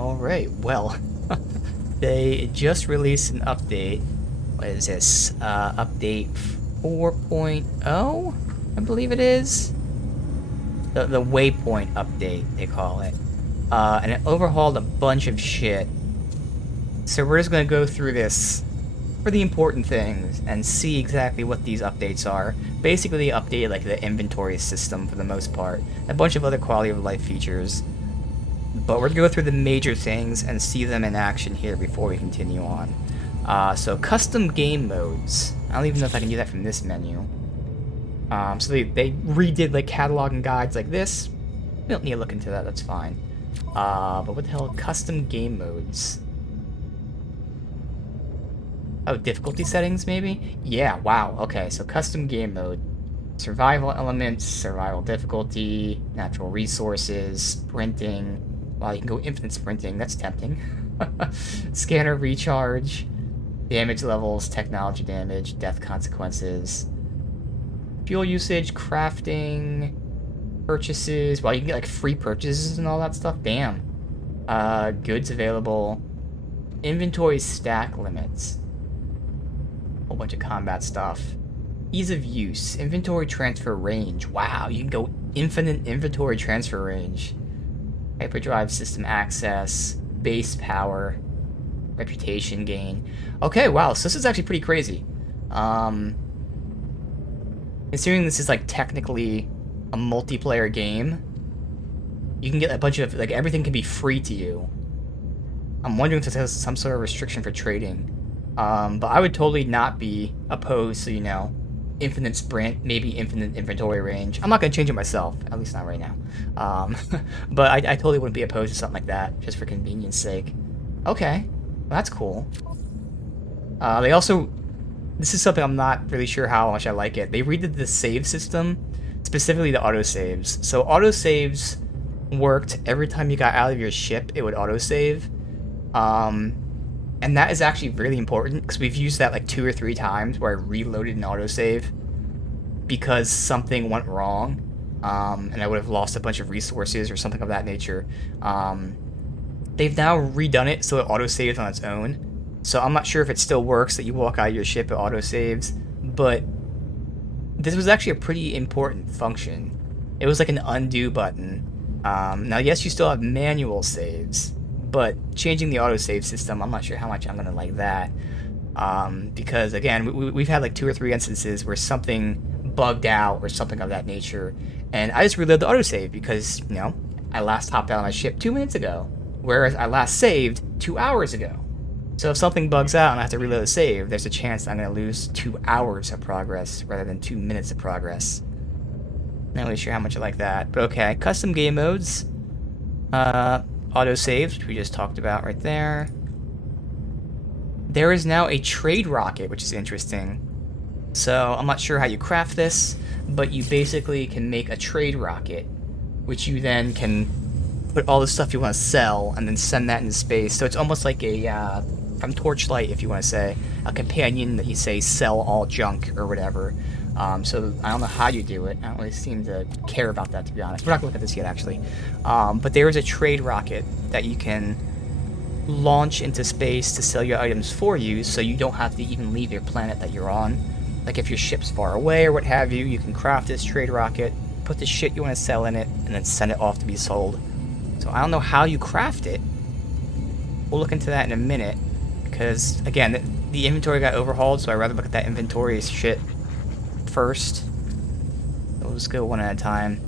Alright, well, they just released an update. What is this? Update 4.0, I believe it is. The Waypoint update, they call it. And it overhauled a bunch of shit. So we're just going to go through this for the important things and see exactly what these updates are. Basically, they updated like the inventory system for the most part. A bunch of other quality of life features. But we're going to go through the major things and see them in action here before we continue on. So custom game modes. I don't even know if I can do that from this menu. So they redid like catalog and guides like this. We don't need to look into that, that's fine. But what the hell? Custom game modes. Oh, difficulty settings maybe? Yeah, wow. Okay, so custom game mode. Survival elements, survival difficulty, natural resources, sprinting. Wow, you can go infinite sprinting. That's tempting. Scanner recharge, damage levels, technology damage, death consequences, fuel usage, crafting, purchases. Wow, you can get like free purchases and all that stuff. Damn. Goods available, inventory stack limits, whole bunch of combat stuff. Ease of use, inventory transfer range. Wow, you can go infinite inventory transfer range. Hyperdrive system access, base power, reputation gain. Okay, wow, so this is actually pretty crazy. Considering this is like technically a multiplayer game, you can get a bunch of, like, everything can be free to you. I'm wondering if this has some sort of restriction for trading. But I would totally not be opposed to, you know, infinite sprint, maybe infinite inventory range. I'm not going to change it myself, at least not right now. But I totally wouldn't be opposed to something like that, just for convenience sake. Okay, well, that's cool. They also, this is something I'm not really sure how much I like it. They redid the save system, specifically the autosaves. So autosaves worked every time you got out of your ship, it would autosave. And that is actually really important, because we've used that like 2 or 3 times where I reloaded an autosave because something went wrong, and I would have lost a bunch of resources or something of that nature. They've now redone it so it autosaves on its own. So I'm not sure if it still works that you walk out of your ship, it autosaves, but this was actually a pretty important function. It was like an undo button. Now, yes, you still have manual saves, but changing the autosave system, I'm not sure how much I'm gonna like that. Because again, we've had like 2 or 3 instances where something bugged out or something of that nature, and I just reload the autosave because, you know, I last hopped out of my ship 2 minutes ago, whereas I last saved 2 hours ago. So if something bugs out and I have to reload the save, there's a chance I'm gonna lose 2 hours of progress rather than 2 minutes of progress. Not really sure how much I like that, but okay. Custom game modes. Autosaves, which we just talked about right there. There is now a trade rocket, which is interesting. So I'm not sure how you craft this, but you basically can make a trade rocket, which you then can put all the stuff you want to sell and then send that into space. So it's almost like a, from Torchlight, if you want to say, a companion that you say sell all junk or whatever. So I don't know how you do it. I don't really seem to care about that, to be honest. We're not going to look at this yet, actually. But there is a trade rocket that you can launch into space to sell your items for you, so you don't have to even leave your planet that you're on. Like if your ship's far away or what have you, you can craft this trade rocket, put the shit you want to sell in it, and then send it off to be sold. So I don't know how you craft it. We'll look into that in a minute, because again, the inventory got overhauled, so I'd rather look at that inventory shit first. We'll just go one at a time.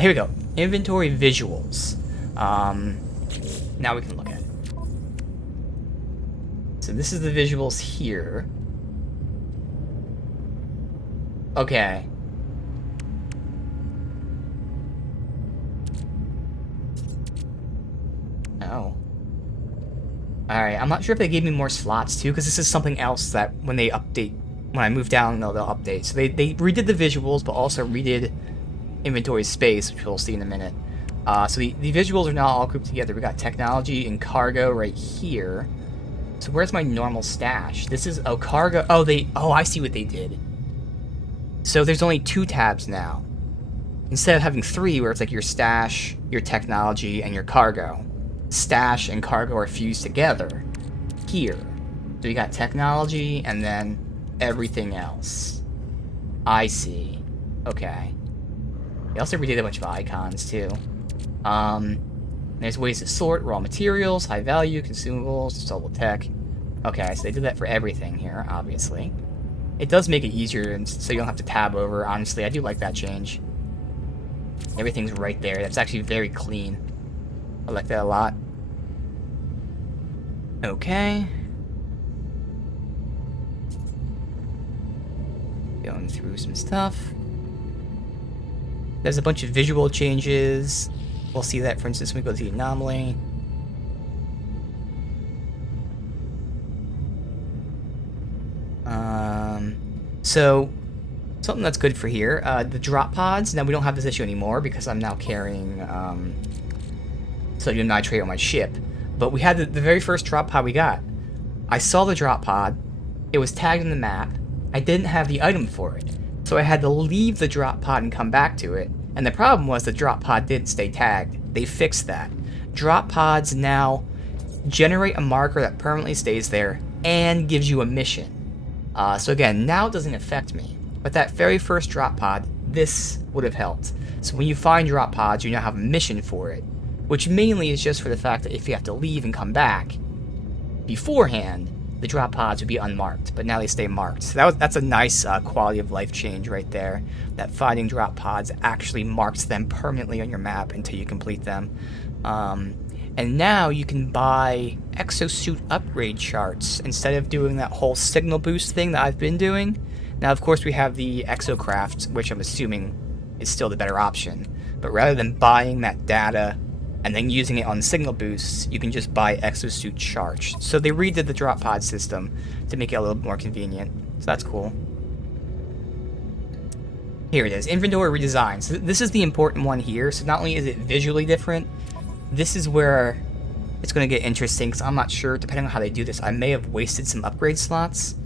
Here we go. Inventory visuals. Now we can look at it. So this is the visuals here. Okay. Oh. Alright, I'm not sure if they gave me more slots too, because this is something else that when they update, when I move down, they'll update. So they redid the visuals, but also redid inventory space, which we'll see in a minute. So the visuals are now all grouped together. We got technology and cargo right here. So where's my normal stash? This is, oh, cargo. Oh, I see what they did. So there's only 2 tabs now, instead of having 3 where it's like your stash, your technology, and your cargo. stash and cargo are fused together here. So you got technology and then everything else. I see. Okay. They also redid a bunch of icons too. There's ways to sort raw materials, high value, consumables, installable tech. Okay, so they did that for everything here, obviously. It does make it easier, and so you don't have to tab over. Honestly, I do like that change. Everything's right there. That's actually very clean. I like that a lot. Okay. Going through some stuff. There's a bunch of visual changes. We'll see that, for instance, when we go to the anomaly. So, something that's good for here. The drop pods. Now, we don't have this issue anymore because I'm now carrying sodium nitrate on my ship. But we had the very first drop pod we got. I saw the drop pod. It was tagged in the map. I didn't have the item for it. So I had to leave the drop pod and come back to it. And the problem was the drop pod didn't stay tagged. They fixed that. Drop pods now generate a marker that permanently stays there and gives you a mission. So again, now it doesn't affect me. But that very first drop pod, this would have helped. So when you find drop pods, you now have a mission for it. Which mainly is just for the fact that if you have to leave and come back beforehand, the drop pods would be unmarked, but now they stay marked. So that's a nice quality of life change right there, that finding drop pods actually marks them permanently on your map until you complete them. And now you can buy exosuit upgrade charts instead of doing that whole signal boost thing that I've been doing. Now, of course, we have the Exocraft, which I'm assuming is still the better option. But rather than buying that data and then using it on signal boosts, you can just buy exosuit charts. So they redid the drop pod system to make it a little bit more convenient. So that's cool. Here it is, inventory redesign. So this is the important one here. So not only is it visually different, this is where it's going to get interesting, because I'm not sure, depending on how they do this, I may have wasted some upgrade slots.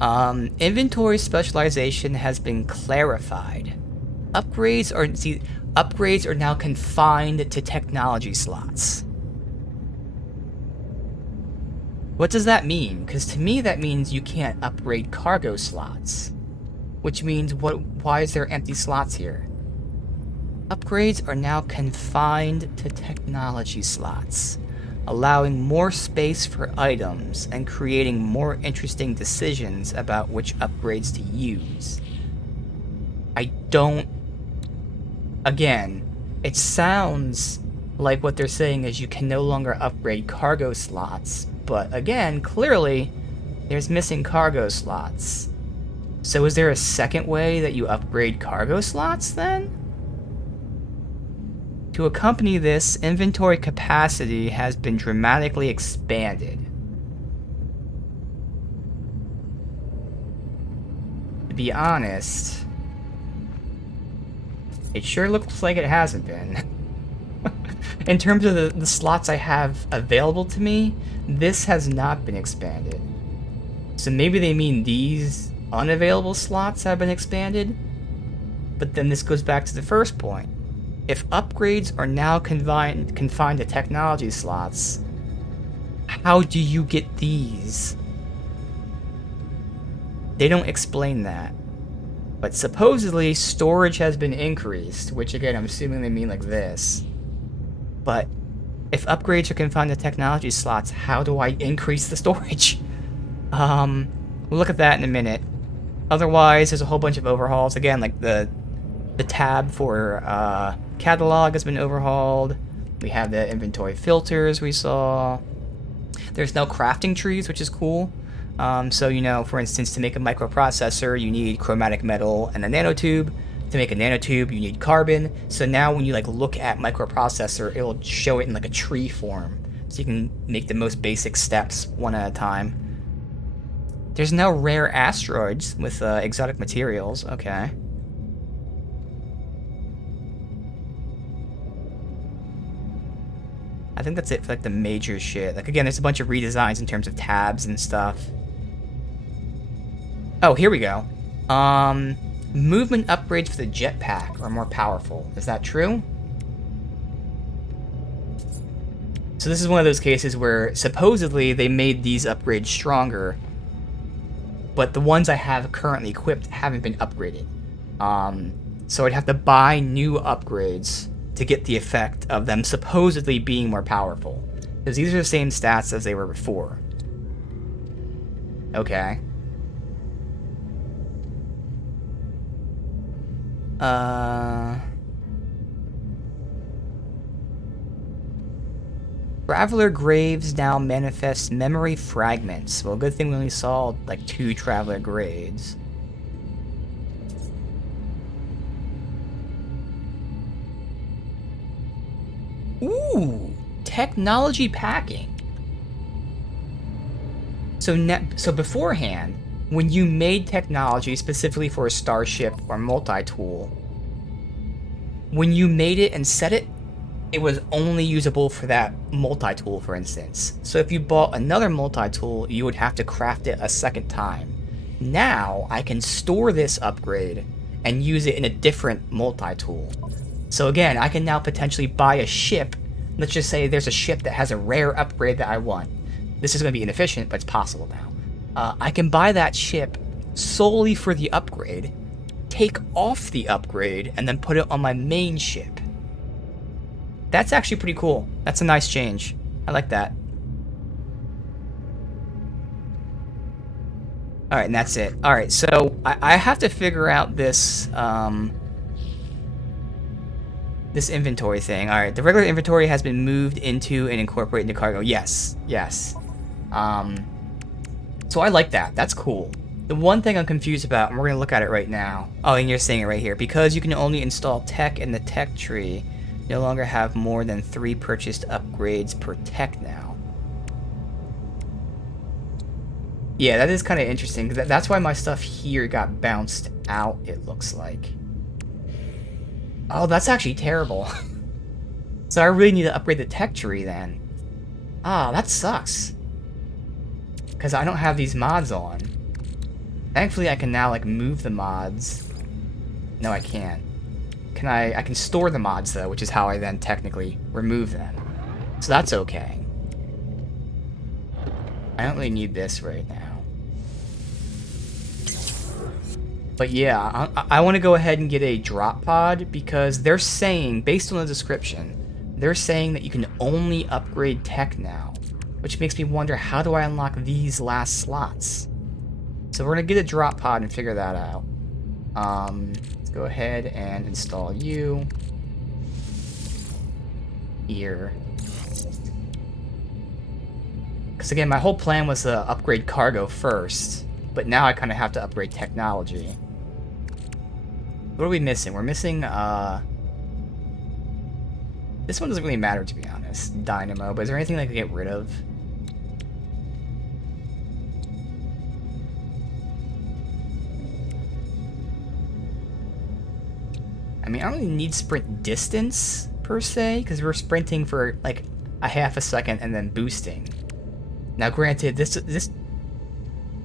Inventory specialization has been clarified. Upgrades are now confined to technology slots. What does that mean? Because to me that means you can't upgrade cargo slots. Which means, why is there empty slots here? Upgrades are now confined to technology slots, allowing more space for items and creating more interesting decisions about which upgrades to use. Again, it sounds like what they're saying is you can no longer upgrade cargo slots, but again, clearly, there's missing cargo slots. So is there a second way that you upgrade cargo slots then? To accompany this, inventory capacity has been dramatically expanded. To be honest, it sure looks like it hasn't been. In terms of the slots I have available to me, this has not been expanded. So maybe they mean these unavailable slots have been expanded? But then this goes back to the first point. If upgrades are now confined to technology slots, how do you get these? They don't explain that. But supposedly storage has been increased, which again I'm assuming they mean like this. But if upgrades are confined to technology slots, how do I increase the storage? We'll look at that in a minute. Otherwise, there's a whole bunch of overhauls. Again, like the tab for catalog has been overhauled. We have the inventory filters we saw. There's no crafting trees, which is cool. So, you know, for instance, to make a microprocessor, you need chromatic metal and a nanotube. To make a nanotube, you need carbon. So now when you like look at microprocessor, it'll show it in like a tree form. So you can make the most basic steps one at a time. There's now rare asteroids with exotic materials. Okay. I think that's it for like the major shit. Like again, there's a bunch of redesigns in terms of tabs and stuff. Oh, here we go. Movement upgrades for the jetpack are more powerful. Is that true? So this is one of those cases where supposedly they made these upgrades stronger, but the ones I have currently equipped haven't been upgraded. So I'd have to buy new upgrades to get the effect of them supposedly being more powerful. Because these are the same stats as they were before. Okay. Traveler Graves now manifest memory fragments. Well, good thing we only saw like 2 Traveler Graves. Ooh, technology packing. So beforehand, when you made technology specifically for a starship or multi-tool, when you made it and set it, it was only usable for that multi-tool, for instance. So if you bought another multi-tool, you would have to craft it a second time. Now, I can store this upgrade and use it in a different multi-tool. So again, I can now potentially buy a ship. Let's just say there's a ship that has a rare upgrade that I want. This is going to be inefficient, but it's possible now. I can buy that ship solely for the upgrade, take off the upgrade, and then put it on my main ship. That's actually pretty cool. That's a nice change. I like that. Alright, and that's it. Alright, so I have to figure out this, this inventory thing. Alright, the regular inventory has been moved into and incorporated into cargo. Yes, yes. So I like that. That's cool. The one thing I'm confused about, and we're going to look at it right now. Oh, and you're seeing it right here. Because you can only install tech in the tech tree, you no longer have more than 3 purchased upgrades per tech now. Yeah, that is kind of interesting. That's why my stuff here got bounced out, it looks like. Oh, that's actually terrible. So I really need to upgrade the tech tree then. Ah, that sucks. Because I don't have these mods on. Thankfully, I can now, like, move the mods. No, I can't. I can store the mods, though, which is how I then technically remove them. So that's okay. I don't really need this right now. But yeah, I want to go ahead and get a drop pod because they're saying, based on the description, they're saying that you can only upgrade tech now, which makes me wonder, how do I unlock these last slots? So we're going to get a drop pod and figure that out. Let's go ahead and install you here. Because again, my whole plan was to upgrade cargo first, but now I kind of have to upgrade technology. What are we missing? We're missing, this one doesn't really matter, to be honest. Dynamo, but is there anything I can get rid of? I mean, I don't really need sprint distance, per se, because we're sprinting for, like, a half a second and then boosting. Now, granted, this...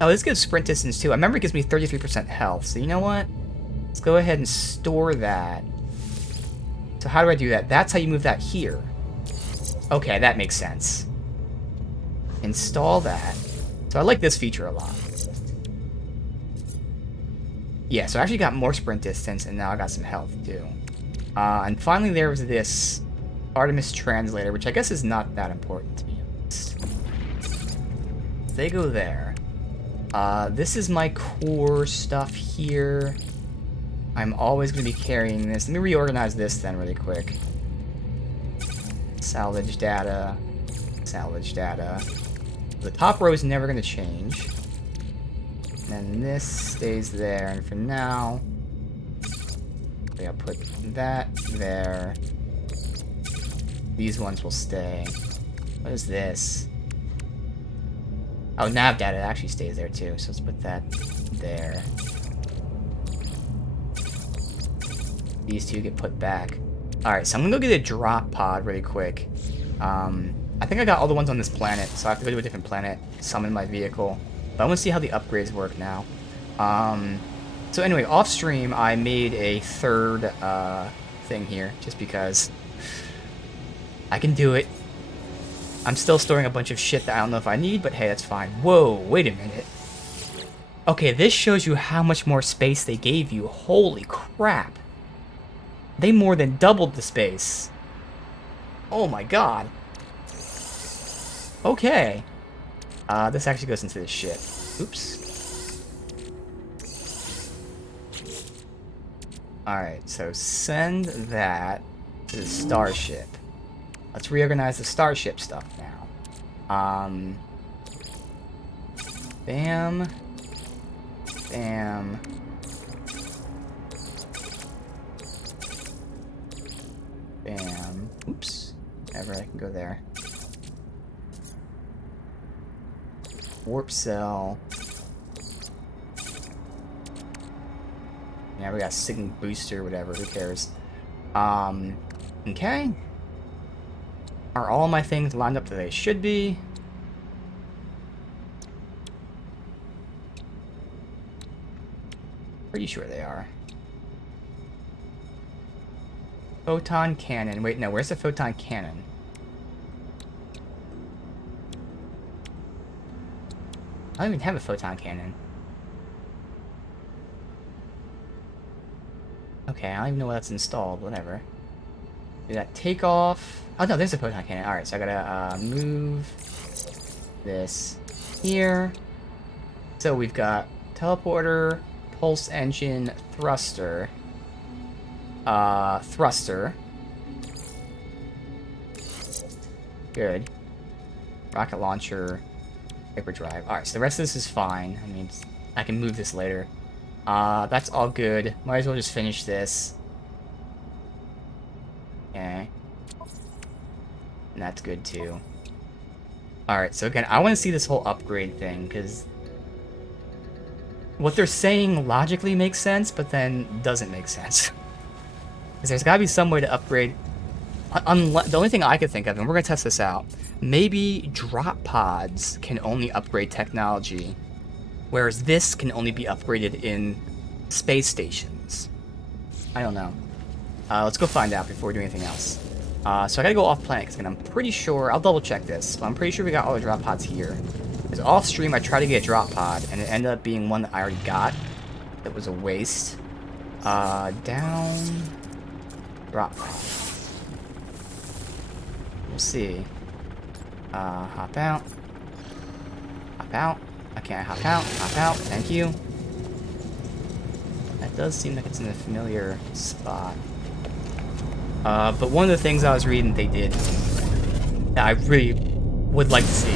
Oh, this gives sprint distance, too. I remember it gives me 33% health, so you know what? Let's go ahead and store that. So how do I do that? That's how you move that here. Okay, that makes sense. Install that. So I like this feature a lot. Yeah, so I actually got more sprint distance, and now I got some health, too. And finally there was this Artemis translator, which I guess is not that important to me. They go there. This is my core stuff here. I'm always going to be carrying this. Let me reorganize this then really quick. Salvage data. Salvage data. The top row is never going to change. And then this stays there, and for now, I'll put that there. These ones will stay. What is this? Oh, nav data actually stays there too, so let's put that there. These two get put back. Alright, so I'm gonna go get a drop pod really quick. I think I got all the ones on this planet, so I have to go to a different planet, summon my vehicle. But I want to see how the upgrades work now. So anyway, off stream, I made a third thing here, just because I can do it. I'm still storing a bunch of shit that I don't know if I need, but hey, that's fine. Whoa, wait a minute. Okay, this shows you how much more space they gave you. Holy crap. They more than doubled the space. Oh my god. Okay. This actually goes into this shit. Oops. Alright, so send that to the starship. Let's reorganize the starship stuff now. Bam. Bam. Bam. Oops. Never I can go there. Warp cell. Yeah, we got Signal Booster, whatever, who cares? Okay. Are all my things lined up that they should be? Pretty sure they are. Photon cannon. Wait, no, where's the photon cannon? I don't even have a photon cannon. Okay, I don't even know that's installed. Whatever. Do that takeoff. Oh no, there's a photon cannon. Alright, so I gotta move this here. So we've got teleporter, pulse engine, thruster. Thruster. Good. Rocket launcher, hyperdrive. Alright, so the rest of this is fine. I mean, I can move this later. That's all good. Might as well just finish this. Okay. And that's good too. Alright, so again, I want to see this whole upgrade thing, because what they're saying logically makes sense, but then doesn't make sense. Because there's gotta be some way to upgrade. The only thing I could think of, and we're gonna test this out, maybe drop pods can only upgrade technology, whereas this can only be upgraded in space stations. I don't know. Let's go find out before we do anything else. So I gotta go off planet, because I'm pretty sure, I'll double check this, but I'm pretty sure we got all the drop pods here. Because off stream I tried to get a drop pod, and it ended up being one that I already got. It was a waste. Down. Drop pod. We'll see. Hop out. Hop out. Okay, hop out. Hop out. Thank you. That does seem like it's in a familiar spot. But one of the things I was reading they did that I really would like to see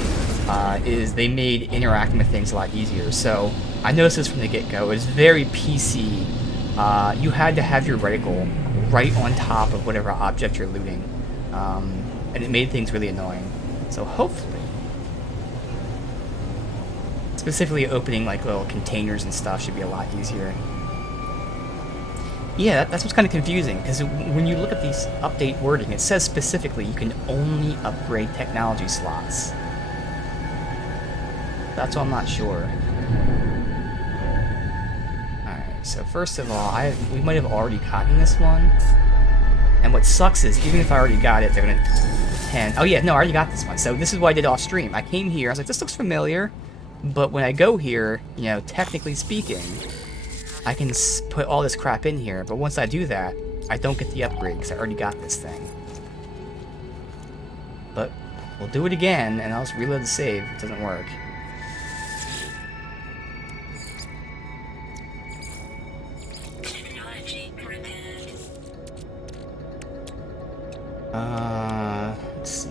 is they made interacting with things a lot easier. So I noticed this from the get-go. It was very PC. You had to have your reticle right on top of whatever object you're looting. And it made things really annoying. So hopefully, specifically opening like little containers and stuff should be a lot easier. Yeah, that's what's kind of confusing, because when you look at these update wording, it says specifically you can only upgrade technology slots. That's why I'm not sure. Alright, so first of all, we might have already gotten this one. And what sucks is, even if I already got it, they're gonna pretend... Oh yeah, no, I already got this one. So this is what I did off stream. I came here, I was like, this looks familiar. But when I go here, you know, technically speaking, I can put all this crap in here, but once I do that, I don't get the upgrade because I already got this thing. But we'll do it again, and I'll just reload the save if it doesn't work. Let's see.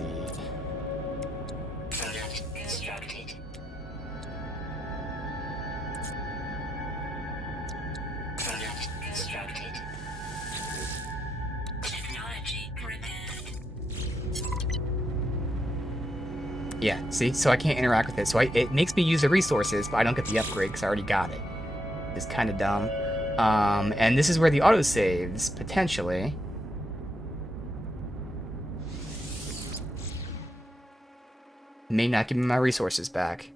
Yeah, see? So I can't interact with it. So it makes me use the resources, but I don't get the upgrade because I already got it. It's kind of dumb. And this is where the autosaves, potentially. May not give me my resources back.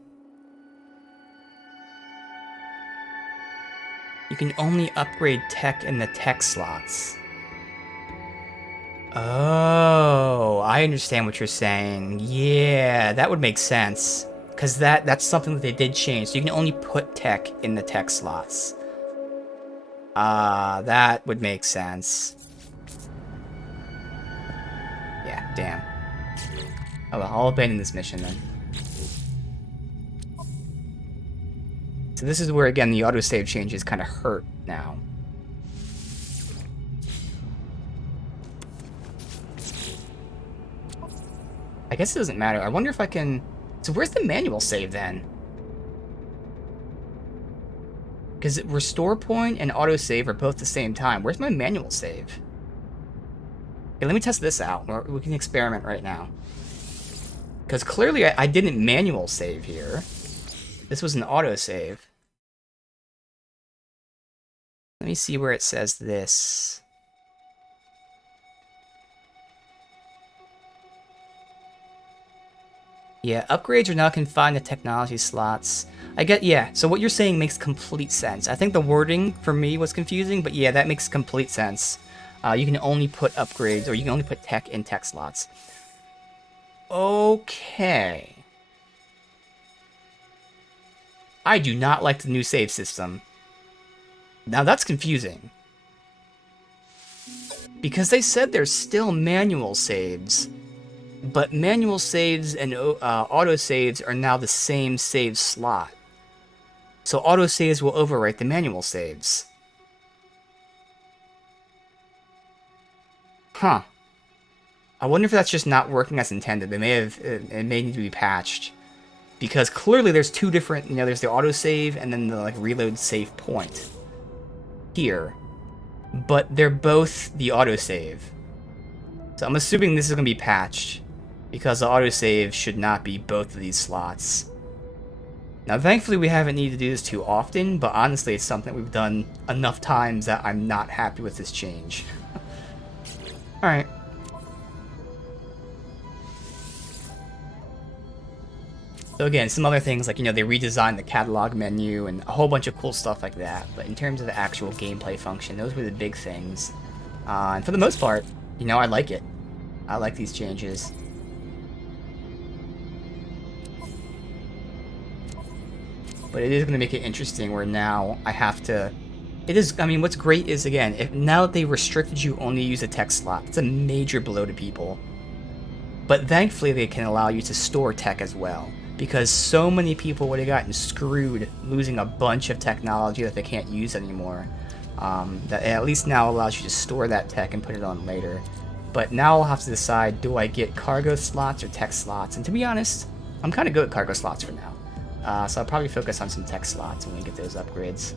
You can only upgrade tech in the tech slots. Oh, I understand what you're saying. Yeah, that would make sense. Because that's something that they did change. So you can only put tech in the tech slots. That would make sense. Yeah, damn. Oh well, I'll abandon this mission then. So this is where, again, the autosave changes kind of hurt now. I guess it doesn't matter. I wonder if I can... So where's the manual save then? Because restore point and autosave are both the same time. Where's my manual save? Okay, let me test this out. We can experiment right now. Because clearly I didn't manual save here. This was an autosave. Let me see where it says this. Yeah, upgrades are now confined to technology slots. I get, yeah, so what you're saying makes complete sense. I think the wording for me was confusing, but yeah, that makes complete sense. You can only put upgrades, or you can only put tech in tech slots. Okay. I do not like the new save system. Now that's confusing. Because they said there's still manual saves. But manual saves and autosaves are now the same save slot. So autosaves will overwrite the manual saves. Huh. I wonder if that's just not working as intended. They may have, it may need to be patched. Because clearly there's two different, you know, there's the autosave and then the like reload save point. Here. But they're both the autosave. So I'm assuming this is going to be patched. Because the autosave should not be both of these slots. Now, thankfully, we haven't needed to do this too often, but honestly, it's something we've done enough times that I'm not happy with this change. Alright. So again, some other things like, you know, they redesigned the catalog menu and a whole bunch of cool stuff like that, but in terms of the actual gameplay function, those were the big things. And for the most part, you know, I like it. I like these changes. But it is going to make it interesting where now I have to... It is, I mean, what's great is, again, now that they restricted you only use a tech slot, it's a major blow to people. But thankfully they can allow you to store tech as well. Because so many people would have gotten screwed losing a bunch of technology that they can't use anymore. That at least now allows you to store that tech and put it on later. But now I'll have to decide, do I get cargo slots or tech slots? And to be honest, I'm kind of good at cargo slots for now. So I'll probably focus on some tech slots when we get those upgrades.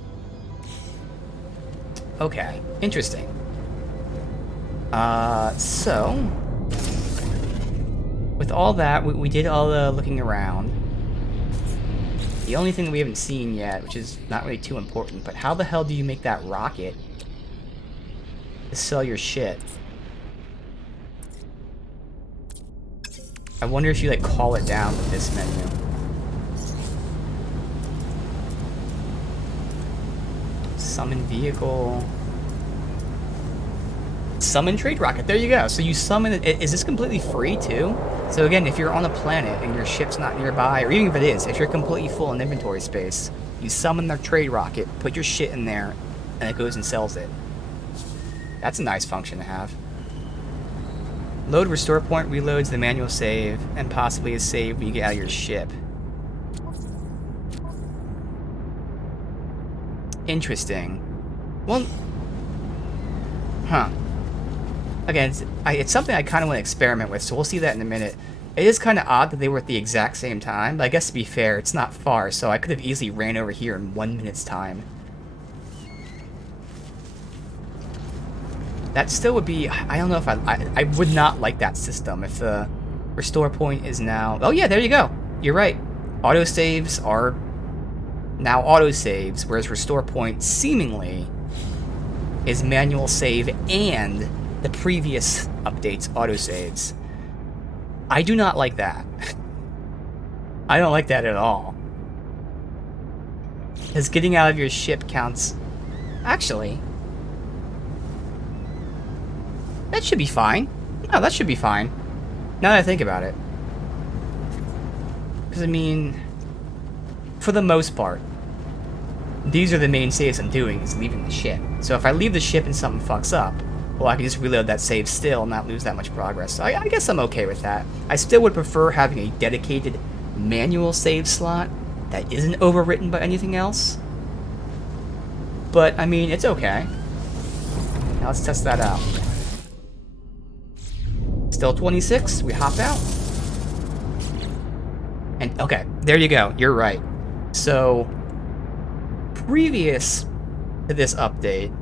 Okay, interesting. So... with all that, we did all the looking around. The only thing that we haven't seen yet, which is not really too important, but how the hell do you make that rocket to sell your shit? I wonder if you, like, call it down with this menu. Summon vehicle. Summon trade rocket. There you go. So you summon it. Is this completely free too? So again, if you're on a planet and your ship's not nearby, or even if it is, if you're completely full in inventory space, you summon the trade rocket, put your shit in there, and it goes and sells it. That's a nice function to have. Load restore point reloads the manual save, and possibly a save when you get out of your ship. Interesting. Well, huh. Again, it's something I kind of want to experiment with, so we'll see that in a minute. It is kind of odd that they were at the exact same time, but I guess to be fair, it's not far, so I could have easily ran over here in 1 minute's time. That still would be... I don't know if I would not like that system if the restore point is now... Oh yeah, there you go. You're right. Autosaves are now autosaves, whereas restore point seemingly is manual save and the previous updates autosaves. I do not like that. I don't like that at all. Because getting out of your ship counts... Actually... that should be fine. Oh, that should be fine. Now that I think about it. Because, I mean, for the most part, these are the main saves I'm doing, is leaving the ship. So if I leave the ship and something fucks up, well, I can just reload that save still and not lose that much progress. So I guess I'm okay with that. I still would prefer having a dedicated manual save slot that isn't overwritten by anything else. But, I mean, it's okay. Now let's test that out. Still 26, we hop out. And, okay, there you go, you're right. So, previous to this update,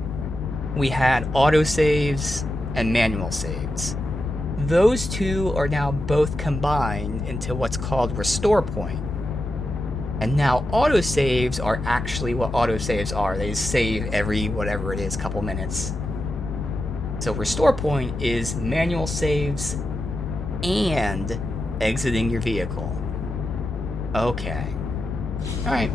we had autosaves and manual saves. Those two are now both combined into what's called Restore Point. And now autosaves are actually what autosaves are. They save every whatever it is, couple minutes. So Restore Point is manual saves and exiting your vehicle. Okay. Alright.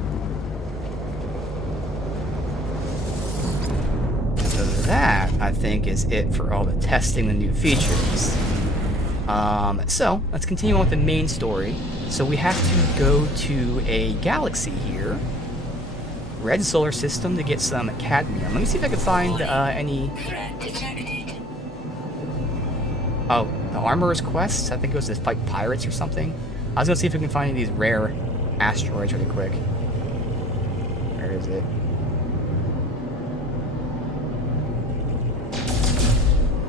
So that, I think, is it for all the testing the new features. So, let's continue on with the main story. So we have to go to a galaxy here. Red solar system to get some cadmium. Let me see if I can find any... Oh, the Armorer's Quest? I think it was to fight pirates or something. I was gonna see if we can find any of these rare asteroids really quick. Where is it?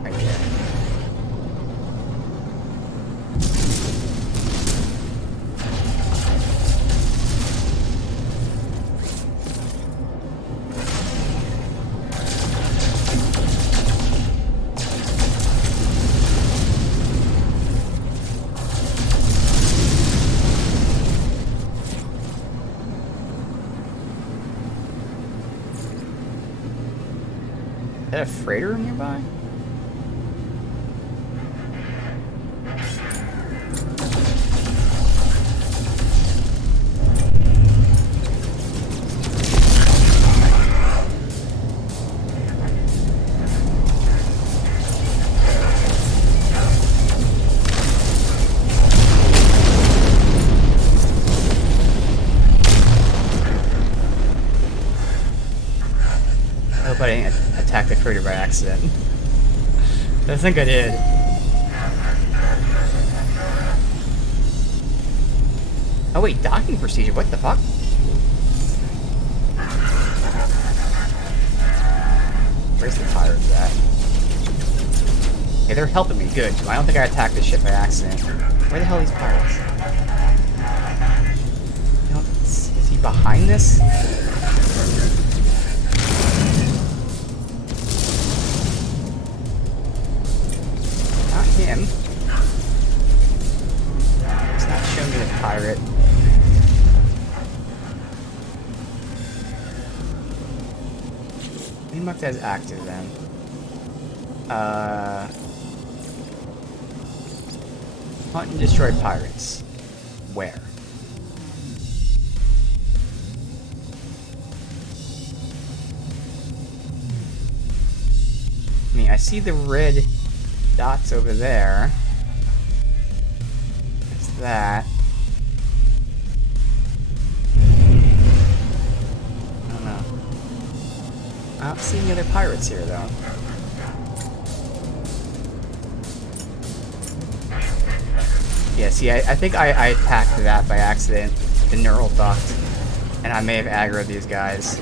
Right there. Is that a freighter nearby? I hope I didn't attack the freighter by accident. I think I did. Oh wait, docking procedure, what the fuck? Where's the pirates at? Okay, they're helping me, good. I don't think I attacked this ship by accident. Where the hell are these pirates? You know, is he behind this? Him. It's not showing me the pirate. He marked that as active then. Hunt and destroy pirates. Where? I mean, I see the red dots over there. It's that. I don't know. I don't see any other pirates here, though. Yeah, see, I think I attacked that by accident, the neural duct, and I may have aggroed these guys.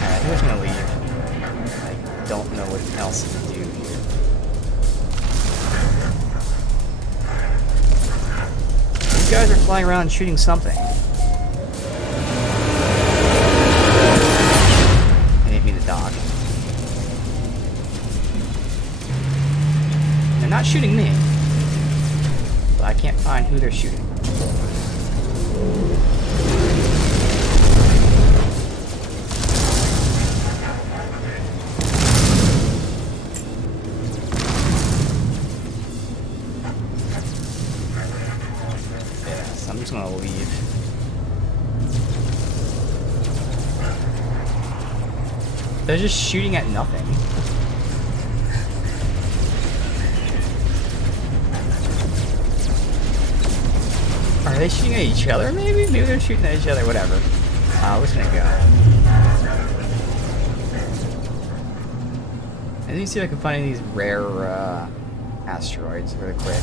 Alright, I think I'm gonna leave. Don't know what else to do here. These guys are flying around shooting something. They hit me the dock. They're not shooting me, but I can't find who they're shooting. I'm just gonna leave. They're just shooting at nothing. they shooting at each other, maybe? Maybe they're shooting at each other, whatever. We're just gonna go. Let me see if I can find any of these rare, asteroids really quick.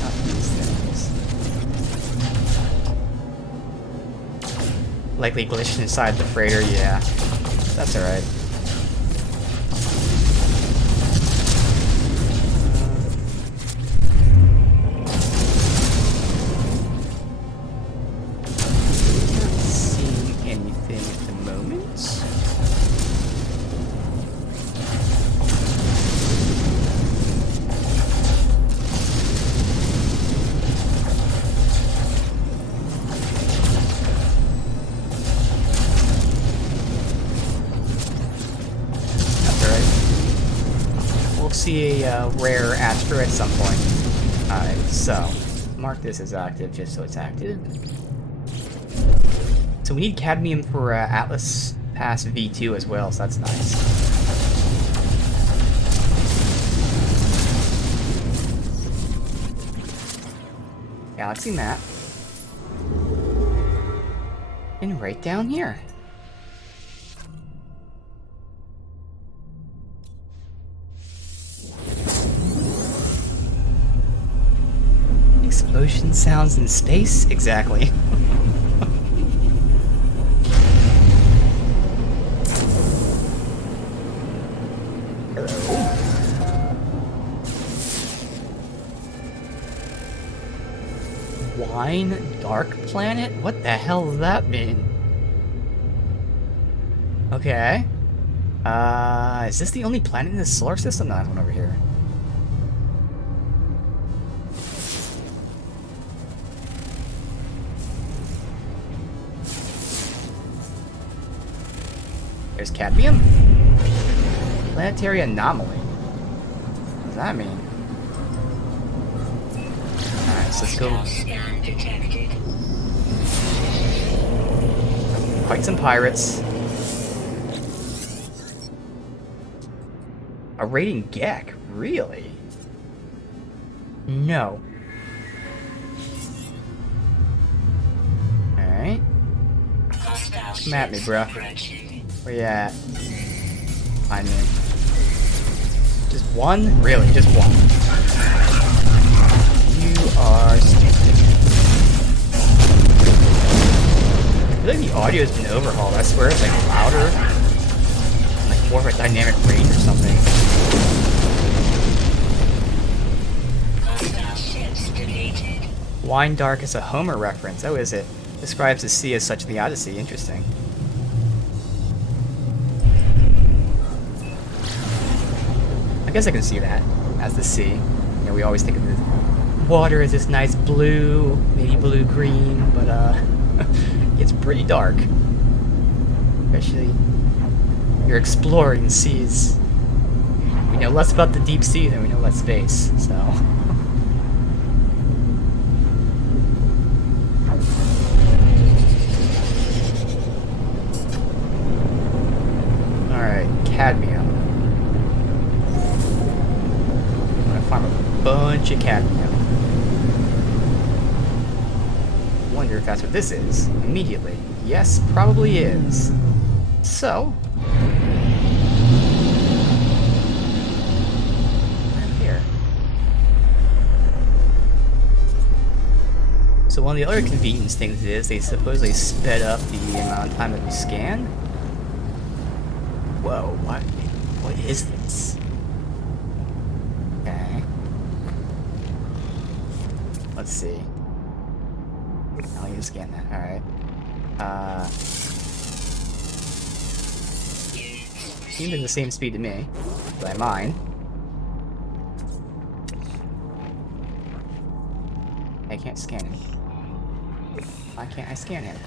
Not these things. Likely glitched inside the freighter, yeah. That's alright. See a rare asteroid at some point. Alright, so mark this as active just so it's active. So we need cadmium for Atlas Pass V2 as well, so that's nice. Galaxy map. And right down here. Explosion sounds in space? Exactly. Hello. Wine Dark Planet? What the hell does that mean? Okay. Is this the only planet in the solar system? No, there's one over here. There's cadmium? Planetary anomaly. What does that mean? Alright, so let's go. Fight some pirates. A raiding Gek? Really? No. Alright. Come at me, bruh. Where you at? Find me. Just one? Really? Just one? You are stupid. I feel like the audio has been overhauled. I swear it's like louder. Like more of a dynamic range or something. Wine Dark is a Homer reference. Oh, is it? Describes the sea as such in the Odyssey. Interesting. I guess I can see that as the sea. You know, we always think of the water as this nice blue, maybe blue-green, but it's pretty dark. Especially you're exploring seas. We know less about the deep sea than we know about space, so. Alright, cadmium. Farm a bunch of cadmium. Wonder if that's what this is. Immediately. Yes, probably is. So. I'm here. So one of the other convenience things is they supposedly sped up the amount of time that we scan. Whoa, what is this? Let's see. I'll use scan that. Alright. Seemed at the same speed to me. By mine. I can't scan it. Why can't I scan it?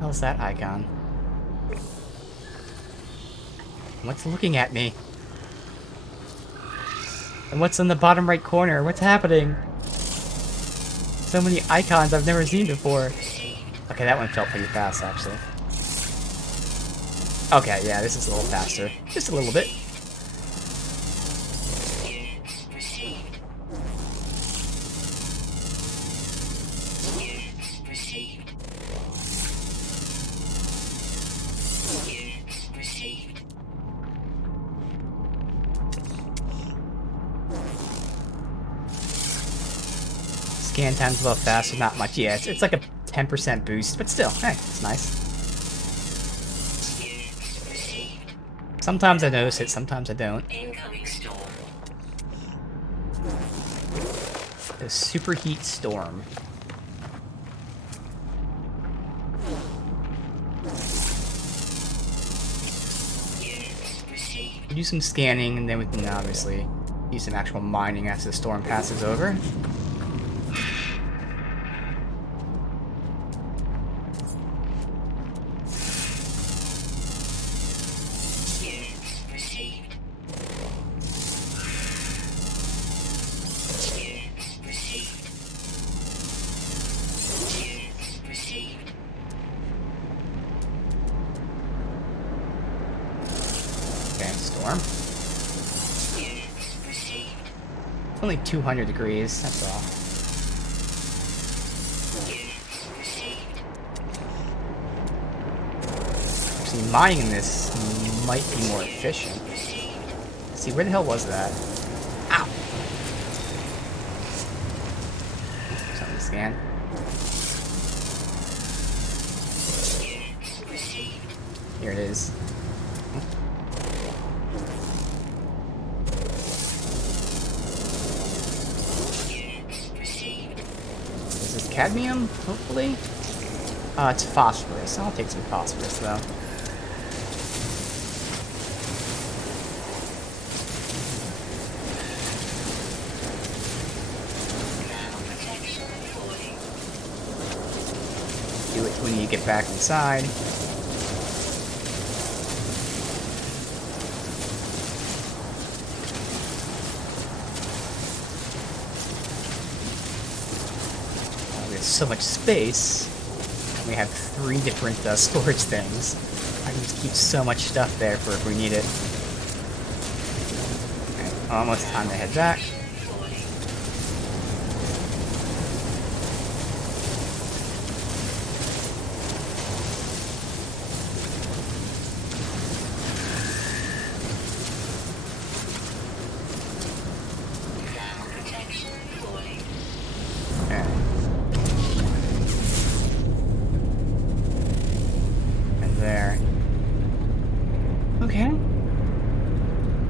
How's that icon? What's looking at me? And what's in the bottom right corner? What's happening? So many icons I've never seen before. Okay, that one felt pretty fast, actually. Okay, yeah, this is a little faster. Just a little bit. Scan time's a little faster, not much. Yeah, it's like a 10% boost, but still, hey, it's nice. Sometimes I notice it, sometimes I don't. The superheat storm. Do some scanning, and then we can obviously do some actual mining as the storm passes over. Storm. Only 200 degrees, that's all. Actually, mining in this might be more efficient. Let's see, where the hell was that? Ow! Something to scan. Here it is. Cadmium, hopefully? It's phosphorus. I'll take some phosphorus, though. Do it when you get back inside. So much space. We have 3 different storage things. I can just keep so much stuff there for if we need it. Okay, almost time to head back.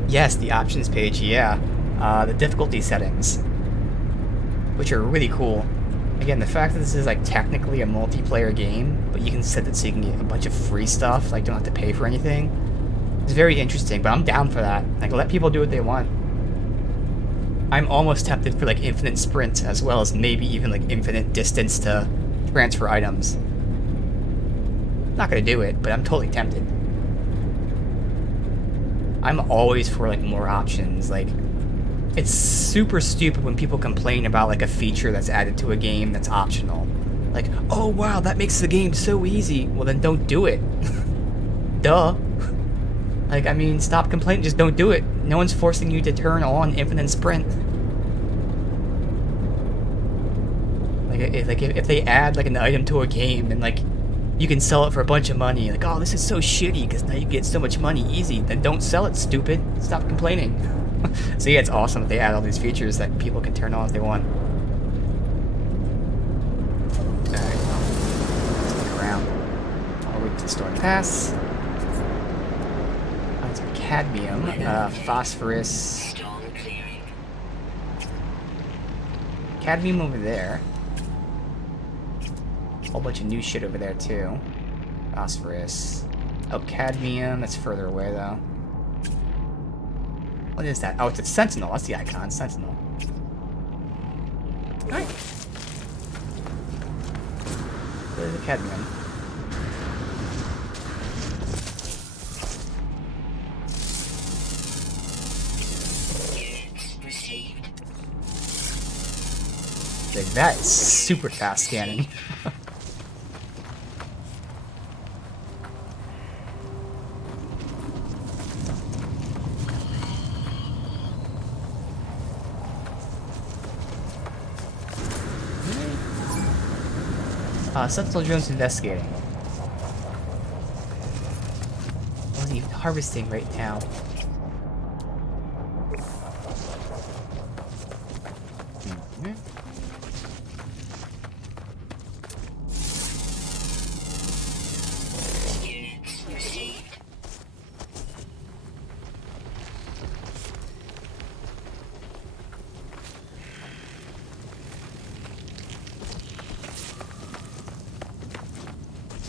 Yes, the options page, yeah. The difficulty settings, which are really cool. Again, the fact that this is like technically a multiplayer game, but you can set it so you can get a bunch of free stuff, like don't have to pay for anything. It's very interesting, but I'm down for that. Like, let people do what they want. I'm almost tempted for like infinite sprint, as well as maybe even like infinite distance to transfer items. Not gonna do it, but I'm totally tempted. I'm always for like more options. Like, it's super stupid when people complain about like a feature that's added to a game that's optional. Like, oh wow, that makes the game so easy. Well, then don't do it. Duh. Like, I mean, stop complaining, just don't do it. No one's forcing you to turn on infinite sprint. Like if they add like an item to a game and like you can sell it for a bunch of money, like, oh, this is so shitty because now you get so much money easy, then don't sell it, stupid. Stop complaining. So yeah, it's awesome that they add all these features that people can turn on if they want. Alright. Stick around. All the way to the Storm Pass. On some cadmium, phosphorus. Cadmium over there. Whole bunch of new shit over there too. Phosphorus. Oh, cadmium. That's further away though. What is that? Oh, it's a sentinel. That's the icon. Sentinel. Alright. There's the cadmium. Like, that is super fast scanning. Sentinel drone's investigating. What is he harvesting right now?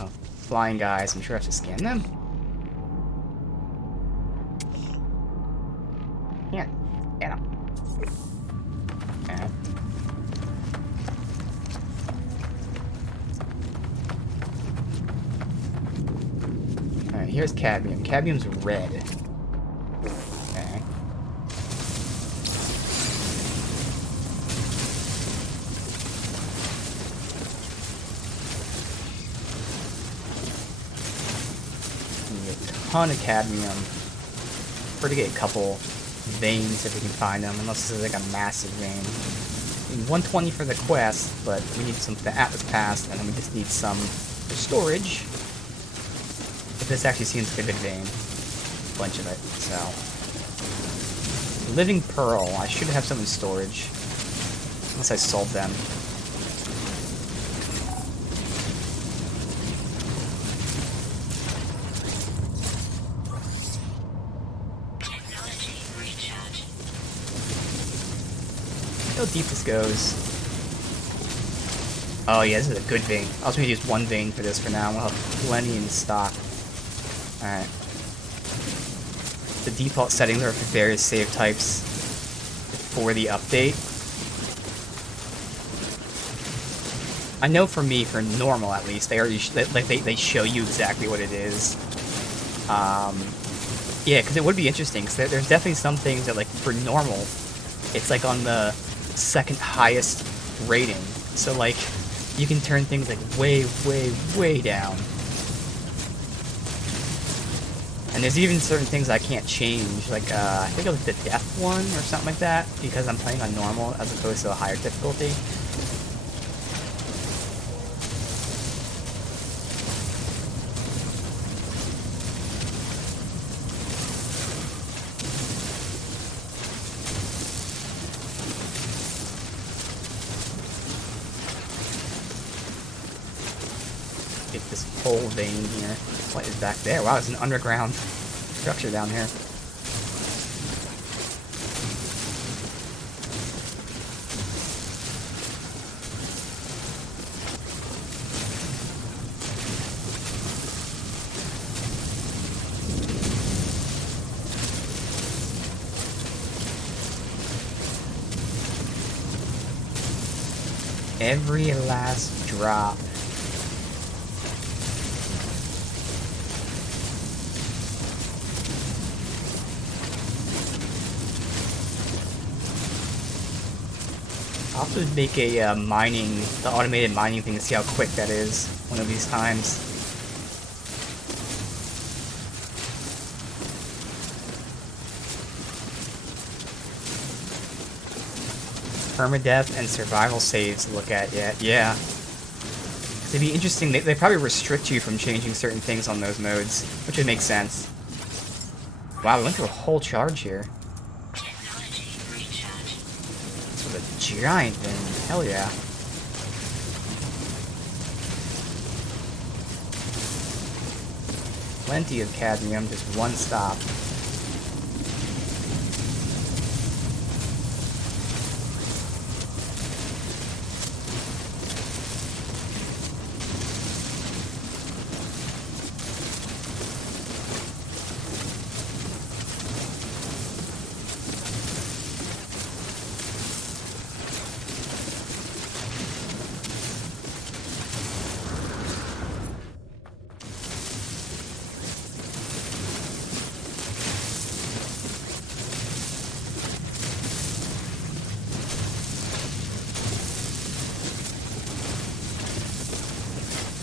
Oh, flying guys. I'm sure I have to scan them. Yeah, get them. Okay. Alright, here's cadmium. Cadmium's red. Okay. Need a ton of cadmium. Prefer to get a couple veins if we can find them, unless this is like a massive vein. I mean, 120 for the quest, but we need some for the Atlas Pass, and then we just need some for storage. But this actually seems like a good vein. A bunch of it, so. Living Pearl. I should have some in storage. Unless I sold them. How deep this goes. Oh yeah, this is a good vein. I was gonna use one vein for this for now. We'll have plenty in stock. Alright. The default settings are for various save types for the update. I know for me, for normal at least, they already they show you exactly what it is. Yeah, because it would be interesting. Because there's definitely some things that, like, for normal, it's like on the second highest rating. So, like, you can turn things like way, way, way down. And there's even certain things I can't change, like, I think it was the death one or something like that, because I'm playing on normal as opposed to a higher difficulty. Get this whole vein here. What is back there? Wow, it's an underground structure down here. Every last drop. I'll have to make a the automated mining thing to see how quick that is one of these times. Permadeath and survival saves to look at yet. Yeah. It'd be interesting. They probably restrict you from changing certain things on those modes, which would make sense. Wow, we went through a whole charge here. Giant thing. Hell yeah. Plenty of cadmium, just one stop.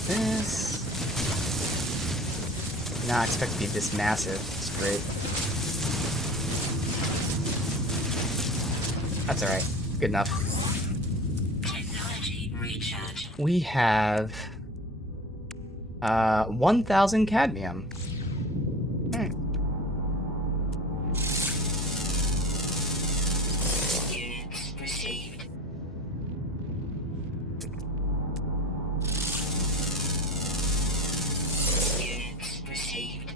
This. Not expect to be this massive. It's great. That's alright. Good enough. We have 1,000 cadmium. Alright. Units received. Units received.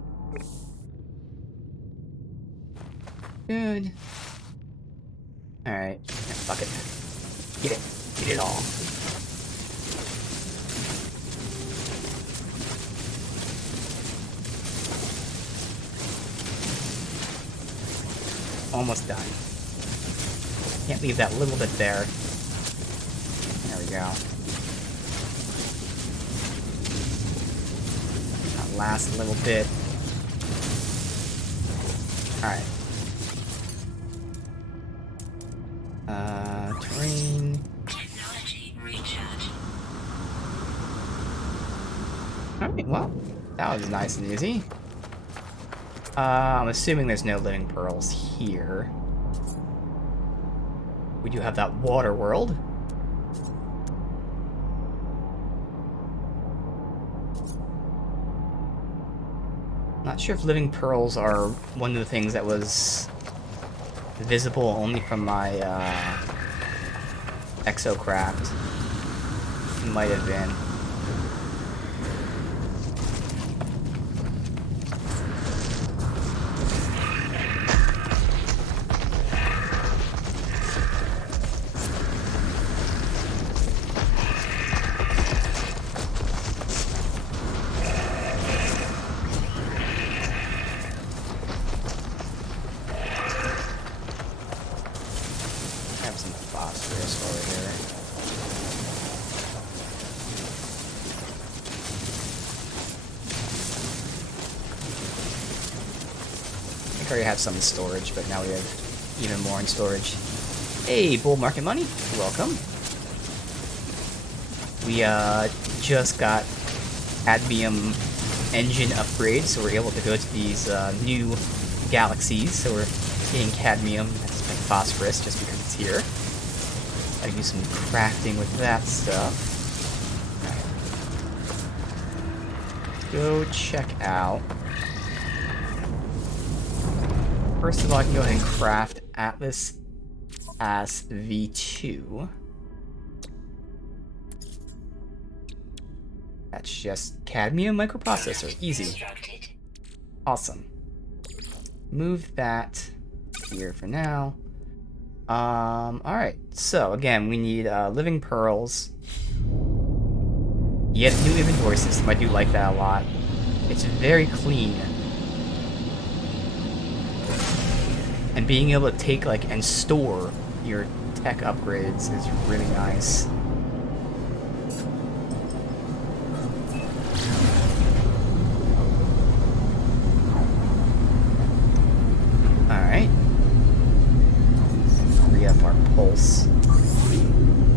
Good. Alright. Yeah, fuck it. Get it. Get it all. Almost done. Can't leave that little bit there. There we go. That last little bit. Alright. Terrain. Technology recharge. Alright, well, that was nice and easy. I'm assuming there's no living pearls here. We do have that water world. Not sure if living pearls are one of the things that was visible only from my exocraft. Might have been. I already have some in storage, but now we have even more in storage. Hey, bull market money, welcome. We just got cadmium engine upgrades, so we're able to go to these new galaxies. So we're getting cadmium, that's like phosphorus, just because it's here. Gotta do some crafting with that stuff. Right. Go check out. First of all, I can go ahead and craft Atlas as V2. That's just cadmium microprocessor. Easy. Awesome. Move that here for now. Alright. So, again, we need living pearls. Yet new inventory system. I do like that a lot. It's very clean. And being able to take, like, and store your tech upgrades is really nice. Alright. Free up our pulse.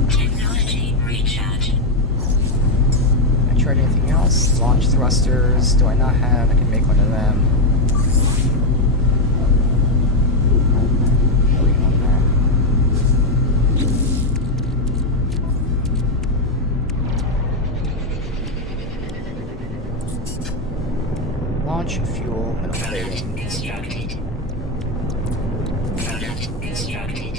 Technology recharge. I tried anything else? Launch thrusters. Do I not have? I can make one of them. Launch fuel metal plating. Constructed. Product constructed.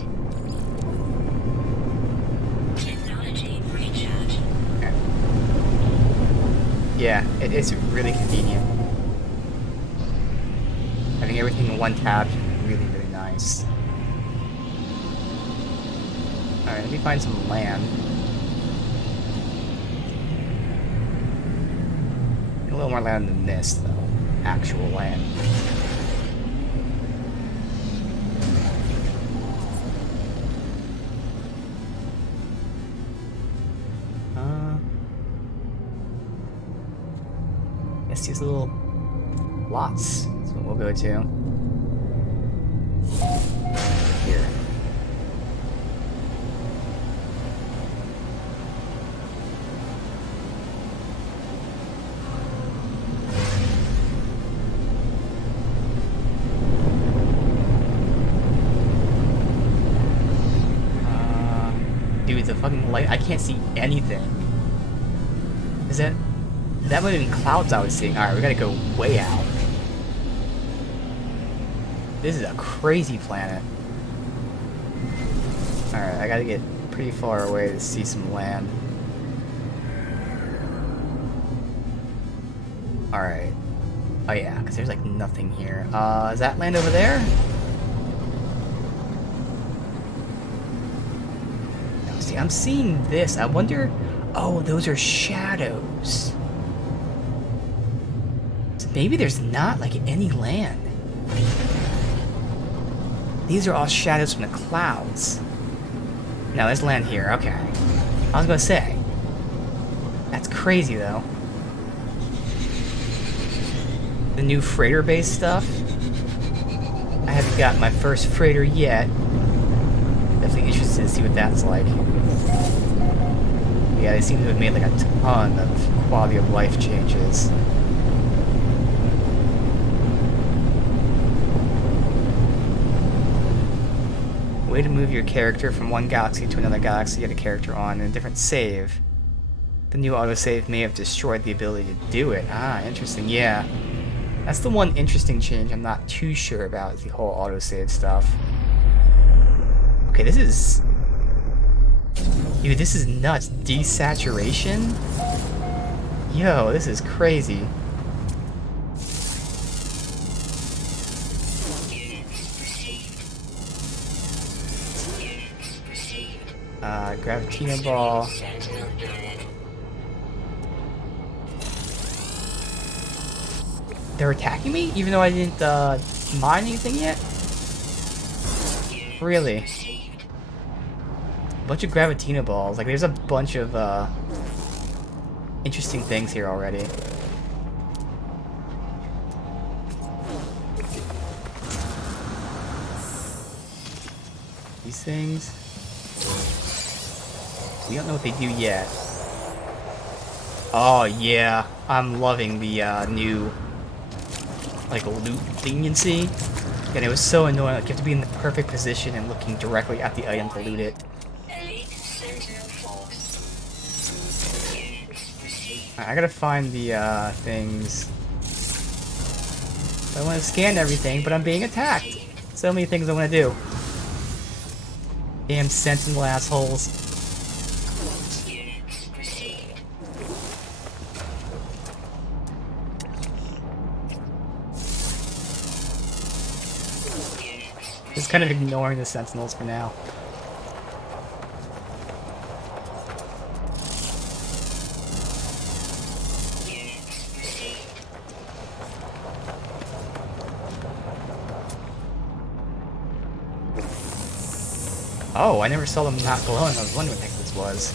Technology recharge. Okay. Yeah, it is really convenient. Having everything in one tab is really, really nice. Alright, let me find some land. A little more land than this, though. Actual land. Guess these little lots is what we'll go to. Here. Dude, the fucking light, I can't see anything. Is that That might have been clouds I was seeing. Alright, we gotta go way out. This is a crazy planet. Alright, I gotta get pretty far away to see some land. Alright. Oh yeah, because there's like nothing here. Is that land over there? No, see, I'm seeing this. I wonder... Oh, those are shadows. So maybe there's not like any land. These are all shadows from the clouds. No, there's land here. Okay. I was gonna say. That's crazy though. The new freighter-based stuff. I haven't got my first freighter yet. Definitely interested to see what that's like. Yeah, they seem to have made like a ton of quality of life changes. Way to move your character from one galaxy to another galaxy you had a character on in a different save. The new autosave may have destroyed the ability to do it. Ah, interesting. Yeah. That's the one interesting change I'm not too sure about, is the whole autosave stuff. Okay, this is... Dude, this is nuts. Desaturation? Yo, this is crazy. Gravitino ball. They're attacking me, even though I didn't mine anything yet? Really? A bunch of Gravitino balls. Like, there's a bunch of interesting things here already. These things. We don't know what they do yet. Oh yeah, I'm loving the new like loot leniency. And it was so annoying. Like, you have to be in the perfect position and looking directly at the item to loot it. I gotta find the things. I want to scan everything, but I'm being attacked. So many things I want to do. Damn sentinel assholes. Just kind of ignoring the sentinels for now. Oh, I never saw them not glowing. I was wondering what the heck this was.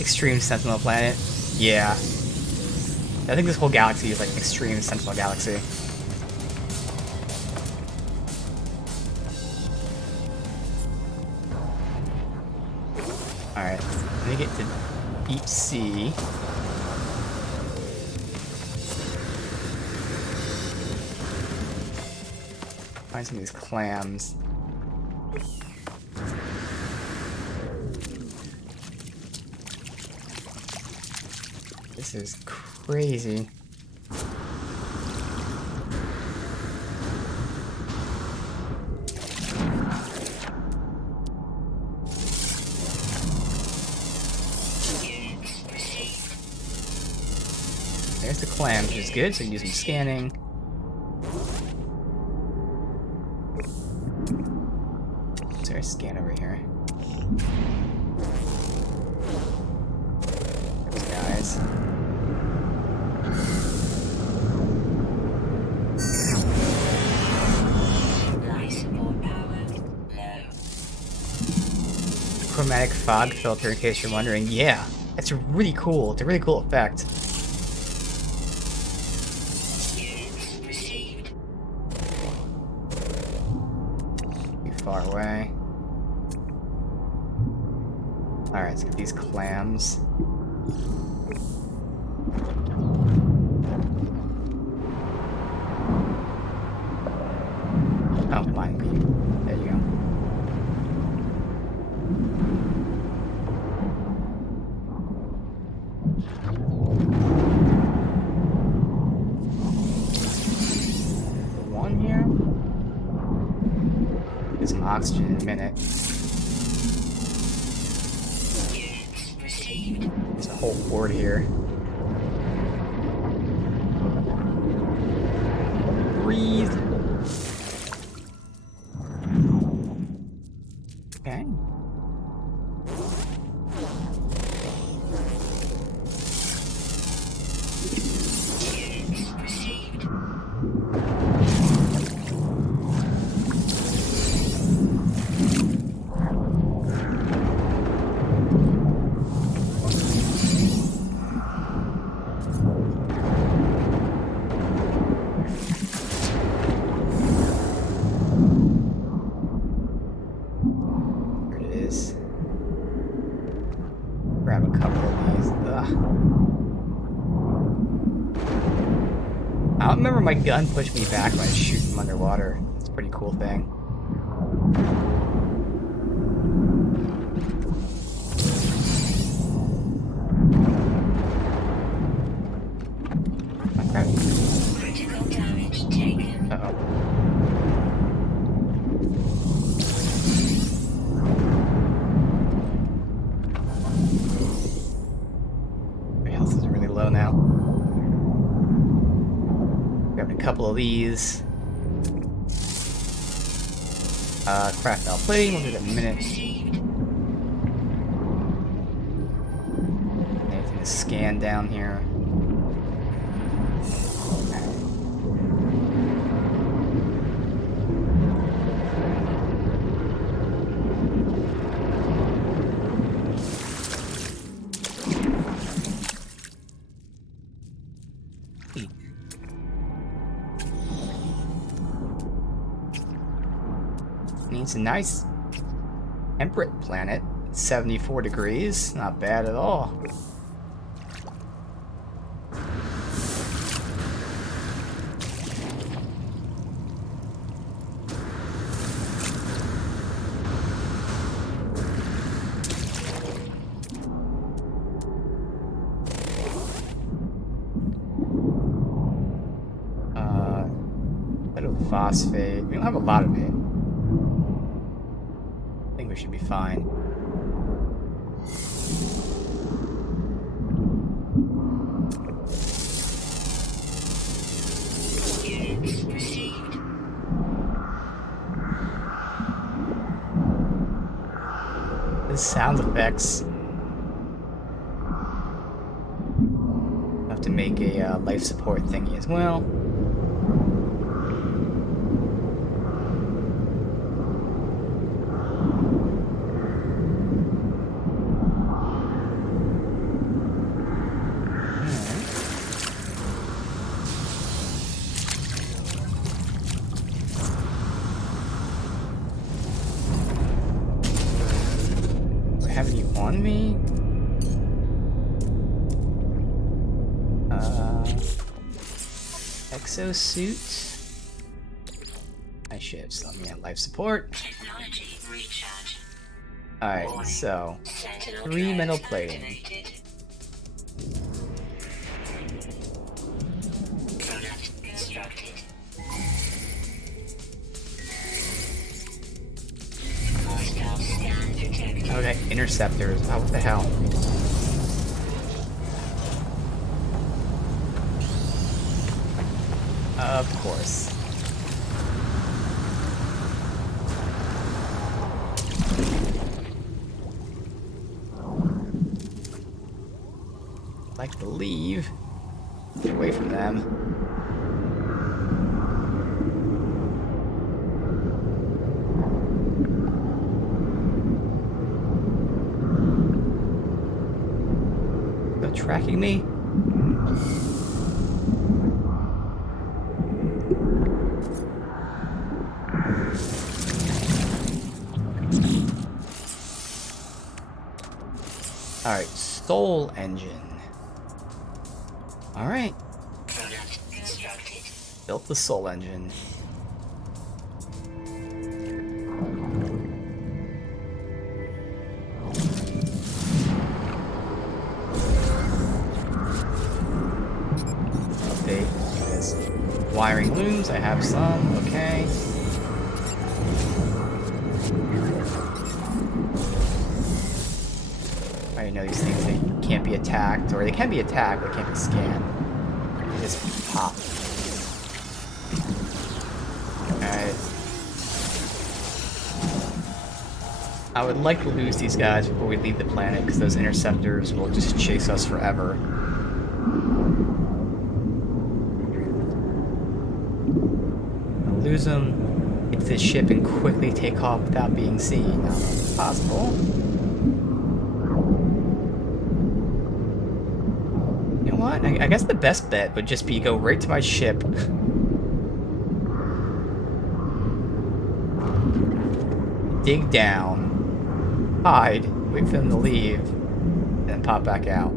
Extreme Sentinel Planet. Yeah. I think this whole galaxy is like an Extreme Sentinel Galaxy. Alright, let me get to Deep Sea. Find some of these clams. This is crazy. There's the clam, which is good, so you can do some scanning. Is there a scan over here? Those guys. Chromatic fog filter, in case you're wondering. Yeah, that's really cool. It's a really cool effect. Too far away. Alright, let's get these clams. Oh, mine me. There you go. oxygen in a minute. Units received. There's a whole board here. Breathe. Okay. Units received. Here it is. Grab a couple of these. Ugh. I don't remember my gun pushed me back when I shoot from underwater. It's a pretty cool thing. Critical damage taken. Uh-oh. My health is really low now. Grabbing a couple of these. Craft out plating, we'll do that in a minute. Received. Anything to scan down here? It's a nice temperate planet. 74 degrees. Not bad at all. Phosphate. We don't have a lot of it. I think we should be fine. Units received. The sound effects. Have to make a life support thingy as well. Have any on me? Exosuit. I should have some life support. Technology recharge. Alright, so Sentinel 3 drive metal plating. activated. Product constructed. Hostile scan detected. Okay, interceptors. Oh, what the hell? Of course. I'd like to leave. Get away from them. They're tracking me? Alright, Soul Engine. Alright, Product constructed. built the Soul Engine. Update this. Wiring looms, I have some, okay. You know, these things, they can't be attacked, or they can be attacked, but can't be scanned. They just pop. Alright. I would like to lose these guys before we leave the planet, because those interceptors will just chase us forever. I'll lose them, get to the ship, and quickly take off without being seen. Now, that's possible. You know what? I guess the best bet would just be go right to my ship. Dig down, hide, wait for them to leave, and then pop back out.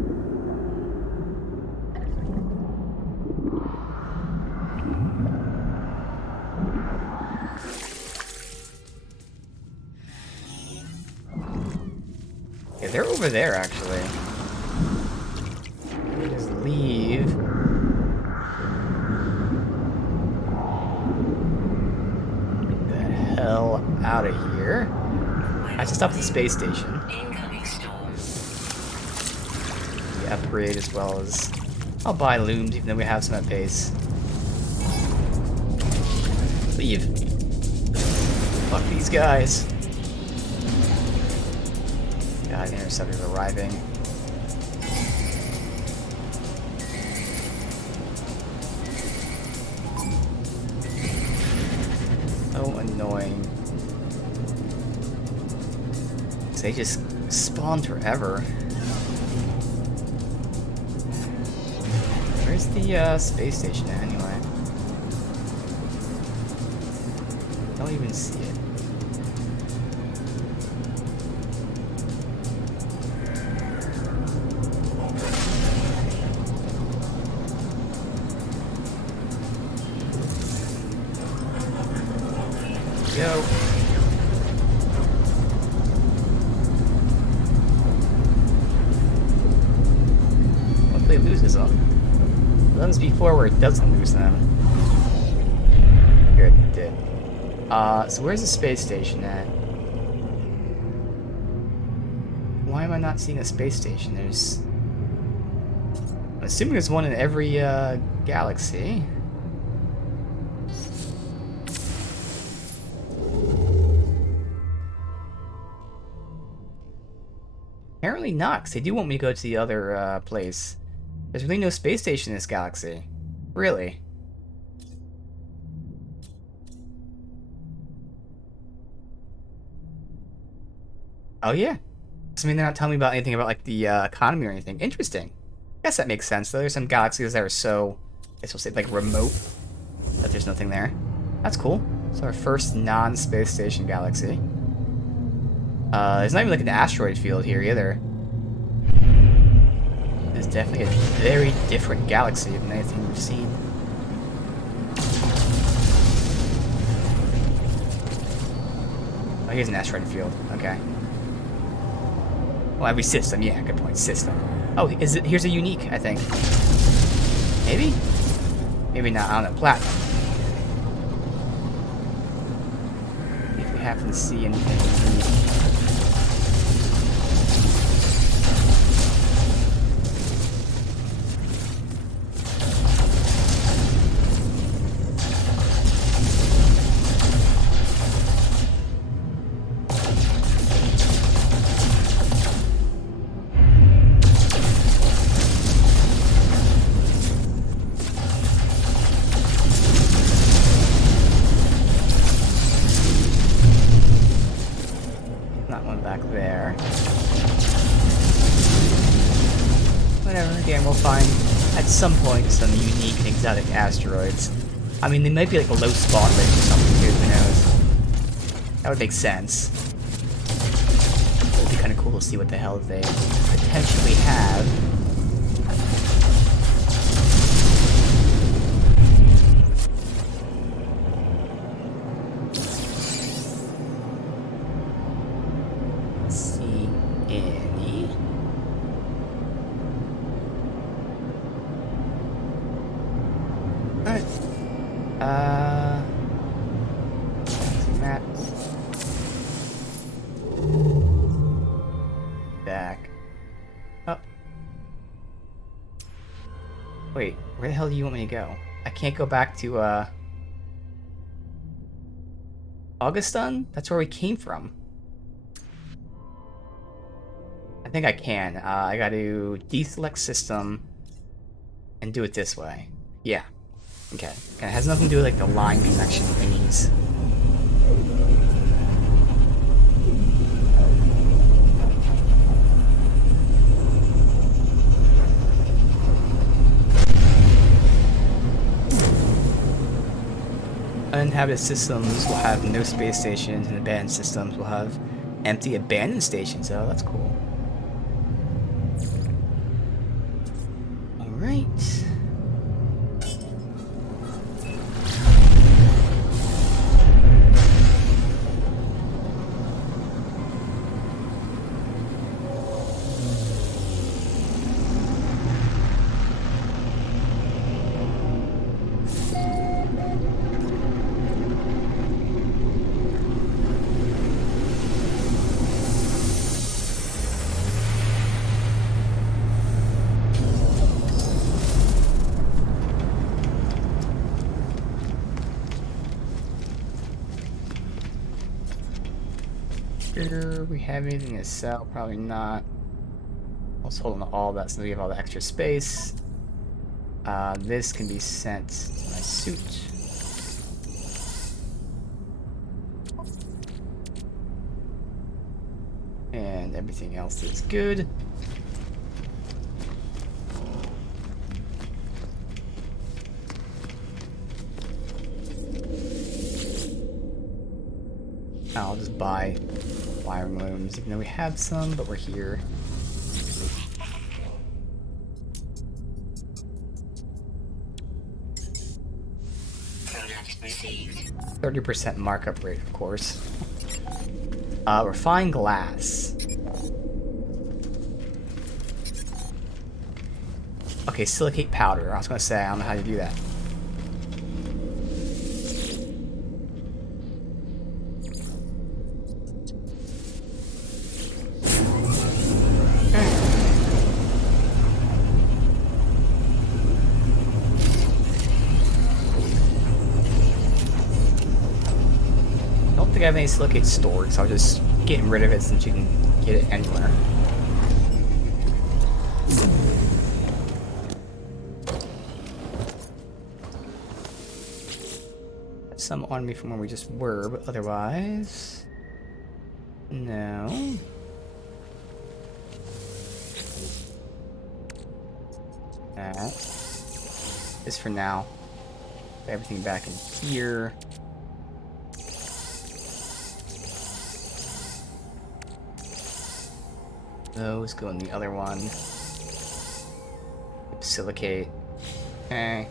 Yeah, they're over there, actually. Just leave. Get the hell out of here. I have to stop at the space station. Incoming storm. We upgrade as well as... I'll buy looms, even though we have some at base. Leave. Fuck these guys. God, interceptors arriving. So annoying. They just spawn forever. Where's the space station at, anyway? Don't even see it. Go. Hopefully it loses them. Runs before where it doesn't lose them. Good, it did. So where's the space station at? Why am I not seeing a space station? There's... I'm assuming there's one in every galaxy. Apparently not, because they do want me to go to the other place. There's really no space station in this galaxy. Really. Oh yeah. I mean, they're not telling me about anything about like the economy or anything. Interesting. I guess that makes sense, though. There's some galaxies that are so, I guess we'll say, like, remote, that there's nothing there. That's cool. It's our first non-space station galaxy. There's not even like an asteroid field here either. It's definitely a very different galaxy than anything we've seen. Oh, here's an asteroid field. Okay. Well, every system, yeah, good point. System. Oh, is it? Here's a unique, I think. Maybe? Maybe not. I don't know. Platinum. If we happen to see anything unique. At some point, some unique and exotic asteroids. I mean, they might be like a low spawn rate or something too, who knows? That would make sense. It would be kind of cool to see what the hell they potentially have. Let's see any. Alright. Map. Back. Wait, where the hell do you want me to go? I can't go back to, Augustin? That's where we came from. I think I can. I gotta deselect system and do it this way. Yeah. Okay. It has nothing to do with, like, the line connection thingies. Uninhabited systems will have no space stations, and abandoned systems will have empty abandoned stations. Oh, that's cool. Alright. 'Sure we have anything to sell? Probably not. Let's hold on to all that so we have all the extra space. This can be sent to my suit. And everything else is good. I'll just buy wiring looms, even though we have some, but we're here. Product received. 30% markup rate, of course. Refined glass. Okay, silicate powder. I was gonna say, I don't know how you do that. I have any silicate stored, so I was just getting rid of it since you can get it anywhere. Some on me from where we just were, but otherwise, no. That is for now. Put everything back in here. Those go in the other one. Silicate. Okay.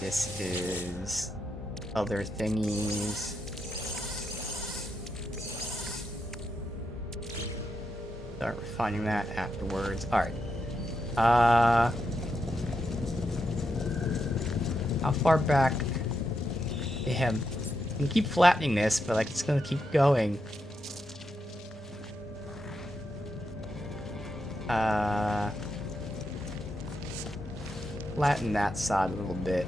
This is other thingies. Start refining that afterwards. Alright. How far back? They have. I can keep flattening this, but like it's gonna keep going. Flatten that side a little bit.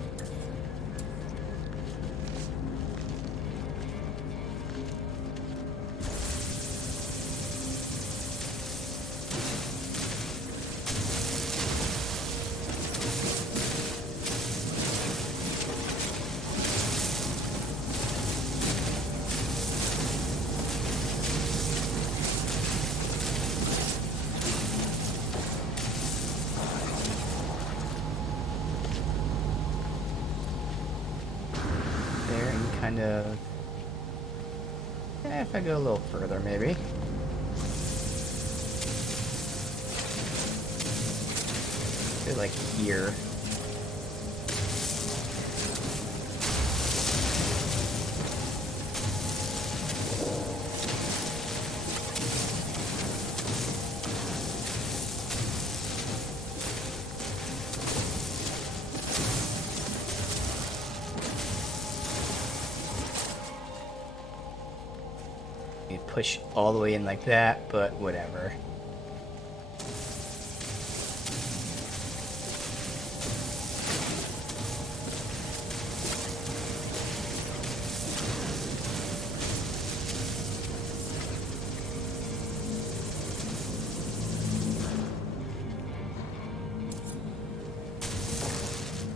If I go a little further, maybe. Like here. Push all the way in like that, but whatever.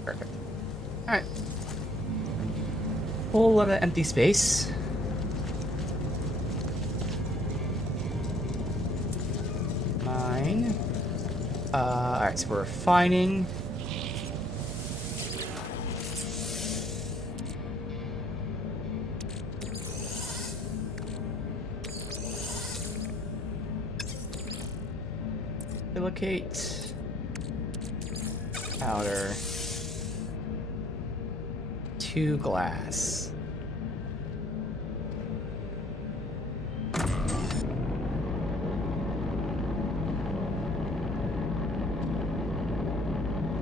Perfect. Alright. Whole lot of empty space. Mine. Alright, so we're refining. Silicate. Powder. 2 glass. I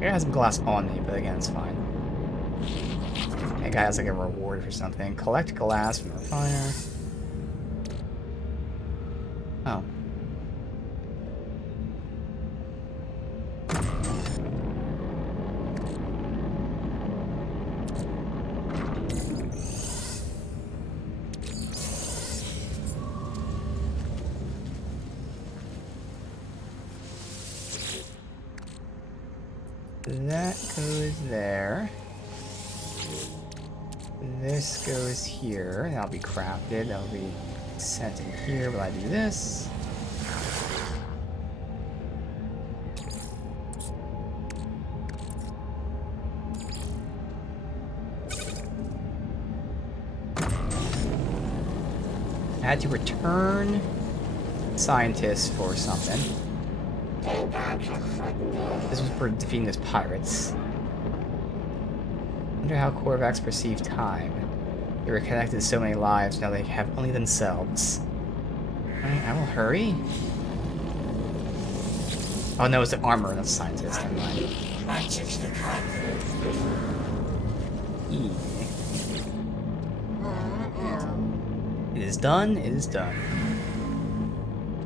have some glass on me, but again, it's fine. That guy has like a reward for something. Collect glass from the refiner. Oh. That goes there. This goes here, and that'll be crafted. That'll be sent in here while I do this. I had to return scientists for something. This was for defeating those pirates. Wonder how Korvax perceive time. They were connected to so many lives, now they have only themselves. Alright, I will hurry. Oh no, it's the armor, not the scientist. Never mind. E. It is done, it is done.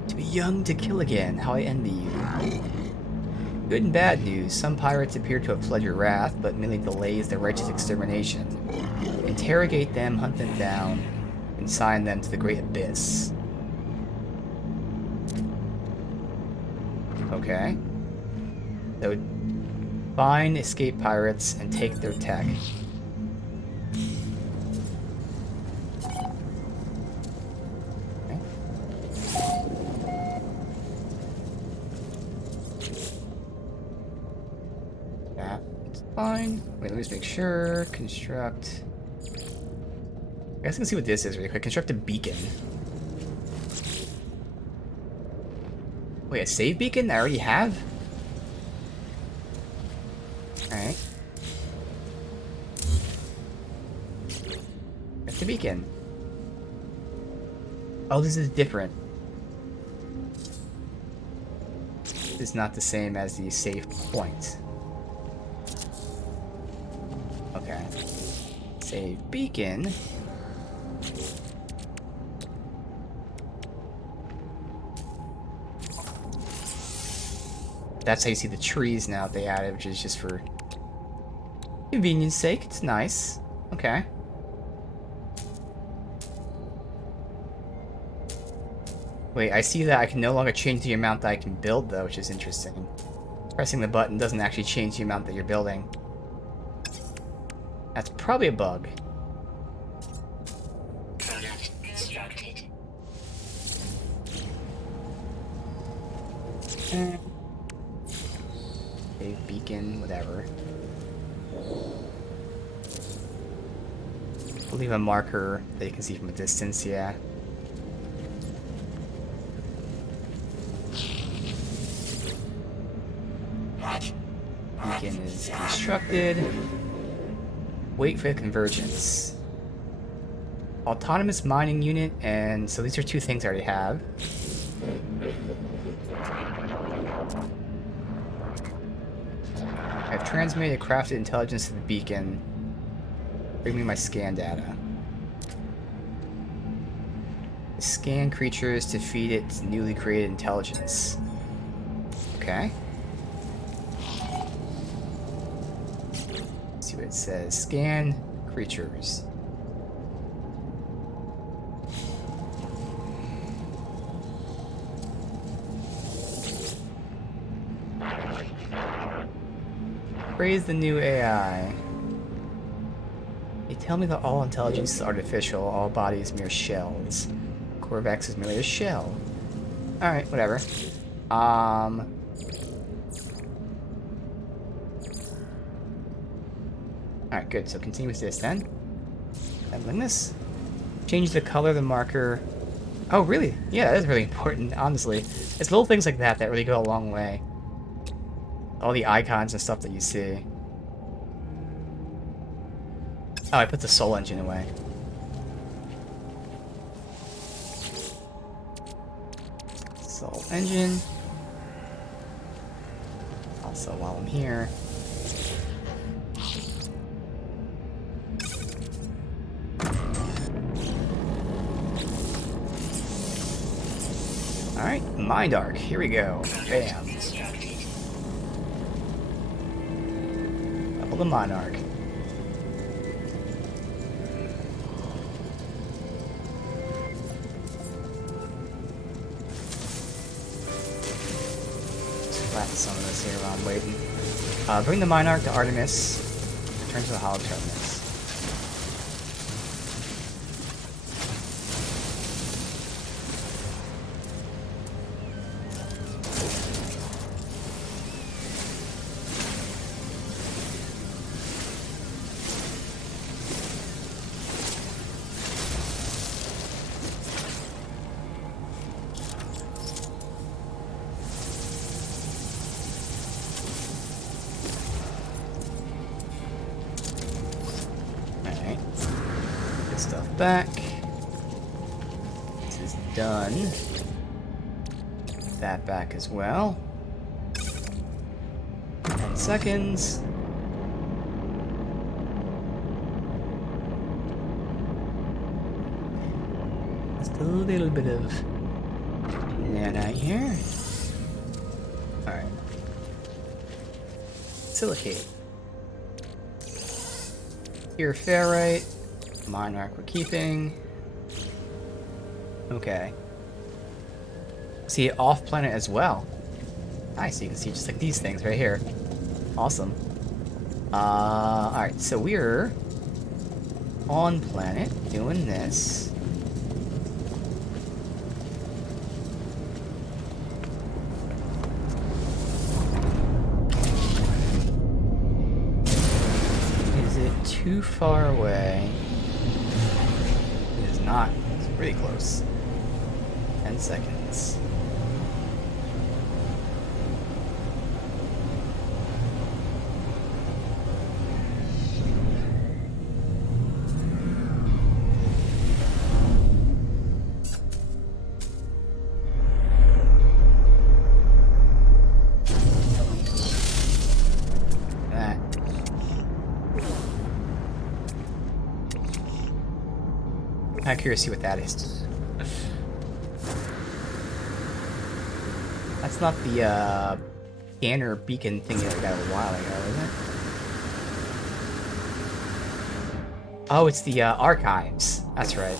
To be young to kill again, how I envy you. Good and bad news. Some pirates appear to have fled your wrath, but merely delays their righteous extermination. Interrogate them, hunt them down, and sign them to the great abyss. Okay. So, find escaped pirates and take their tech. Fine. Wait, let me just make sure. Construct. I guess I can see what this is really quick. Construct a beacon. Wait, a save beacon I already have? Alright. That's the beacon. Oh, this is different. This is not the same as the save point. Okay. Save beacon. That's how you see the trees now that they added, which is just for convenience sake. It's nice. Okay. Wait, I see that I can no longer change the amount that I can build, though, which is interesting. Pressing the button doesn't actually change the amount that you're building. That's probably a bug. Product constructed. Save beacon, whatever. We'll leave a marker that you can see from a distance, yeah. Beacon is constructed. Wait for the convergence. Autonomous mining unit, and so these are two things I already have. I've transmitted crafted intelligence to the beacon. Bring me my scan data. Scan creatures to feed it newly created intelligence. Okay. Let's see what it says. Scan creatures. Praise the new AI. They tell me that all intelligence is artificial, all bodies mere shells. Corvax is merely a shell. Alright, whatever. Alright, good. So continue with this then. Handling this. Change the color of the marker. Oh, really? Yeah, that is really important, honestly. It's little things like that that really go a long way. All the icons and stuff that you see. Oh, I put the soul engine away. Soul engine. Also, while I'm here. Alright, Mind Arc. Here we go. Bam. Constructed. Double the Mind Arc. Flatten some of this here while I'm waiting. Bring the Mind Arc to Artemis. Return to the Hollow Terminus. Alright. Get stuff back. This is done. Get that back as well. 10 seconds. Just a little bit of nanite here. Alright. Silicate. Pure ferrite. Mind Arc we're keeping. Okay. See it off planet as well. Nice, so you can see just like these things right here. Awesome. Alright, so we're on planet doing this. Is it too far away? It is not. It's pretty close. 10 seconds. That. I'm curious to see what that is. That's not the scanner beacon thing that we got a while ago, is it? Oh, it's the archives. That's right.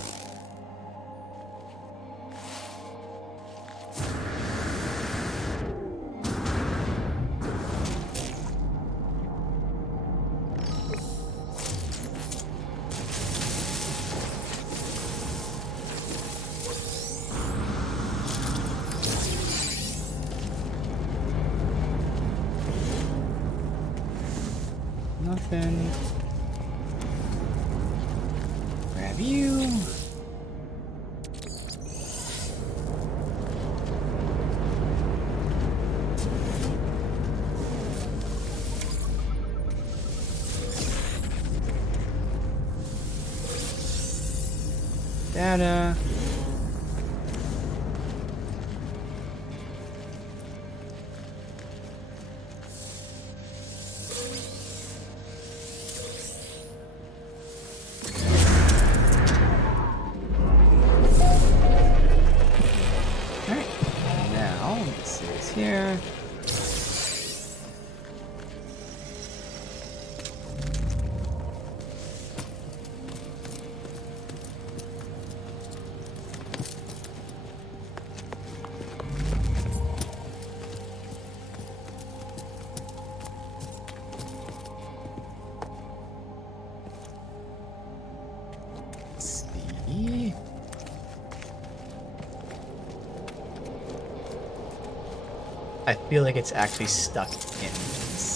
Nothing. Grab you. Data. Alright, now let's see what's here. I feel like it's actually stuck in this.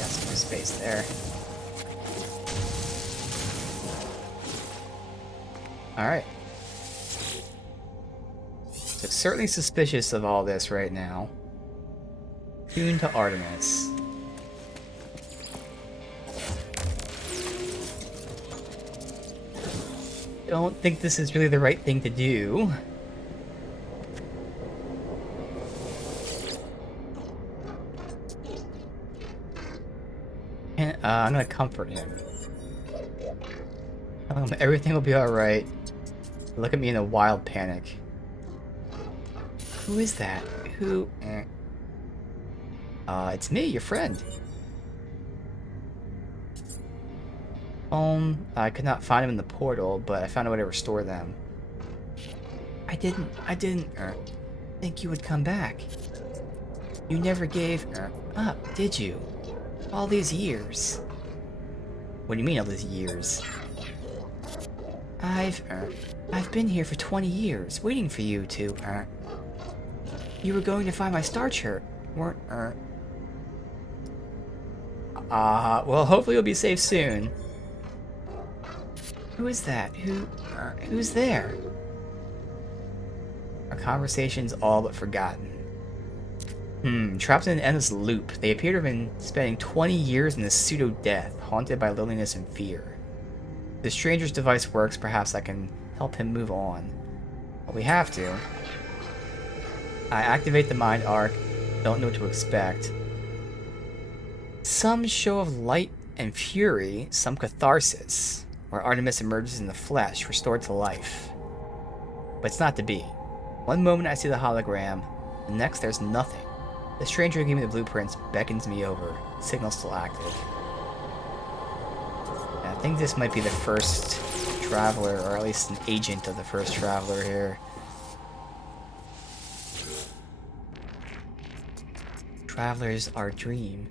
Got some more space there. Alright. So certainly suspicious of all this right now. Tune to Artemis. Don't think this is really the right thing to do. And, I'm gonna comfort him. Everything will be alright. Look at me in a wild panic. Who is that? Who? It's me, your friend. I could not find him in the portal, but I found a way to restore them. I didn't think you would come back. You never gave up, did you? All these years. What do you mean all these years? I've been here for 20 years, waiting for you to, You were going to find my star chart, weren't, well, hopefully you'll be safe soon. Who is that? Who's there? Our conversation's all but forgotten. Trapped in an endless loop, they appear to have been spending 20 years in this pseudo-death, haunted by loneliness and fear. If the stranger's device works, perhaps I can help him move on. But we have to. I activate the mind arc, don't know what to expect. Some show of light and fury, some catharsis, where Artemis emerges in the flesh, restored to life. But it's not to be. One moment I see the hologram, the next there's nothing. The stranger who gave me the blueprints beckons me over, signal still active. And I think this might be the first traveler, or at least an agent of the first traveler here. Traveler's our dream.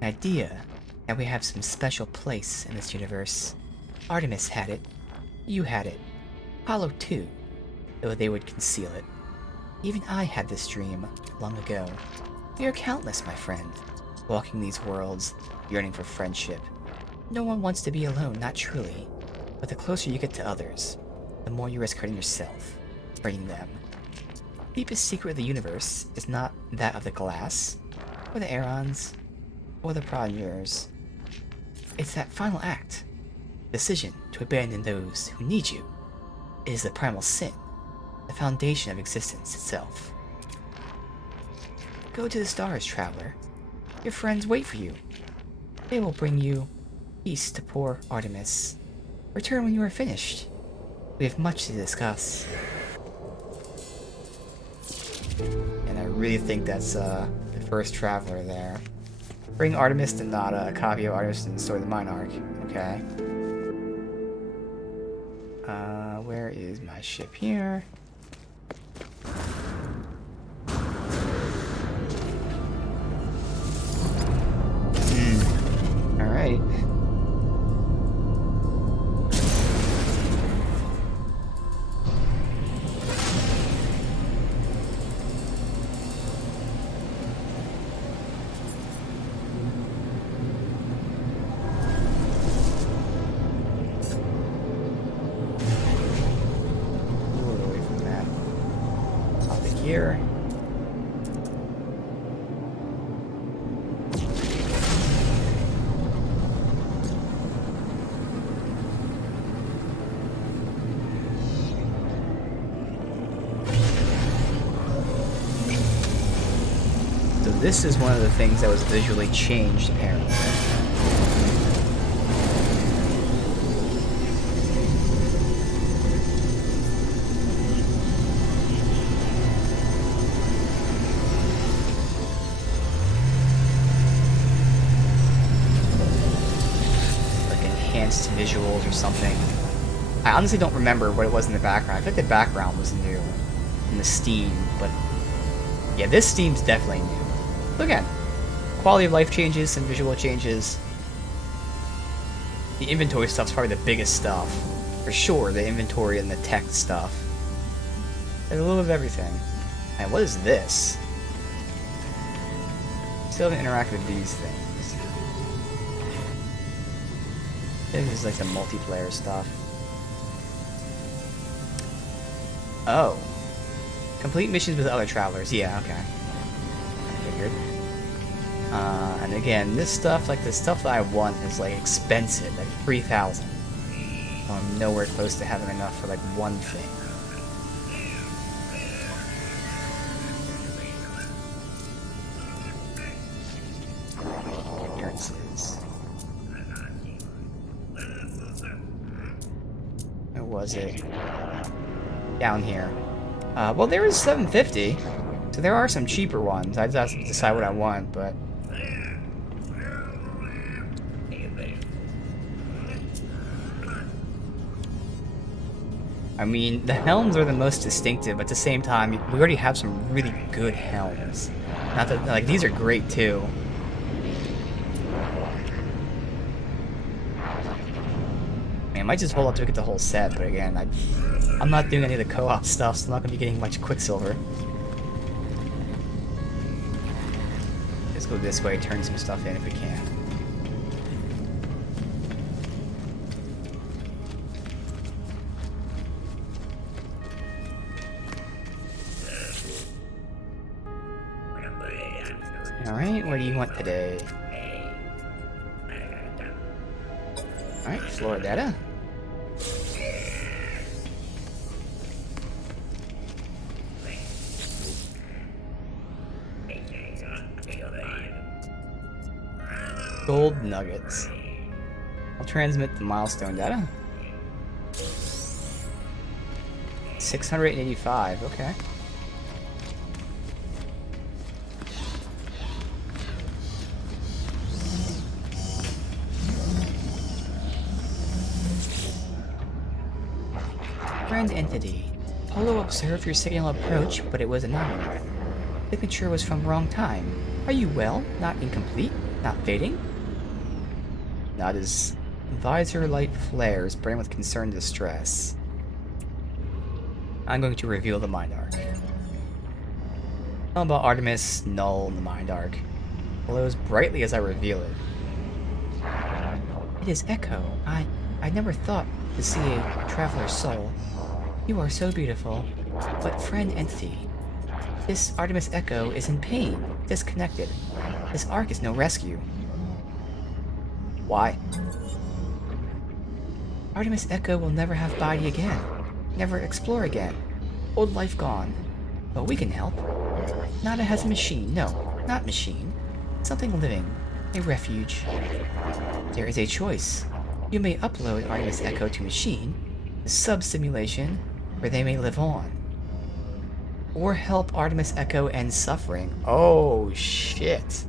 An idea that we have some special place in this universe. Artemis had it. You had it. Apollo too, though they would conceal it. Even I had this dream long ago. We are countless, my friend, walking these worlds, yearning for friendship. No one wants to be alone, not truly. But the closer you get to others, the more you risk hurting yourself, hurting them. The deepest secret of the universe is not that of the glass, or the Aerons, or the progenitors. It's that final act. Decision to abandon those who need you. It is the primal sin, the foundation of existence itself. Go to the stars, traveler. Your friends wait for you. They will bring you peace to poor Artemis. Return when you are finished. We have much to discuss. And I really think that's the first traveler there. Bring Artemis to Nada, a copy of Artemis and Sword of the Mind Arc. Okay. Where is my ship here? Alright. Here. So this is one of the things that was visually changed, apparently. enhanced visuals or something. I honestly don't remember what it was in the background. I think the background was new in the Steam, but yeah, this Steam's definitely new. So again, quality of life changes, some visual changes. The inventory stuff's probably the biggest stuff. For sure, the inventory and the tech stuff. There's a little bit of everything. And what is this? Still haven't interacted with these things. I think this is like some multiplayer stuff. Oh. Complete missions with other travelers. Yeah, okay. I figured. And again, this stuff, like the stuff that I want is like expensive, like 3,000. I'm nowhere close to having enough for like one thing. Appearances. Where was it? Down here. Well, there is 750, so there are some cheaper ones. I just have to decide what I want, but. I mean, the helms are the most distinctive, but at the same time, we already have some really good helms. Not that, like, these are great too. I mean, I might just hold up to get the whole set, but again, I'm not doing any of the co-op stuff, so I'm not going to be getting much Quicksilver. Let's go this way, turn some stuff in if we can. Alright, what do you want today? Alright, Floridetta. Gold nuggets. I'll transmit the milestone data. 685, okay. Friend entity. Polo observed your signal approach, but it was anomalous. Signature was from wrong time. Are you well? Not incomplete? Not fading? Not as visor light flares, burning with concerned distress. I'm going to reveal the Mind Arc. How about Artemis, Null, and the Mind Arc? Glows brightly as I reveal it. It is Echo. I never thought to see a traveler's soul. You are so beautiful, but friend entity. This Artemis Echo is in pain, disconnected. This arc is no rescue. Why? Artemis Echo will never have body again. Never explore again. Old life gone. But we can help. Nada has a machine. No, not machine. Something living. A refuge. There is a choice. You may upload Artemis Echo to machine, the sub-simulation, where they may live on. Or help Artemis Echo end suffering. Oh, shit.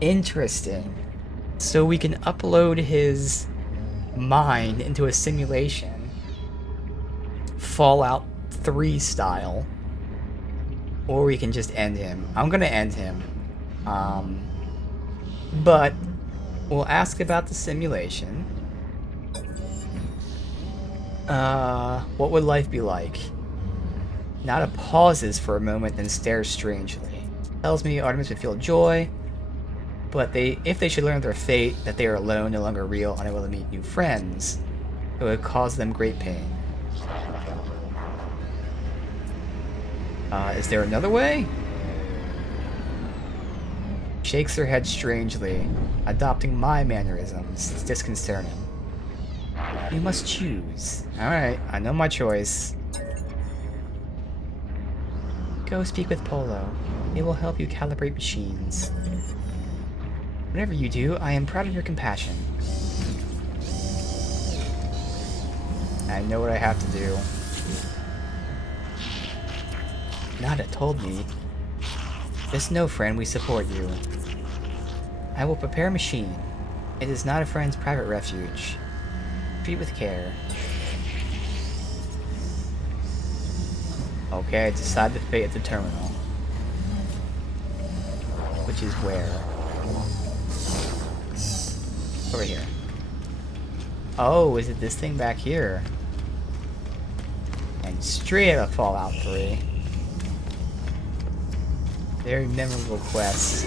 Interesting. So we can upload his mind into a simulation. Fallout 3 style. Or we can just end him. I'm gonna end him. But we'll ask about the simulation. What would life be like? Nada pauses for a moment, then stares strangely. Tells me Artemis would feel joy, but if they should learn their fate, that they are alone, no longer real, unable to meet new friends, it would cause them great pain. Is there another way? Shakes her head strangely, adopting my mannerisms. It's disconcerting. You must choose. Alright, I know my choice. Go speak with Polo. It will help you calibrate machines. Whatever you do, I am proud of your compassion. I know what I have to do. Nada told me. Just know, friend, we support you. I will prepare a machine. It is not a friend's private refuge. Treat with care. Okay, decide the fate at the terminal. Which is where? Over here. Oh, is it this thing back here? And straight out of Fallout 3. Very memorable quest.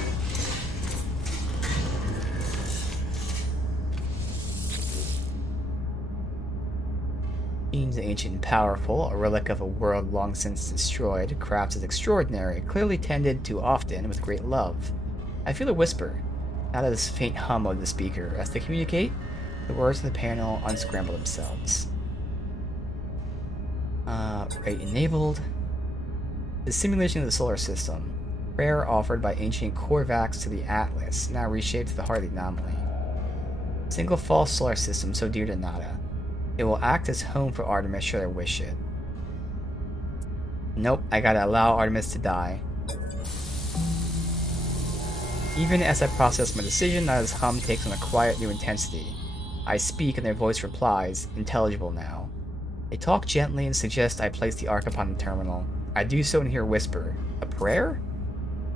Seems ancient and powerful, a relic of a world long since destroyed, crafts is extraordinary, clearly tended to often with great love. I feel a whisper, not as faint hum of the speaker. As they communicate, the words in the panel unscramble themselves. Rate enabled. The simulation of the solar system. Prayer offered by ancient Korvax to the Atlas, now reshaped to the Hartley anomaly. Single false solar system so dear to Nada. It will act as home for Artemis should I wish it. Nope, I gotta allow Artemis to die. Even as I process my decision, Nada's hum takes on a quiet new intensity. I speak and their voice replies, intelligible now. They talk gently and suggest I place the Ark upon the terminal. I do so and hear a whisper. A prayer?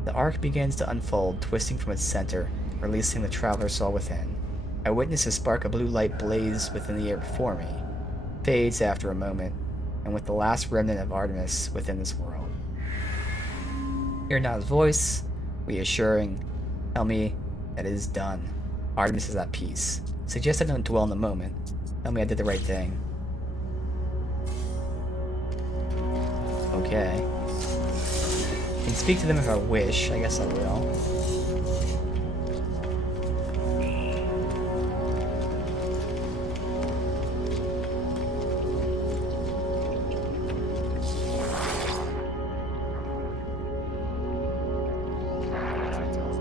The Ark begins to unfold, twisting from its center, releasing the traveler's soul within. I witness a spark of blue light blaze within the air before me, fades after a moment, and with the last remnant of Artemis within this world. Hear Nada's voice, reassuring, tell me that it is done. Artemis is at peace. Suggest I don't dwell in the moment. Tell me I did the right thing. Okay. Can speak to them if I wish. I guess I will.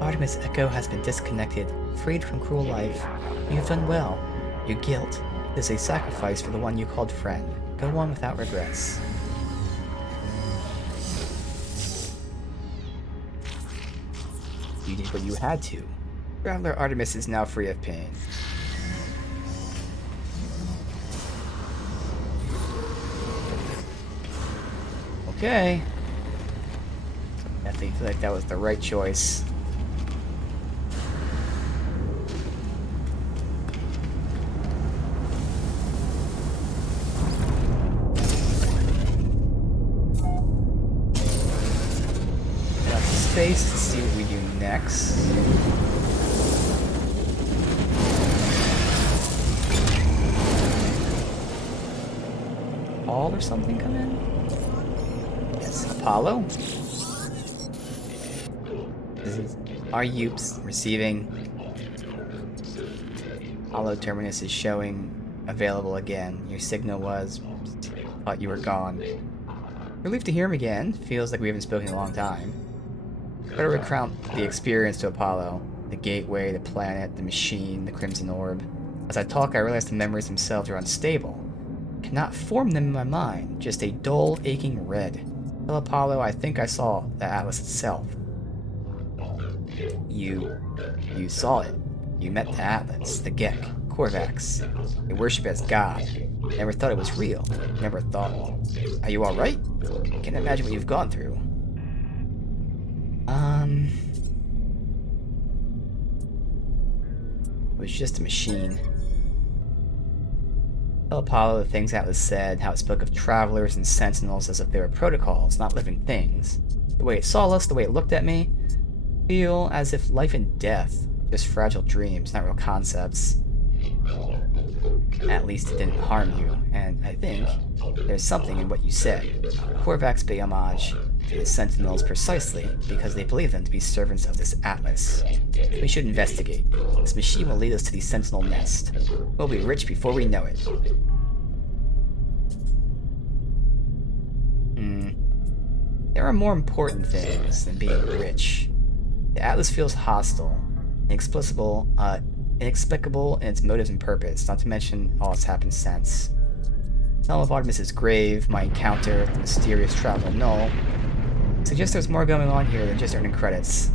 Artemis Echo has been disconnected, freed from cruel life. You have done well. Your guilt is a sacrifice for the one you called friend. Go on without regrets. You did what you had to. Traveler Artemis is now free of pain. Okay. Definitely feel like that was the right choice. Space to see what we do next. Paul or something come in? Yes, Apollo. This is our Youps receiving. Apollo Terminus is showing available again. Your signal was, thought you were gone. Relief to hear him again. Feels like we haven't spoken in a long time. Better recount the experience to Apollo. The gateway, the planet, the machine, the crimson orb. As I talk, I realize the memories themselves are unstable. I cannot form them in my mind, just a dull, aching red. Tell Apollo, I think I saw the Atlas itself. You saw it. You met the Atlas, the Gek, Korvax. You worship as God. Never thought it was real. Never thought. Are you alright? Can't imagine what you've gone through. It was just a machine. Tell Apollo the things Atlas said, how it spoke of travelers and sentinels as if they were protocols, not living things. The way it saw us, the way it looked at me. Feel as if life and death, just fragile dreams, not real concepts. At least it didn't harm you, and I think there's something in what you said. Korvax pay homage to the Sentinels precisely because they believe them to be servants of this Atlas. We should investigate. This machine will lead us to the Sentinel nest. We'll be rich before we know it. There are more important things than being rich. The Atlas feels hostile, inexplicable in its motives and purpose, not to mention all that's happened since. Tell him of Artemis's grave, my encounter with the mysterious traveler Null. Suggest there's more going on here than just earning credits.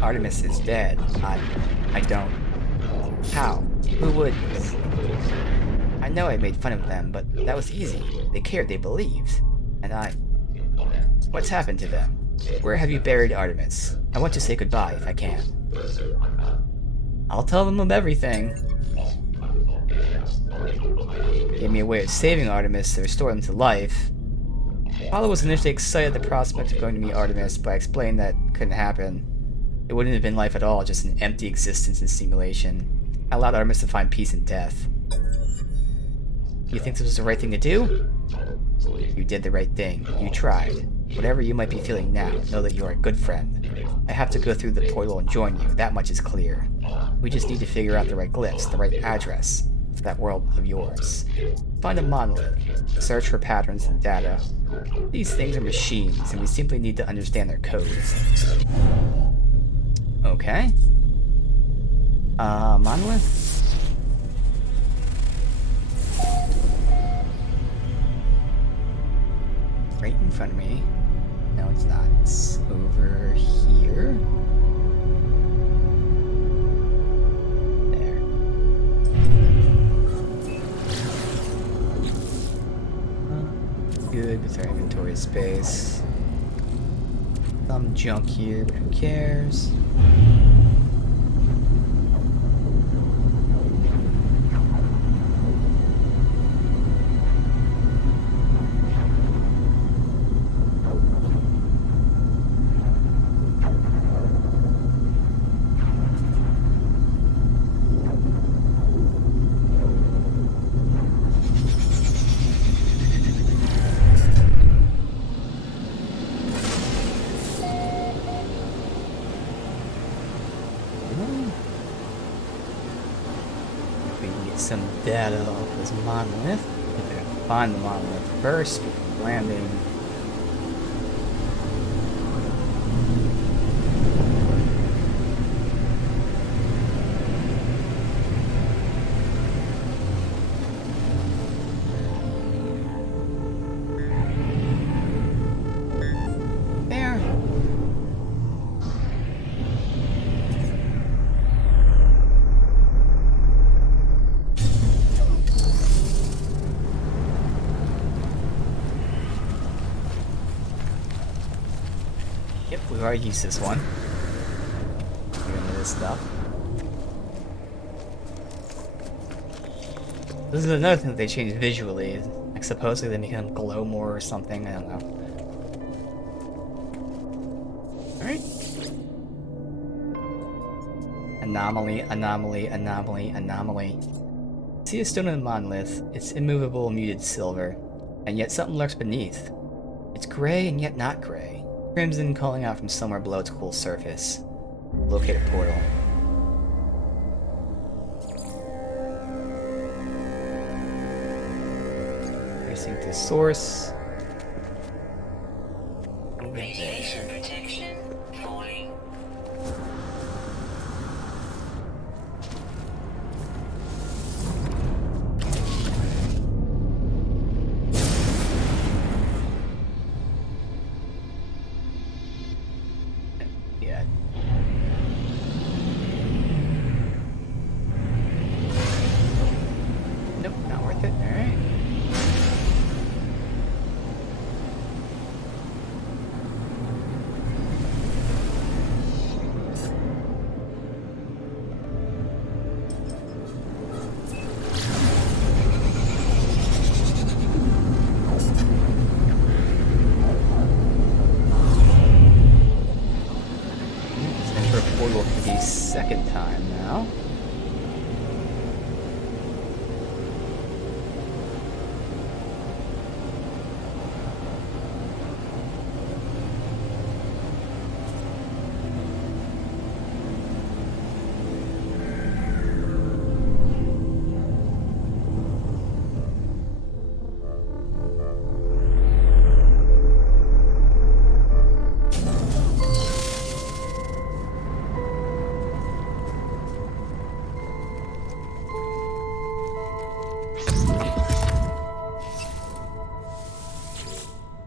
Artemis is dead. I don't. How? Who would? I know I made fun of them, but that was easy. They cared, they believed. And I... What's happened to them? Where have you buried Artemis? I want to say goodbye if I can. I'll tell them of everything. Gave me a way of saving Artemis to restore them to life. Apollo was initially excited at the prospect of going to meet Artemis, but I explained that couldn't happen. It wouldn't have been life at all, just an empty existence in simulation. I allowed Artemis to find peace in death. You think this was the right thing to do? You did the right thing. You tried. Whatever you might be feeling now, know that you are a good friend. I have to go through the portal and join you, that much is clear. We just need to figure out the right glyphs, the right address, for that world of yours. Find a monolith. Search for patterns and data. These things are machines, and we simply need to understand their codes. Okay. Monolith? Right in front of me. No, it's not. It's over here. There. Good with our inventory space. Some junk here, but who cares? Some data off this monolith. If I can find the monolith first before landing. There. Yep, we've already used this one. Get into this stuff. This is another thing that they changed visually. Like supposedly they make them glow more or something, I don't know. Alright. Anomaly, anomaly, anomaly, anomaly. See a stone in the monolith. It's immovable, muted silver. And yet something lurks beneath. It's gray and yet not gray. Crimson calling out from somewhere below its cool surface. Locate a portal. Tracing to source. Radiation protection falling. Yeah. Nope, not worth it. Alright. Enter a portal for the second time now.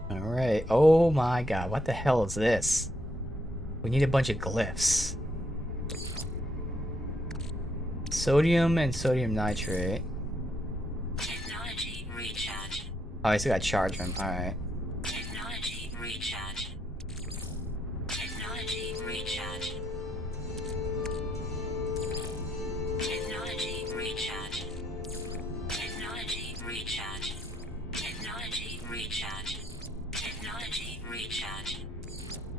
Alright, oh my god, what the hell is this? We need a bunch of glyphs. Sodium and sodium nitrate. Technology recharge. Oh, I still gotta charge them. Alright. Technology recharge. Technology recharge. Technology recharge. Technology recharge. Technology recharge. Technology recharge.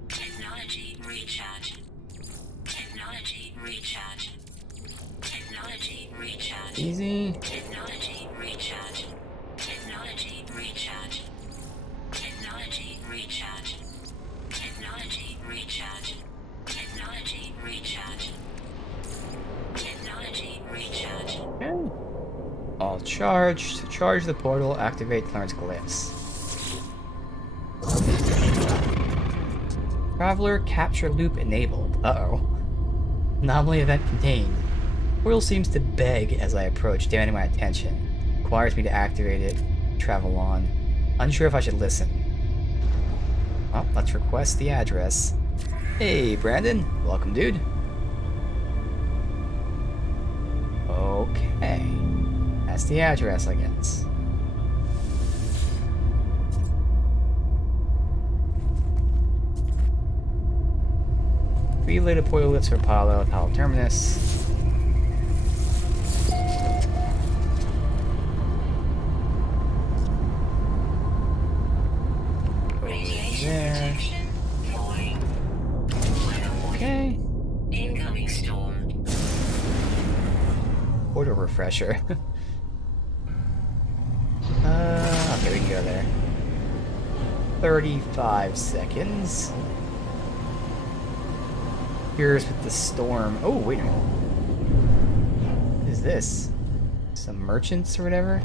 Technology recharge. Technology recharge. Technology recharge. Easy. Technology recharge. Technology recharge. Technology recharge. Technology recharge. Technology recharge. Technology recharge. Okay. All charged. To charge the portal, activate Clarence glyphs. Traveler capture loop enabled. Uh-oh. Anomaly event contained. Portal seems to beg as I approach, demanding my attention. Requires me to activate it. Travel on. Unsure if I should listen. Well, let's request the address. Hey, Brandon. Welcome, dude. Okay. That's the address, I guess. Related portal lifts for Apollo Terminus. Radiation There. protection falling. Okay. Incoming storm. Portal refresher. Okay, we can go there. 35 seconds. Here's with the storm. Oh, wait a minute. What is this? Some merchants or whatever?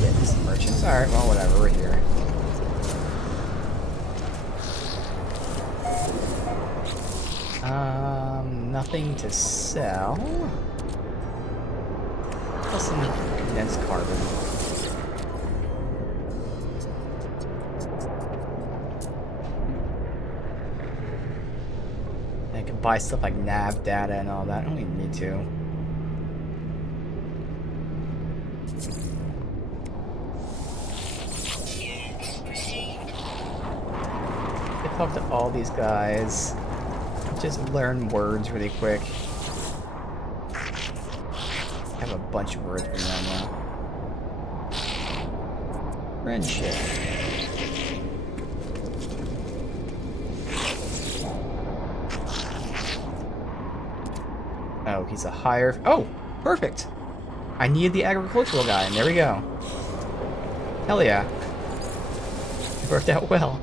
Yeah, just some merchants. Alright, well, whatever. We're here. Nothing to sell. Plus some condensed carbon. I can buy stuff like nav data and all that. I don't even need to. Units received. I talk to all these guys. Just learn words really quick. I have a bunch of words for them now. Friendship. Oh, he's a higher. Oh, perfect. I needed the agricultural guy, and there we go. Hell yeah. It worked out well.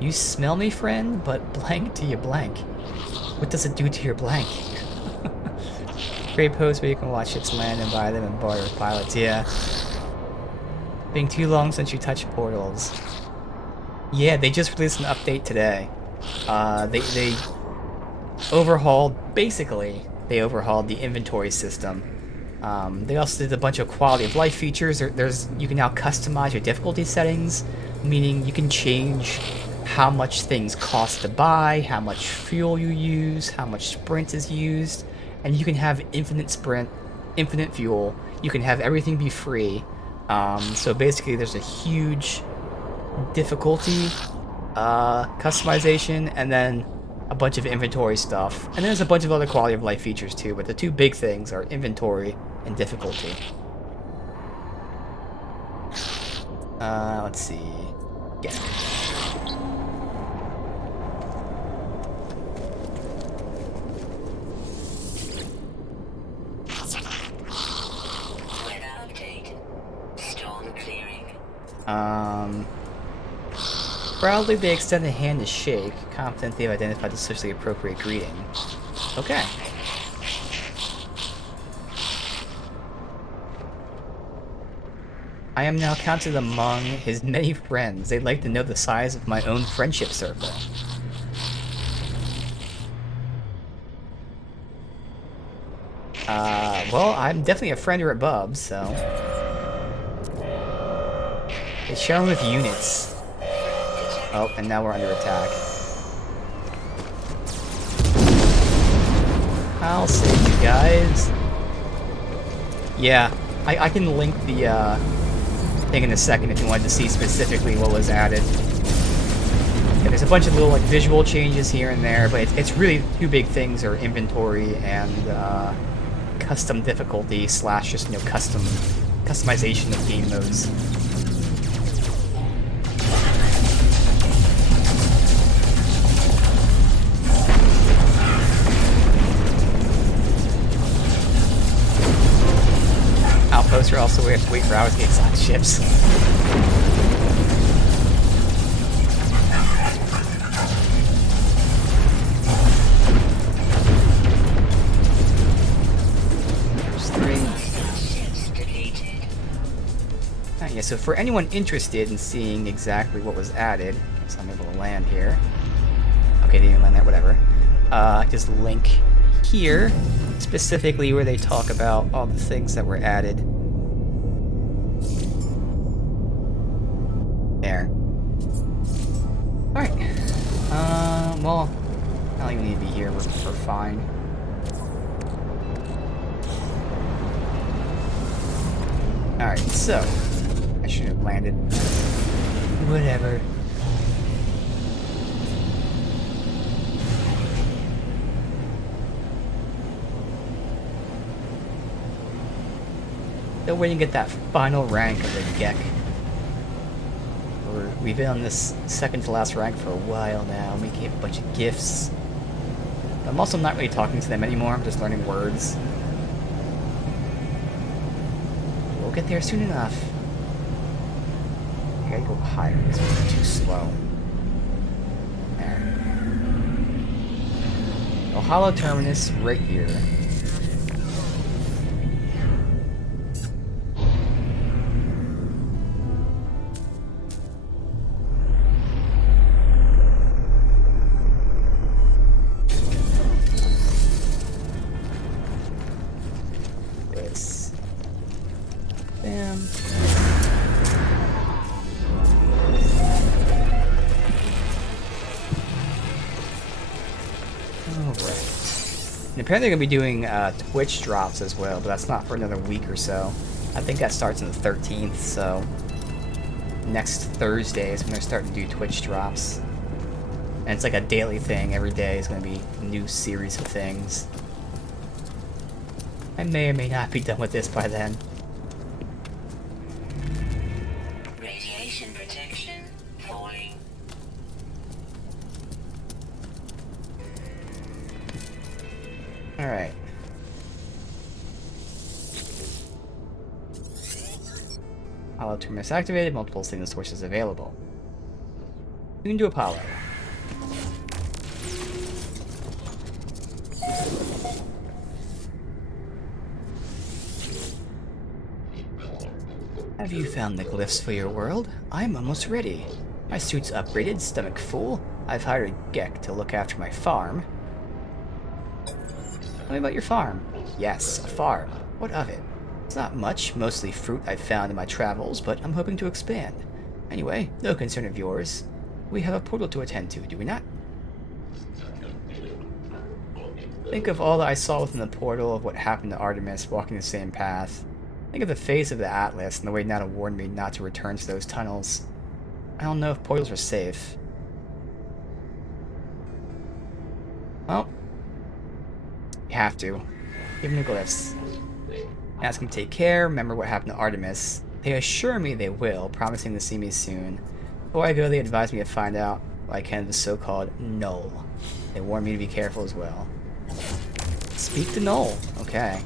You smell me, friend, but blank to you blank. What does it do to your blank? Great post where you can watch ships land and buy them and barter with pilots, yeah. Being too long since you touched portals. Yeah, they just released an update today. They overhauled, basically, they overhauled the inventory system. They also did a bunch of quality of life features. You can now customize your difficulty settings, meaning you can change how much things cost to buy, how much fuel you use, how much sprint is used, and you can have infinite sprint, infinite fuel. You can have everything be free. So basically there's a huge difficulty customization, and then a bunch of inventory stuff. And there's a bunch of other quality of life features too, but the two big things are inventory and difficulty. Let's see. Yeah. Weather update. Storm clearing. Proudly they extend a hand to shake, confident they've identified the socially appropriate greeting. Okay. I am now counted among his many friends. They'd like to know the size of my own friendship circle. Well, I'm definitely a friend here at Bubs, so... It's shown with units. Oh, and now we're under attack. I'll save you guys. Yeah, I can link the thing in a second if you wanted to see specifically what was added. Yeah, there's a bunch of little like visual changes here and there, but it's really two big things are inventory and custom difficulty / just customization of game modes. Outposts are also we have to wait for hours to get on ships. Yeah, so for anyone interested in seeing exactly what was added, so I'm able to land here. Okay, didn't even land there, whatever. Just link here, specifically where they talk about all the things that were added. There. Alright. Well, I don't even need to be here, we're fine. Alright, so I should have landed. Whatever. Still waiting to get that final rank of the Gek. We've been on this second to last rank for a while now, making a bunch of gifts. I'm also not really talking to them anymore, I'm just learning words. We'll get there soon enough. I gotta go higher, this one's too slow. There. Oh, Hollow Terminus right here. This. Bam. And apparently they're going to be doing Twitch drops as well, but that's not for another week or so. I think that starts on the 13th, so next Thursday is when they're starting to do Twitch drops. And it's like a daily thing. Every day is going to be a new series of things. I may or may not be done with this by then. Radiation protection falling. Alright. Hollow Terminus activated, multiple signal sources available. Soon to Apollo. Have you found the glyphs for your world? I'm almost ready. My suit's upgraded, stomach full. I've hired a Gek to look after my farm. Tell me about your farm. Yes, a farm. What of it? It's not much, mostly fruit I've found in my travels, but I'm hoping to expand. Anyway, no concern of yours. We have a portal to attend to, do we not? Think of all that I saw within the portal, of what happened to Artemis walking the same path. Think of the face of the Atlas and the way Nata warned me not to return to those tunnels. I don't know if portals are safe. Well, you have to. Give them the glyphs. Ask them to take care, remember what happened to Artemis. They assure me they will, promising to see me soon. Before I go, they advise me to find out what I can of the so-called Null. They warn me to be careful as well. Speak to Null. Okay.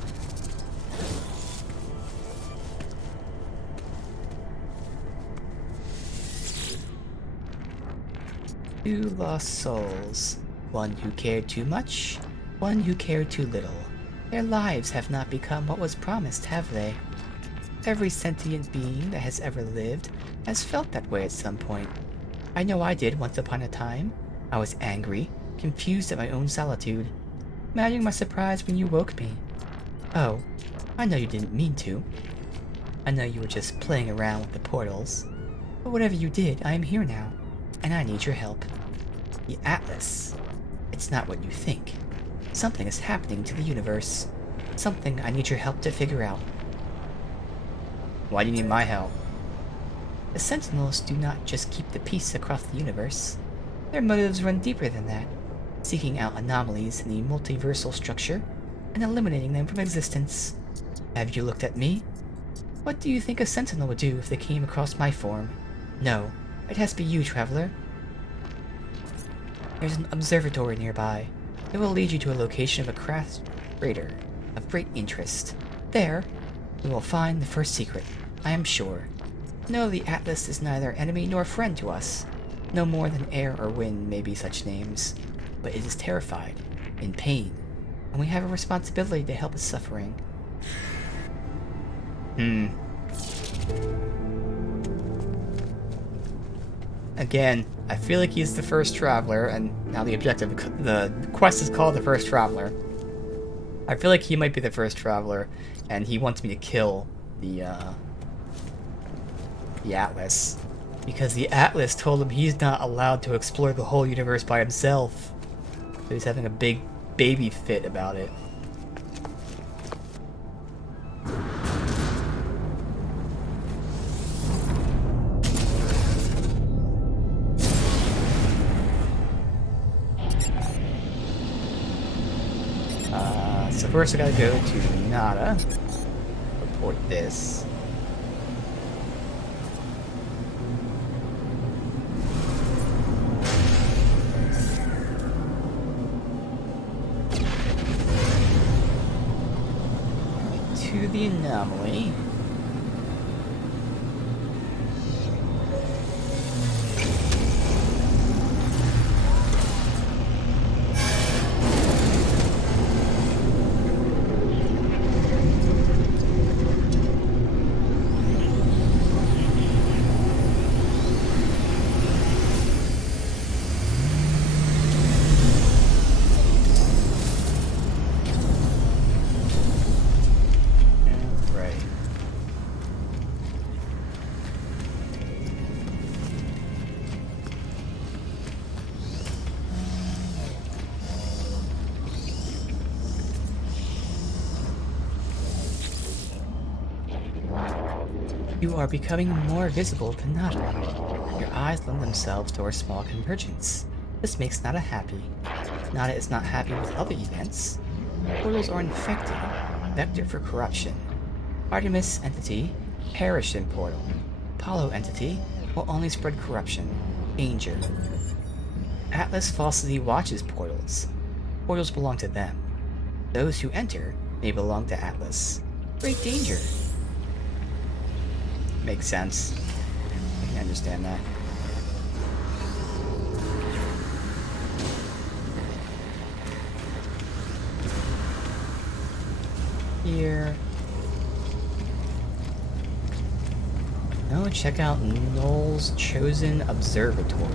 Two lost souls. One who cared too much, one who cared too little. Their lives have not become what was promised, have they? Every sentient being that has ever lived has felt that way at some point. I know I did once upon a time. I was angry, confused at my own solitude. Imagine my surprise when you woke me. Oh, I know you didn't mean to. I know you were just playing around with the portals. But whatever you did, I am here now. and I need your help. The Atlas. It's not what you think. Something is happening to the universe. Something I need your help to figure out. Why do you need my help? The Sentinels do not just keep the peace across the universe. Their motives run deeper than that, seeking out anomalies in the multiversal structure and eliminating them from existence. Have you looked at me? What do you think a Sentinel would do if they came across my form? No, it has to be you, Traveler. There's an observatory nearby. It will lead you to a location of a craft freighter of great interest. There, you will find the first secret, I am sure. No, the Atlas is neither enemy nor friend to us. No more than air or wind may be such names. But it is terrified, in pain, and we have a responsibility to help its suffering. Again, I feel like he's the first traveler, and now the quest is called the First Traveler. I feel like he might be the first traveler, and he wants me to kill the Atlas. Because the Atlas told him he's not allowed to explore the whole universe by himself. So he's having a big baby fit about it. So first I gotta go to Nada, report this. To the anomaly. You are becoming more visible to Nada. Your eyes lend themselves to our small convergence. This makes Nada happy. Nada is not happy with other events. Portals are infected, vector for corruption. Artemis entity, perish in portal. Apollo entity will only spread corruption. Danger. Atlas falsely watches portals. Portals belong to them. Those who enter may belong to Atlas. Great danger. Makes sense. I can understand that. Here. No, check out Null's Chosen Observatory.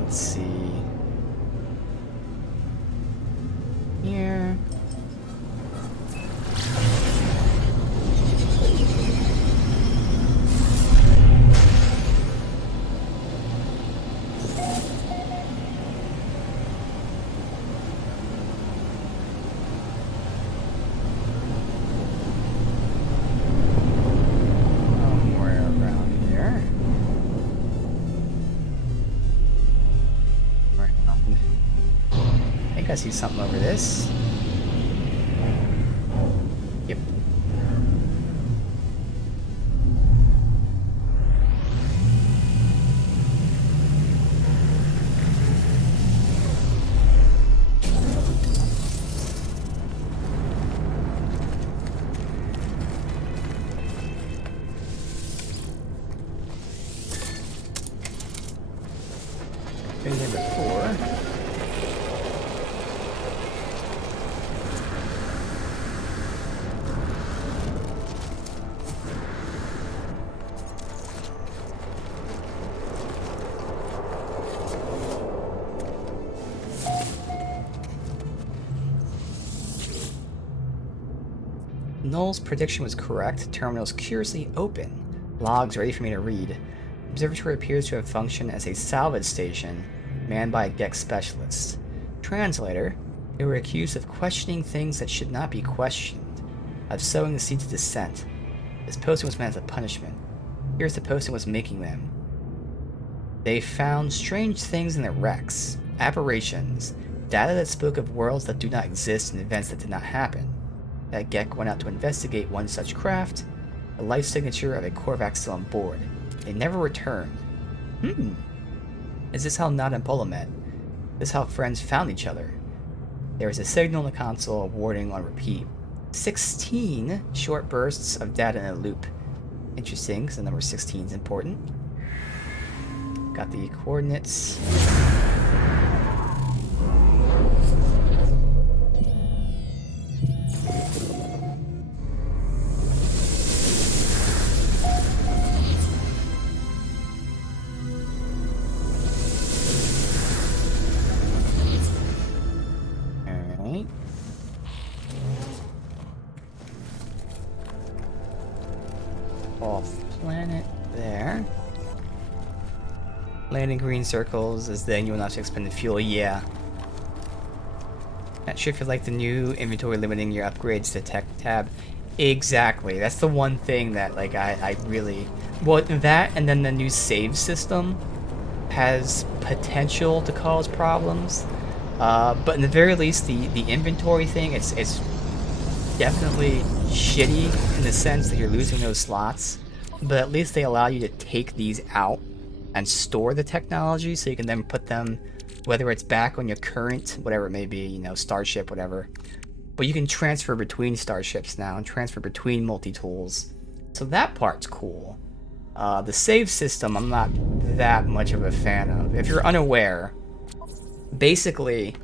Let's see. Here. Somewhere around here. I think I see something over this. Yep. Been there before. Null's prediction was correct. Terminal's curiously open. Logs ready for me to read. Observatory appears to have functioned as a salvage station manned by a Gex specialist. Translator, they were accused of questioning things that should not be questioned, of sowing the seeds of dissent. This posting was meant as a punishment. Here's the posting was making them. They found strange things in the wrecks, aberrations, data that spoke of worlds that do not exist and events that did not happen. That Gek went out to investigate one such craft, the life signature of a Korvax still on board. They never returned. Is this how Nod and Polo met? This is how friends found each other. There is a signal in the console, a warning on repeat. 16 short bursts of data in a loop. Interesting, because the number 16 is important. Got the coordinates. Alright. Off planet there. Landing green circles is then you will not have to expend the fuel. Yeah. Not sure if you like the new inventory limiting your upgrades to tech tab. Exactly. That's the one thing that like I really well that and then the new save system has potential to cause problems. But in the very least the inventory thing it's definitely shitty in the sense that you're losing those slots. But at least they allow you to take these out and store the technology so you can then put them, whether it's back on your current, whatever it may be, you know, starship, whatever. But you can transfer between starships now and transfer between multi-tools. So that part's cool. The save system I'm not that much of a fan of. If you're unaware, basically,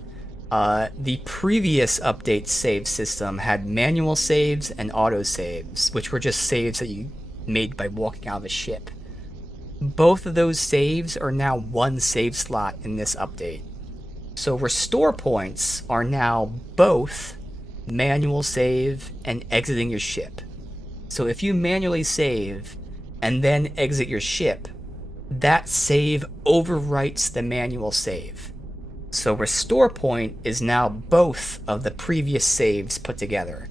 the previous update save system had manual saves and auto saves, which were just saves that you made by walking out of a ship. Both of those saves are now one save slot in this update. So restore points are now both manual save and exiting your ship. So if you manually save and then exit your ship, that save overwrites the manual save. So restore point is now both of the previous saves put together.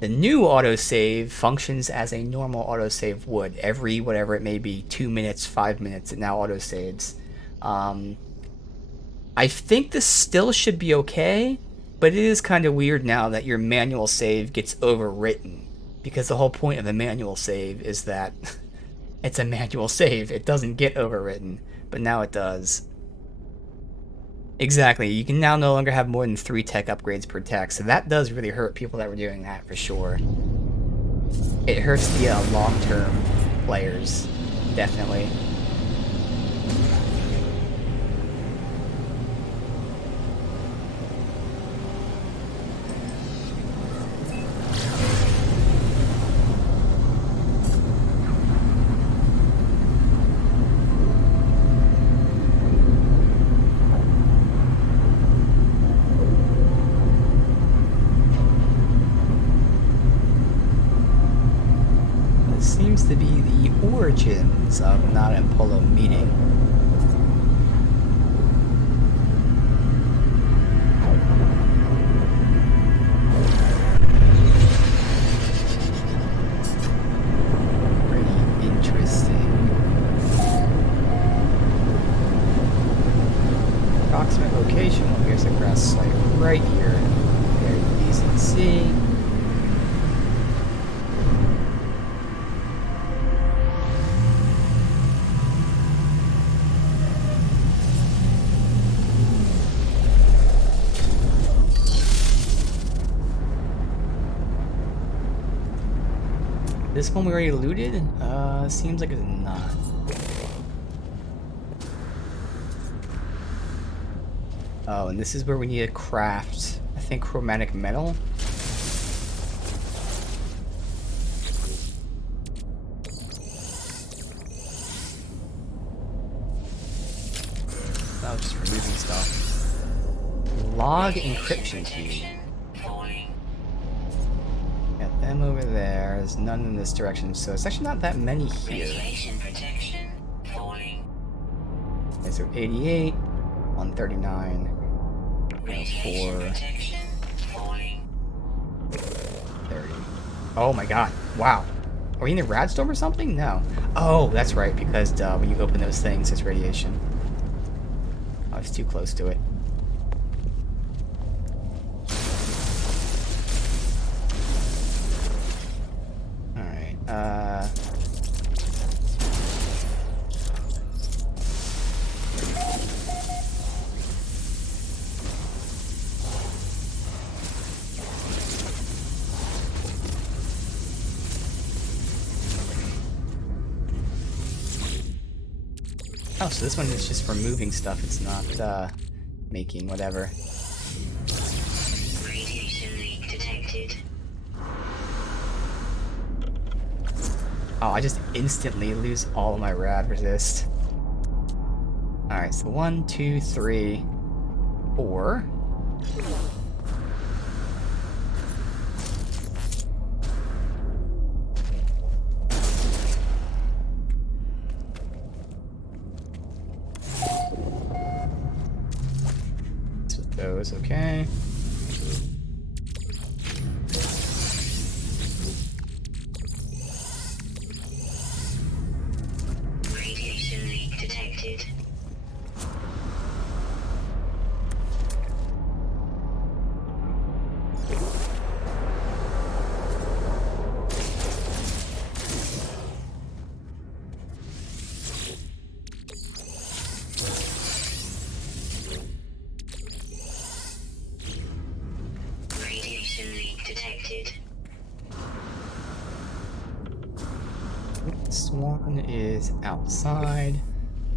The new autosave functions as a normal autosave would. Every, whatever it may be, 2 minutes, 5 minutes, it now autosaves. I think this still should be okay, but it is kind of weird now that your manual save gets overwritten. Because the whole point of the manual save is that it's a manual save. It doesn't get overwritten, but now it does. Exactly, you can now no longer have more than 3 tech upgrades per tech, so that does really hurt people that were doing that for sure. It hurts the long-term players, definitely. Seems to be the origins of Nod and Polo meeting. Pretty interesting. Approximate location will here's the grass site right here. Very easy to see. This one we already looted? Seems like it's not. Oh, and this is where we need to craft, I think, chromatic metal. I was just removing stuff. Log encryption key. Got M over there. There's none in this direction, so it's actually not that many here. Radiation protection falling. Okay, so 88, 139, Radiation 4, protection falling. 30. Oh my god. Wow. Are we in a rad storm or something? No. Oh, that's right, because when you open those things, it's radiation. I was too close to it. Alright, oh, so this one is just for moving stuff, it's not, making whatever. Radiation leak detected. Oh, I just instantly lose all of my rad resist. Alright, so 1, 2, 3, 4. So those, okay. Radiation leak detected. Radiation leak detected. This one is outside.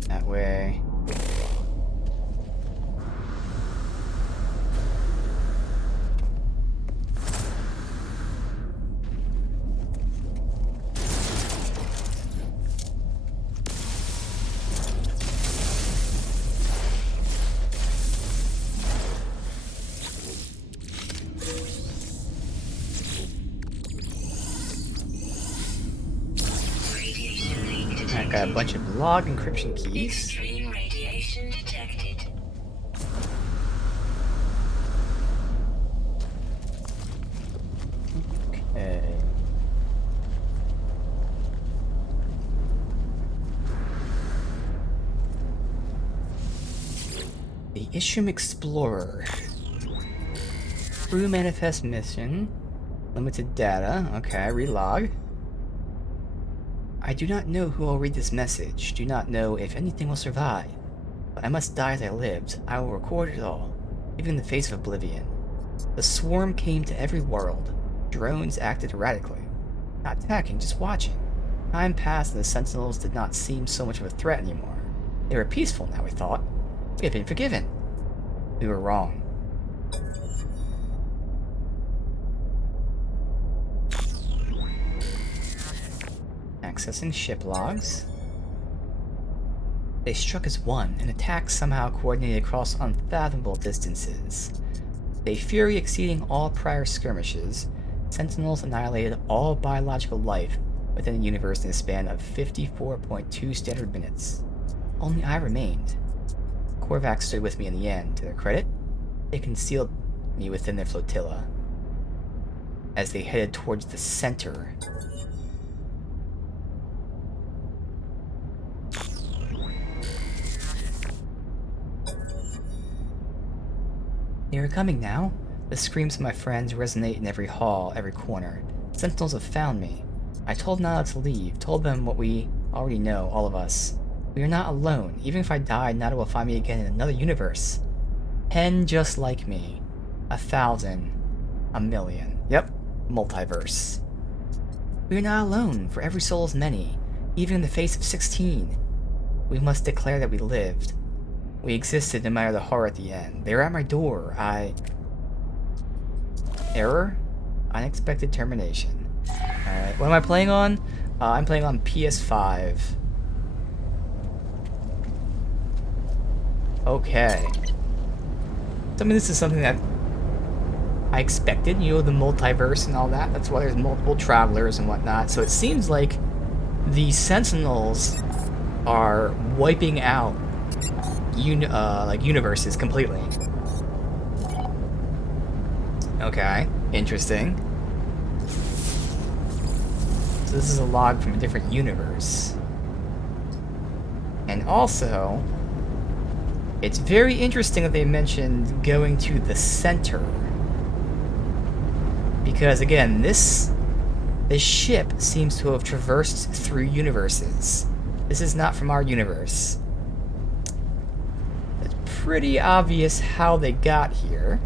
That way. Radiation leak I detected. got a bunch of log encryption keys. Extreme radiation detected. Okay. The Isham Explorer. Crew manifest mission. Limited data. Okay, relog. I do not know who will read this message. Do not know if anything will survive. But I must die as I lived. I will record it all, even in the face of oblivion. The swarm came to every world. Drones acted erratically. Not attacking, just watching. Time passed and the Sentinels did not seem so much of a threat anymore. They were peaceful now, we thought. We had been forgiven. We were wrong. Accessing ship logs. They struck as one, an attack somehow coordinated across unfathomable distances. A fury exceeding all prior skirmishes, Sentinels annihilated all biological life within the universe in a span of 54.2 standard minutes. Only I remained. Korvax stood with me in the end. To their credit, they concealed me within their flotilla as they headed towards the center. They are coming now. The screams of my friends resonate in every hall, every corner. Sentinels have found me. I told Nala to leave, told them what we already know, all of us. We are not alone. Even if I die, Nala will find me again in another universe. 10 just like me. 1,000. 1,000,000. Yep, multiverse. We are not alone, for every soul is many, even in the face of 16. We must declare that we lived. We existed no matter the horror at the end. They were at my door. Error? Unexpected termination. Alright, what am I playing on? I'm playing on PS5. Okay. So, I mean, this is something that I expected, you know, the multiverse and all that. That's why there's multiple travelers and whatnot. So it seems like the Sentinels are wiping out like universes completely. Okay, interesting. So this is a log from a different universe. And also, it's very interesting that they mentioned going to the center. Because again, this ship seems to have traversed through universes. This is not from our universe. It's pretty obvious how they got here.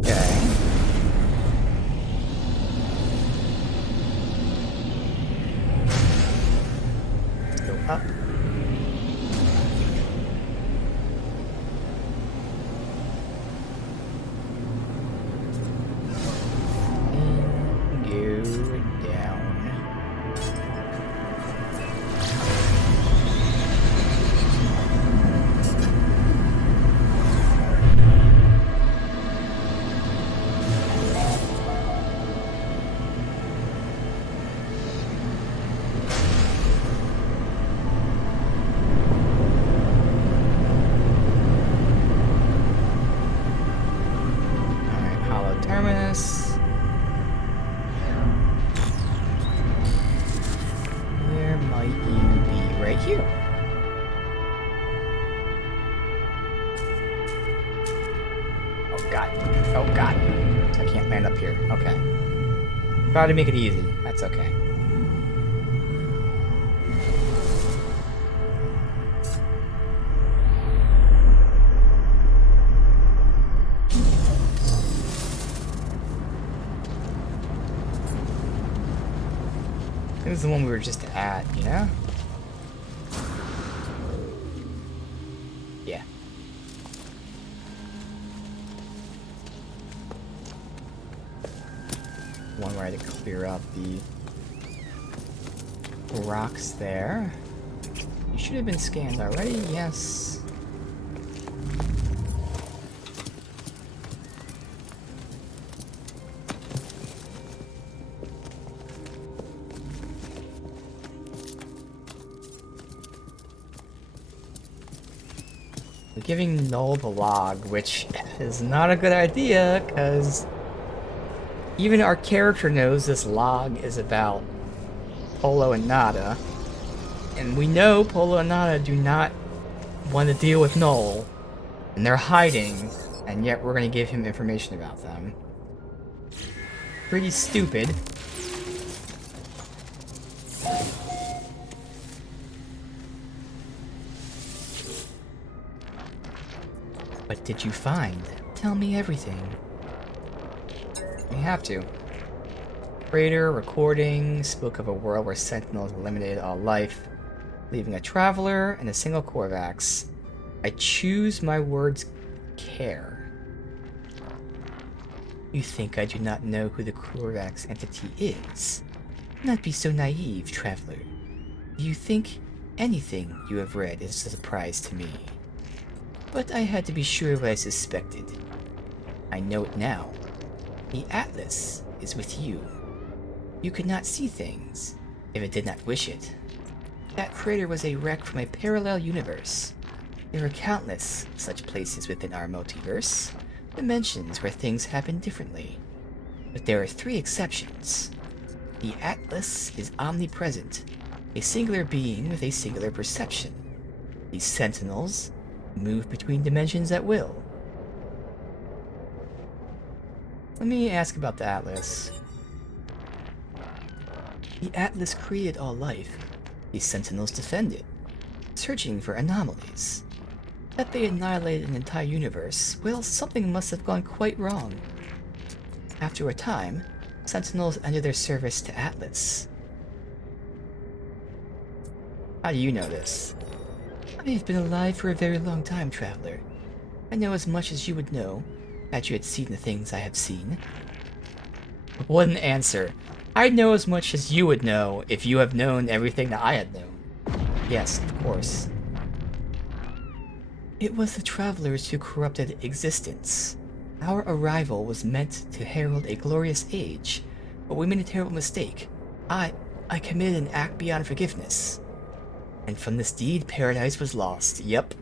Okay. Let's go up. Terminus. Where might you be? Right here. Oh god. Oh god. I can't land up here. Okay. Try to make it easy. That's okay. This is the one we were just at, you know? Yeah. One where I had to clear out the rocks there. You should have been scanned already, yes. We're giving Null the log, which is not a good idea, because even our character knows this log is about Polo and Nada. And we know Polo and Nada do not want to deal with Null. And they're hiding, and yet we're going to give him information about them. Pretty stupid. What did you find? Tell me everything. You have to. Crater, recording, spoke of a world where Sentinels eliminated all life, leaving a traveler and a single Korvax. I choose my words care. You think I do not know who the Korvax entity is? Do not be so naive, traveler. Do you think anything you have read is a surprise to me? But I had to be sure of what I suspected. I know it now. The Atlas is with you. You could not see things, if it did not wish it. That crater was a wreck from a parallel universe. There are countless such places within our multiverse, dimensions where things happen differently. But there are 3 exceptions. The Atlas is omnipresent, a singular being with a singular perception. The Sentinels move between dimensions at will. Let me ask about the Atlas. The Atlas created all life. The Sentinels defend it, searching for anomalies. That they annihilated an entire universe, well, something must have gone quite wrong. After a time, Sentinels ended their service to Atlas. How do you know this? I have been alive for a very long time, traveler. I know as much as you would know, had you had seen the things I have seen. What an answer. I know as much as you would know if you have known everything that I had known. Yes, of course. It was the travelers who corrupted existence. Our arrival was meant to herald a glorious age, but we made a terrible mistake. I committed an act beyond forgiveness. And from this deed, paradise was lost. Yep.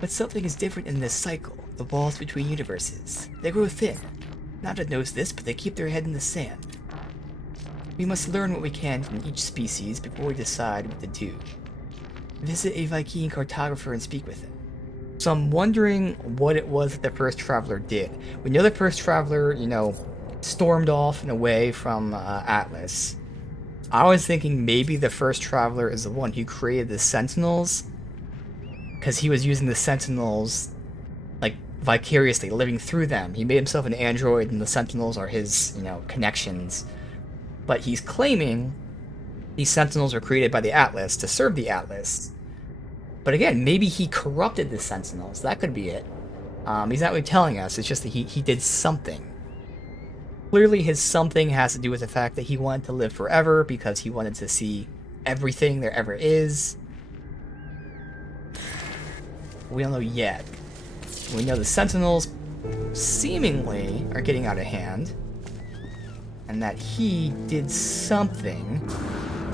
But something is different in this cycle. The walls between universes. They grow thin. Nada knows this, but they keep their head in the sand. We must learn what we can from each species before we decide what to do. Visit a Viking cartographer and speak with him. So I'm wondering what it was that the first traveler did. We know the first traveler, stormed off and away from Atlas. I was thinking maybe the first traveler is the one who created the Sentinels, because he was using the Sentinels, like, vicariously, living through them. He made himself an android, and the Sentinels are his, connections. But he's claiming these Sentinels were created by the Atlas to serve the Atlas. But again, maybe he corrupted the Sentinels. That could be it. He's not really telling us. It's just that he did something. Clearly his something has to do with the fact that he wanted to live forever because he wanted to see everything there ever is. We don't know yet. We know the Sentinels seemingly are getting out of hand. And that he did something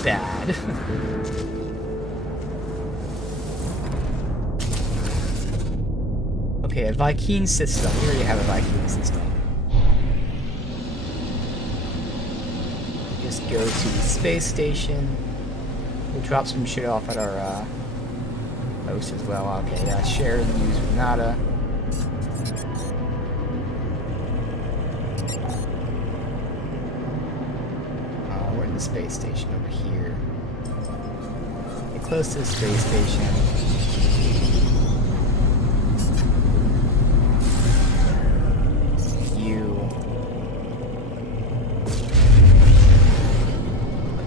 bad. Okay, a Viking system. Here you have a Viking system. Just go to the space station. We'll drop some shit off at our host as well. Okay, share and use with Nada. We're in the space station over here. Get close to the space station.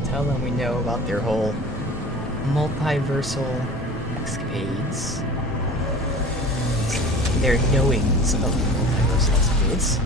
Tell them we know about their whole multiversal escapades. Their knowings of multiversal escapades.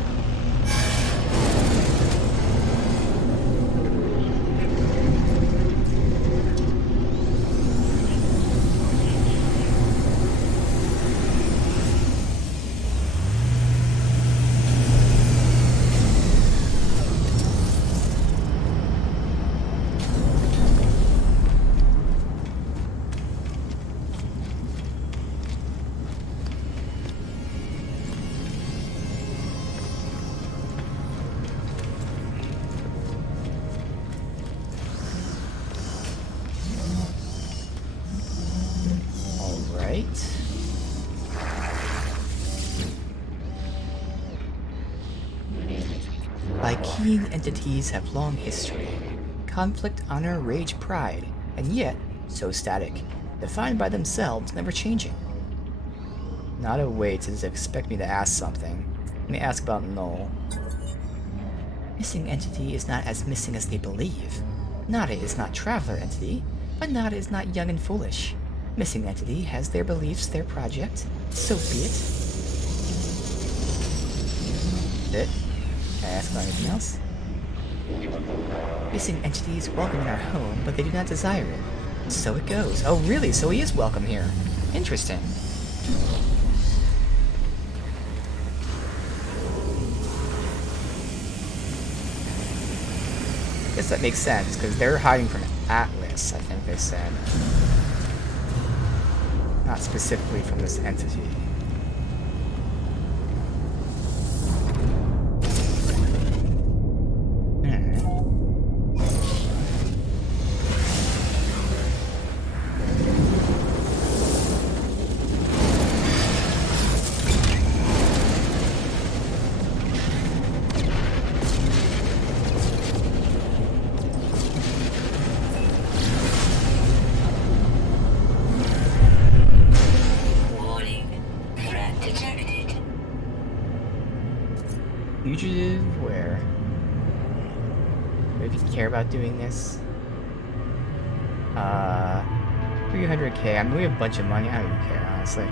Viking entities have long history. Conflict, honor, rage, pride, and yet so static, defined by themselves, never changing. Nada waits as if expect me to ask something. Let me ask about Null. Missing entity is not as missing as they believe. Nada is not traveler entity, but Nada is not young and foolish. Missing entity has their beliefs, their project. So be it. That's it. Can I ask about anything else? Missing entities welcome in our home, but they do not desire it. So it goes. Oh, really? So he is welcome here. Interesting. I guess that makes sense, because they're hiding from Atlas, I think they said. Not specifically from this entity. Fugitive, where? If you care about doing this. 300k. I mean, we have a bunch of money. I don't even care, honestly.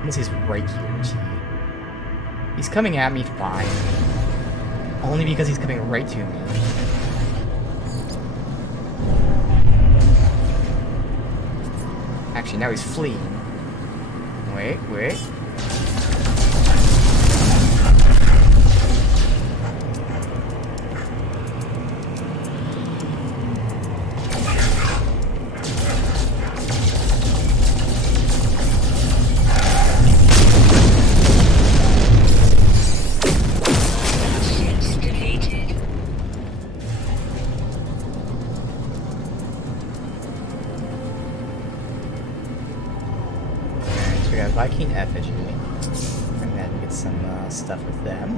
Unless he's right here, gee. He's coming at me, fine. Only because he's coming right to me. Actually, now he's fleeing. Wait, wait. Ships defeated. Alright, so we got Viking Effigy. Bring that and get some stuff with them.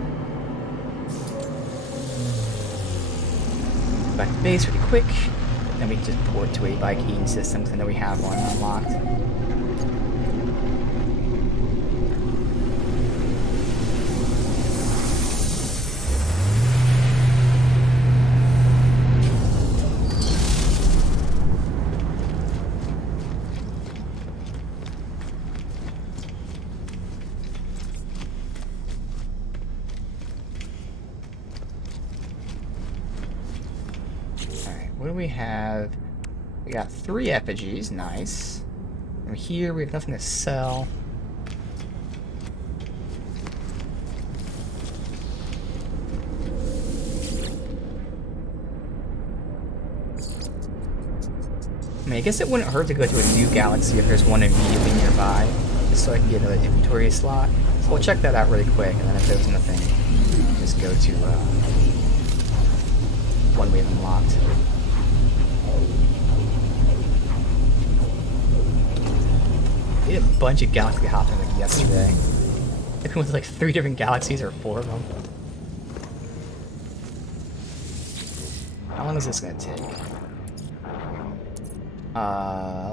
Back to base really quick. Then we can just port to a Viking system because I know we have one unlocked. What do we have? We got 3 effigies, nice. And here we have nothing to sell. I mean, I guess it wouldn't hurt to go to a new galaxy if there's one immediately nearby, just so I can get another inventory slot. So we'll check that out really quick, and then if there's nothing, just go to one we have unlocked. We had a bunch of galaxy hopping like yesterday. I think with like 3 different galaxies or 4 of them. How long is this gonna take?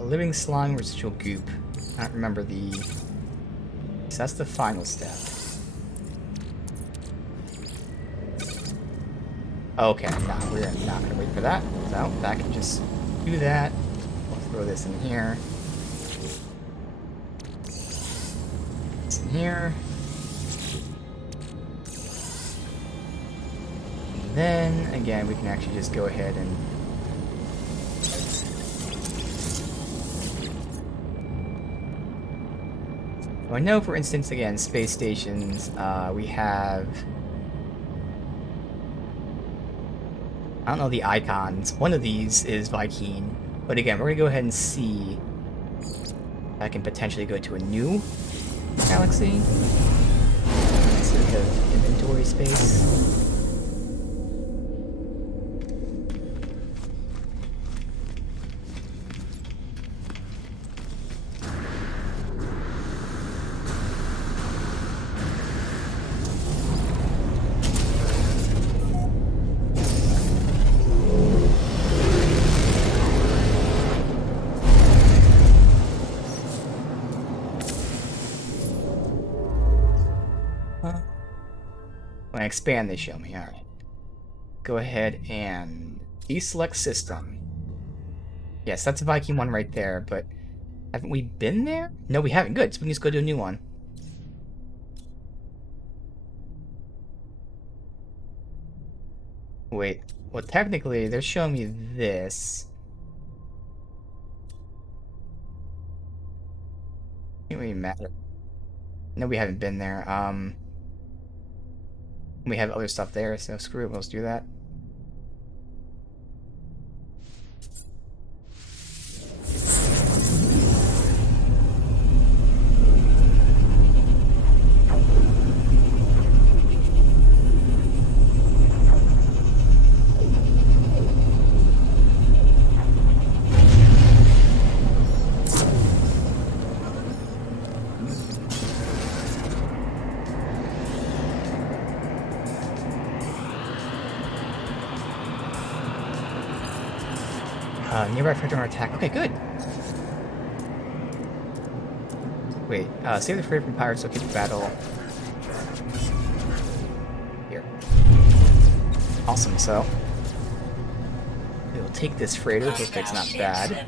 Living slime residual goop. I don't remember the... So that's the final step. Okay, no, we're not gonna wait for that. So that can just do that. We'll throw this in here. Here. And then, again, we can actually just go ahead and... Well, I know, for instance, again, space stations, we have... I don't know the icons. One of these is Viking. But again, we're going to go ahead and see if I can potentially go to a new galaxy instead of inventory space. When I expand, they show me. Alright. Go ahead and deselect system. Yes, that's a Viking one right there, but haven't we been there? No, we haven't. Good, so we can just go to a new one. Wait, well, technically, they're showing me this. It doesn't really matter. No, we haven't been there. We have other stuff there, so screw it, let's do that. Nearby freighter under attack. Okay, good. Wait, save the freighter from pirates, locate the battle. Here. Awesome, so. We'll take this freighter, looks like it's not bad.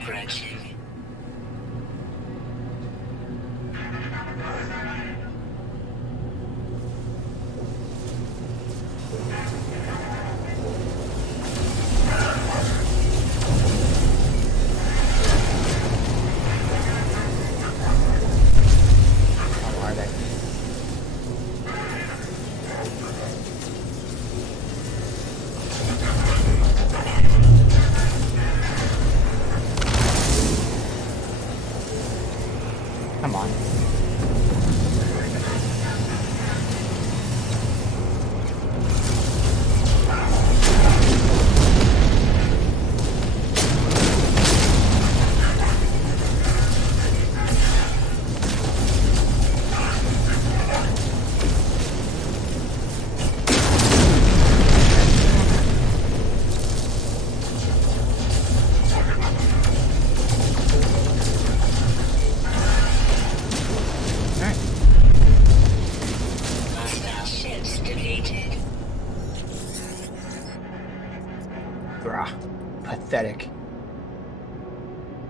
pathetic.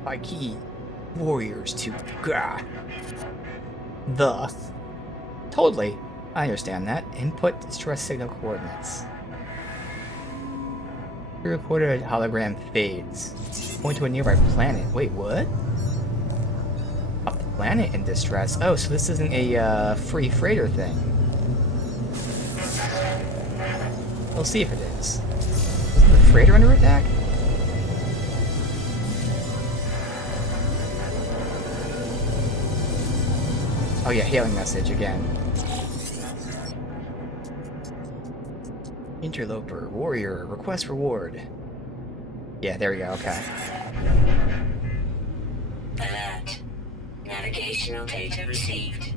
By key, warriors to Gah. The. Totally. I understand that. Input distress signal coordinates. Pre-recorded hologram fades. Point to a nearby planet. Wait, what? A planet in distress? Oh, so this isn't a free freighter thing. We'll see if it is. Isn't the freighter under attack? Oh yeah, hailing message again. Interloper, warrior, request reward. Yeah, there we go, okay. Alert. Navigational data received.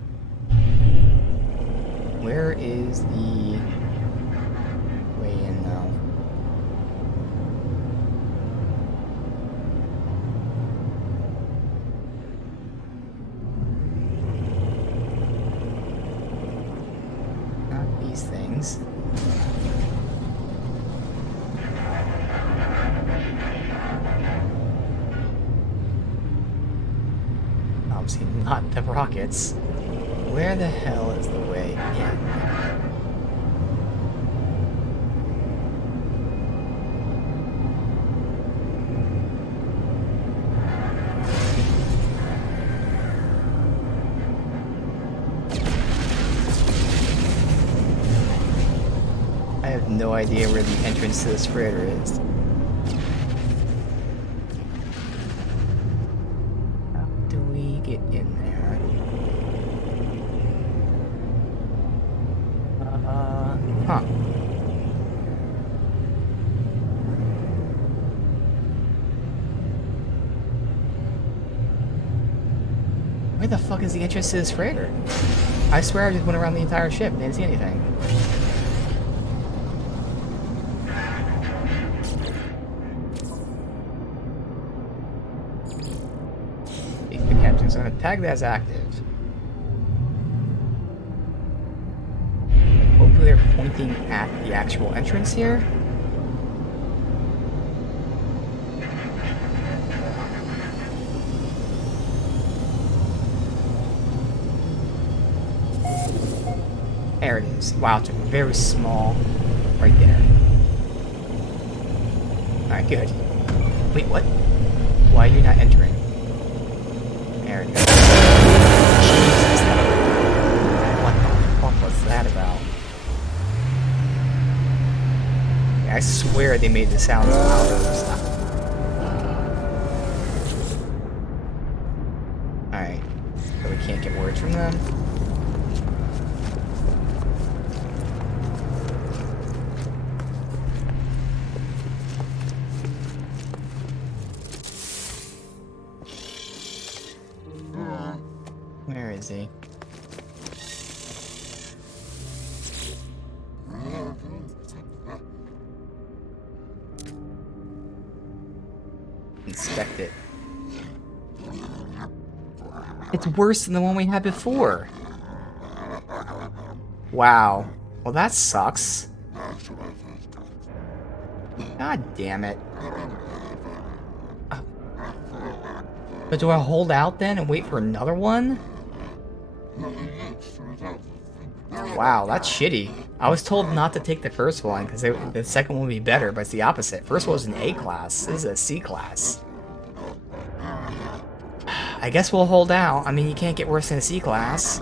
Where is the way in now? Not these things. Obviously not the rockets. Where the hell is the way in? I have no idea where the entrance to this freighter is. How do we get in there? Huh. Where the fuck is the entrance to this freighter? I swear I just went around the entire ship and didn't see anything. The captain, so I'm gonna tag that as active. Hopefully they're pointing at the actual entrance here. There it is. Wow, it's very small. Right there. Alright, good. Wait, what? Why are you not entering? There it is. Jesus. What the fuck was that about? I swear they made the sounds louder. Alright. So we can't get words from them. Where is he? Inspect it. It's worse than the one we had before. Wow. Well, that sucks. God damn it. But do I hold out then and wait for another one? Wow, that's shitty. I was told not to take the first one because the second one would be better, but it's the opposite. First one was an A class. This is a C class. I guess we'll hold out. I mean, you can't get worse than a C class.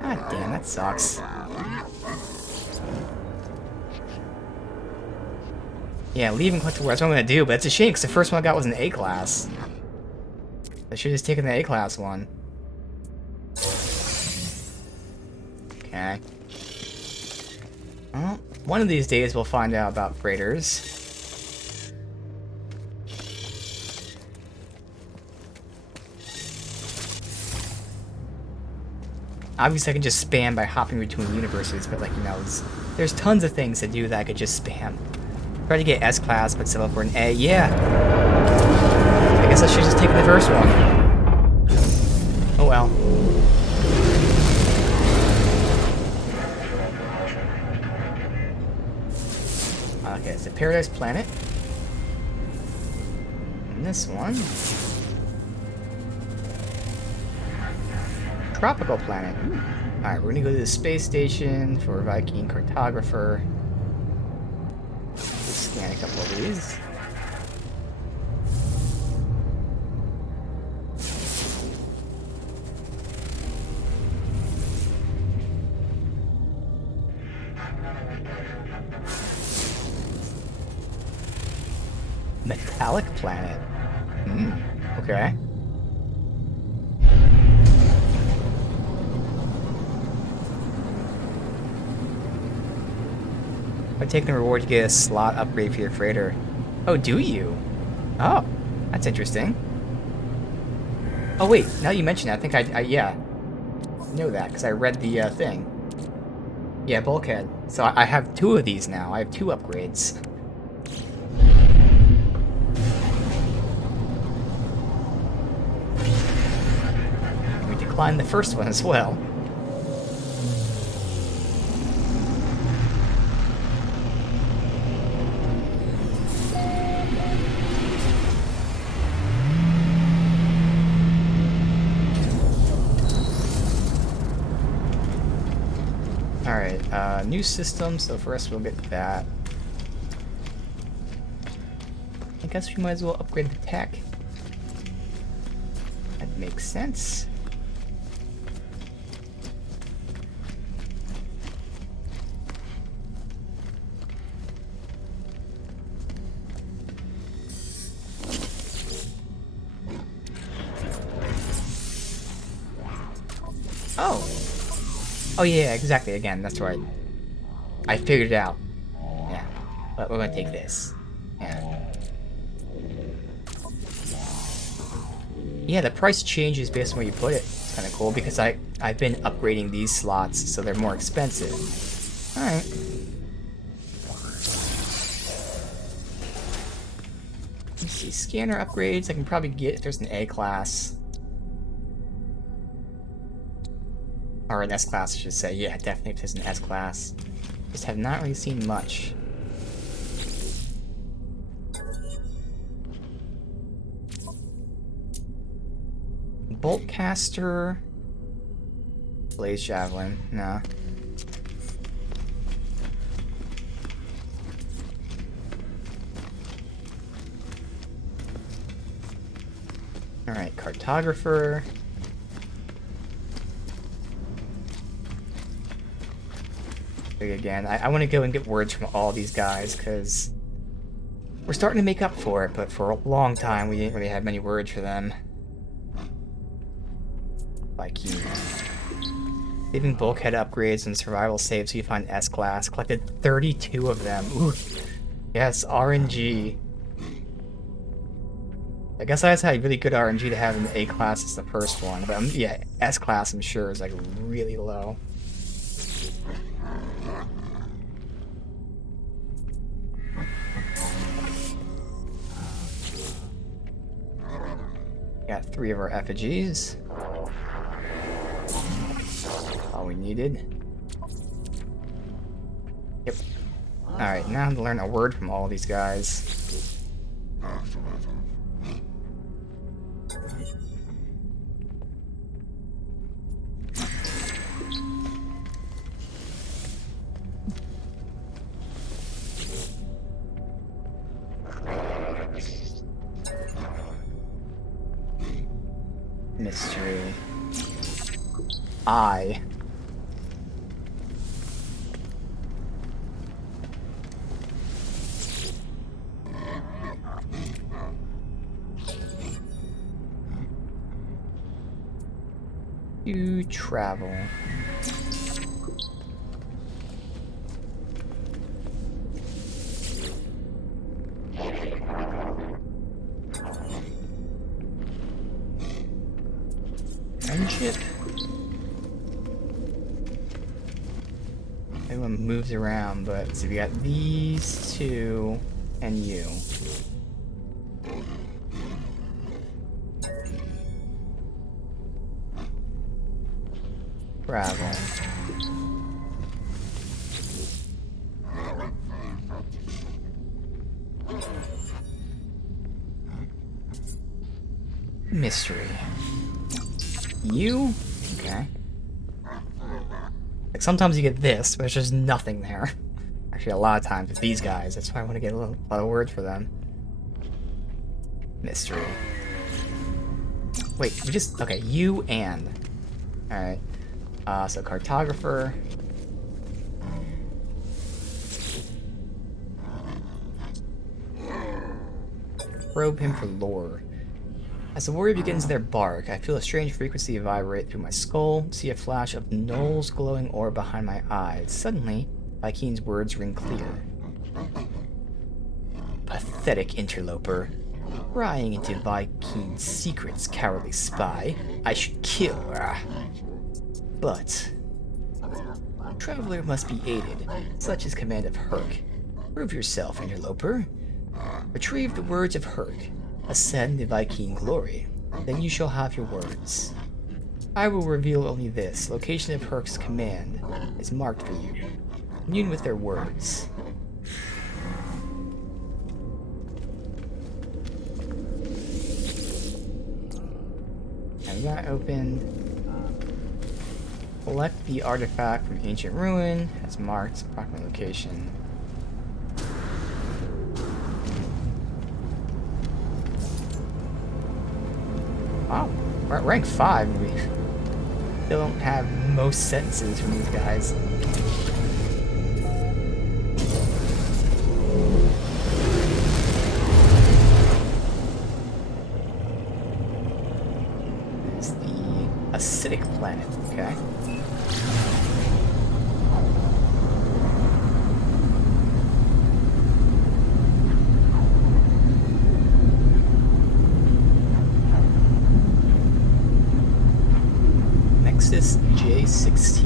God damn, that sucks. Yeah, leave and collect the words. That's what I'm gonna do, but it's a shame because the first one I got was an A class. I should have just taken the A class one. Okay. Well, one of these days we'll find out about freighters. Obviously I can just spam by hopping between universes, but like, you know, there's tons of things to do that I could just spam. Try to get S class, but settle for an A. Yeah. I guess I should just take the first one. Oh well. Okay, it's a Paradise Planet. this one. Tropical planet. Alright, we're gonna go to the space station for Viking cartographer. Scan a couple of these. Metallic planet. Okay. By taking the reward, you get a slot upgrade for your freighter. Oh, do you? Oh, that's interesting. Oh wait, now you mention it, I think I yeah, know that because I read the thing. Yeah, bulkhead. So I have 2 of these now. I have 2 upgrades. We declined the first one as well. Alright, new system, so first we'll get that. I guess we might as well upgrade the tech. That makes sense. Oh! Oh yeah, exactly, again, that's right. I figured it out. Yeah, but we're gonna take this. Yeah. Yeah, the price changes based on where you put it. It's kind of cool because I've been upgrading these slots so they're more expensive. Alright. Let's see, scanner upgrades I can probably get if there's an A class. Or an S class, I should say. Yeah, definitely if there's an S class. Just have not really seen much. Boltcaster. Blaze Javelin. Nah. Alright, cartographer. Again, I want to go and get words from all these guys because we're starting to make up for it, but for a long time we didn't really have many words for them. Like you. Saving bulkhead upgrades and survival saves so you find S-Class. Collected 32 of them. Ooh. Yes, RNG. I guess I just had really good RNG to have in the A-Class as the first one, but yeah, S-Class I'm sure is like really low. Got 3 of our effigies. All we needed. Yep. Alright, now I have to learn a word from all these guys. Mystery. I. You travel. Friendship. Everyone moves around, but so we got these 2 and you. Travel. Mystery. You? Okay. Like sometimes you get this, but there's just nothing there. Actually, a lot of times with these guys, that's why I want to get a lot of words for them. Mystery. Wait, we just... Okay, you and... Alright. So cartographer. Probe him for lore. As the warrior begins their bark, I feel a strange frequency vibrate through my skull, see a flash of Noel's glowing orb behind my eyes. Suddenly, Vikeen's words ring clear. Pathetic interloper. Prying into Vikeen's secrets, cowardly spy. I should kill. But... Traveler must be aided. Such is command of Herc. Prove yourself, interloper. Retrieve the words of Herc. Ascend the Vikeen glory. Then you shall have your words. I will reveal only this. Location of Herc's command is marked for you. Commune with their words. Have that opened. Collect the artifact from ancient ruin. As marked. Approximate location. Wow, we're at rank 5. We still don't have most sentences from these guys. It's the acidic planet, okay. Nexus J16.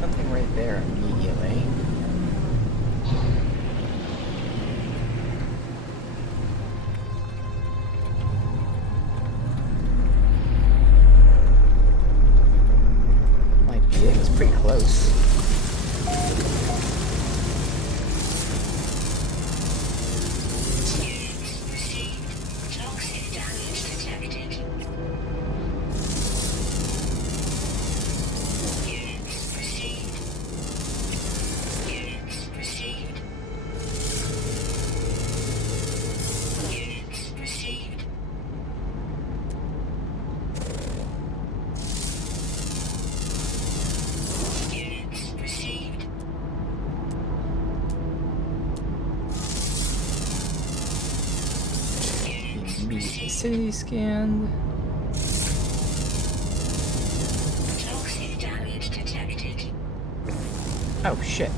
Something right there immediately. It was pretty close. Toxic damage detected. Units received. Units received. Units received. Units received. Immediate vicinity scanned. Toxic damage detected. Oh shit.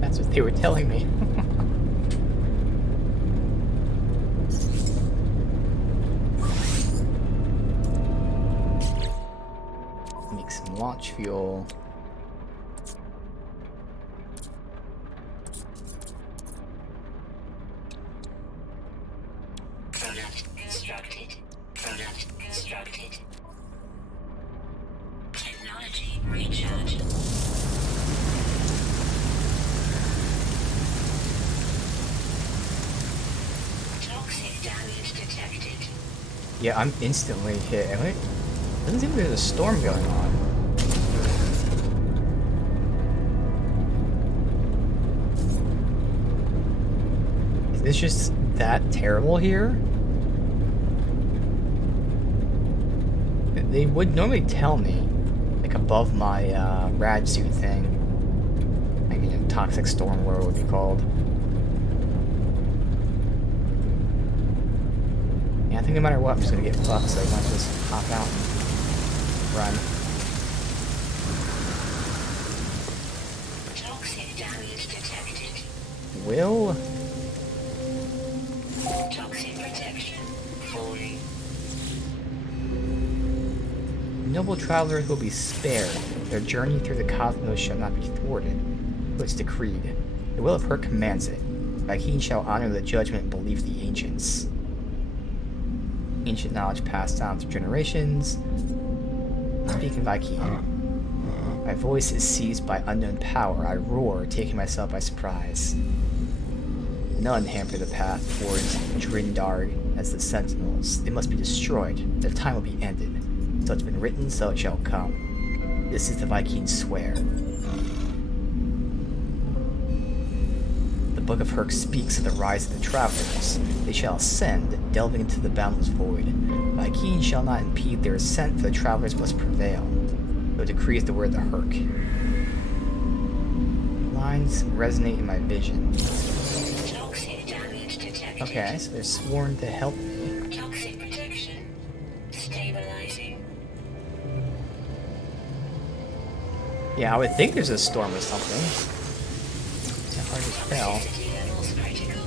That's what they were telling me. Make some launch fuel. Product constructed. Product constructed. Technology recharge. Toxic damage detected. Yeah, I'm instantly hit. And wait, doesn't seem like there's a storm going on. Is this just that terrible here? They would normally tell me, like above my rad suit thing. I mean, toxic storm, whatever it would be called. Yeah, I think no matter what, I'm just gonna get fucked, so I might just hop out and run. Toxic damage detected. Will? Toxic protection falling. noble travelers will be spared. Their journey through the cosmos shall not be thwarted. So it's decreed. The will of Herc commands it. Vy'keen shall honor the judgment and belief of the ancients. Ancient knowledge passed down through generations. Speaking Vy'keen. My voice is seized by unknown power. I roar, taking myself by surprise. None hamper the path towards Drindarg as the Sentinels. They must be destroyed. Their time will be ended. So it's been written, so it shall come. This is the Vy'keen swear. The Book of Herc speaks of the rise of the travelers. They shall ascend, delving into the boundless void. Vy'keen shall not impede their ascent, for the travelers must prevail. So decrees the word of the Herc. Lines resonate in my vision. Toxic damage detected. Okay, so they're sworn to help me. Toxic protection. Stabilizing. Yeah, I would think there's a storm or something. Can't hard to tell. Toxicity levels critical.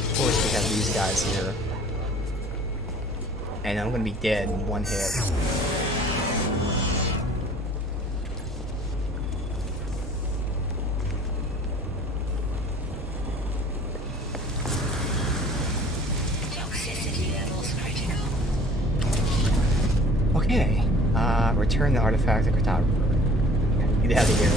Of course, we have these guys here. And I'm gonna be dead in one hit. Toxicity levels critical. Okay. Return the artifact to cartographer. Get out of here.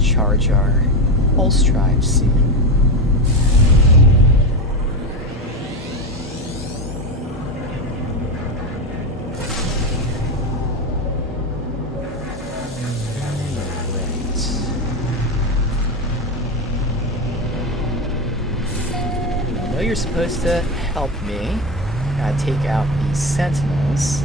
Charge our pulse drive soon. I know you're supposed to help me. Gotta take out these sentinels.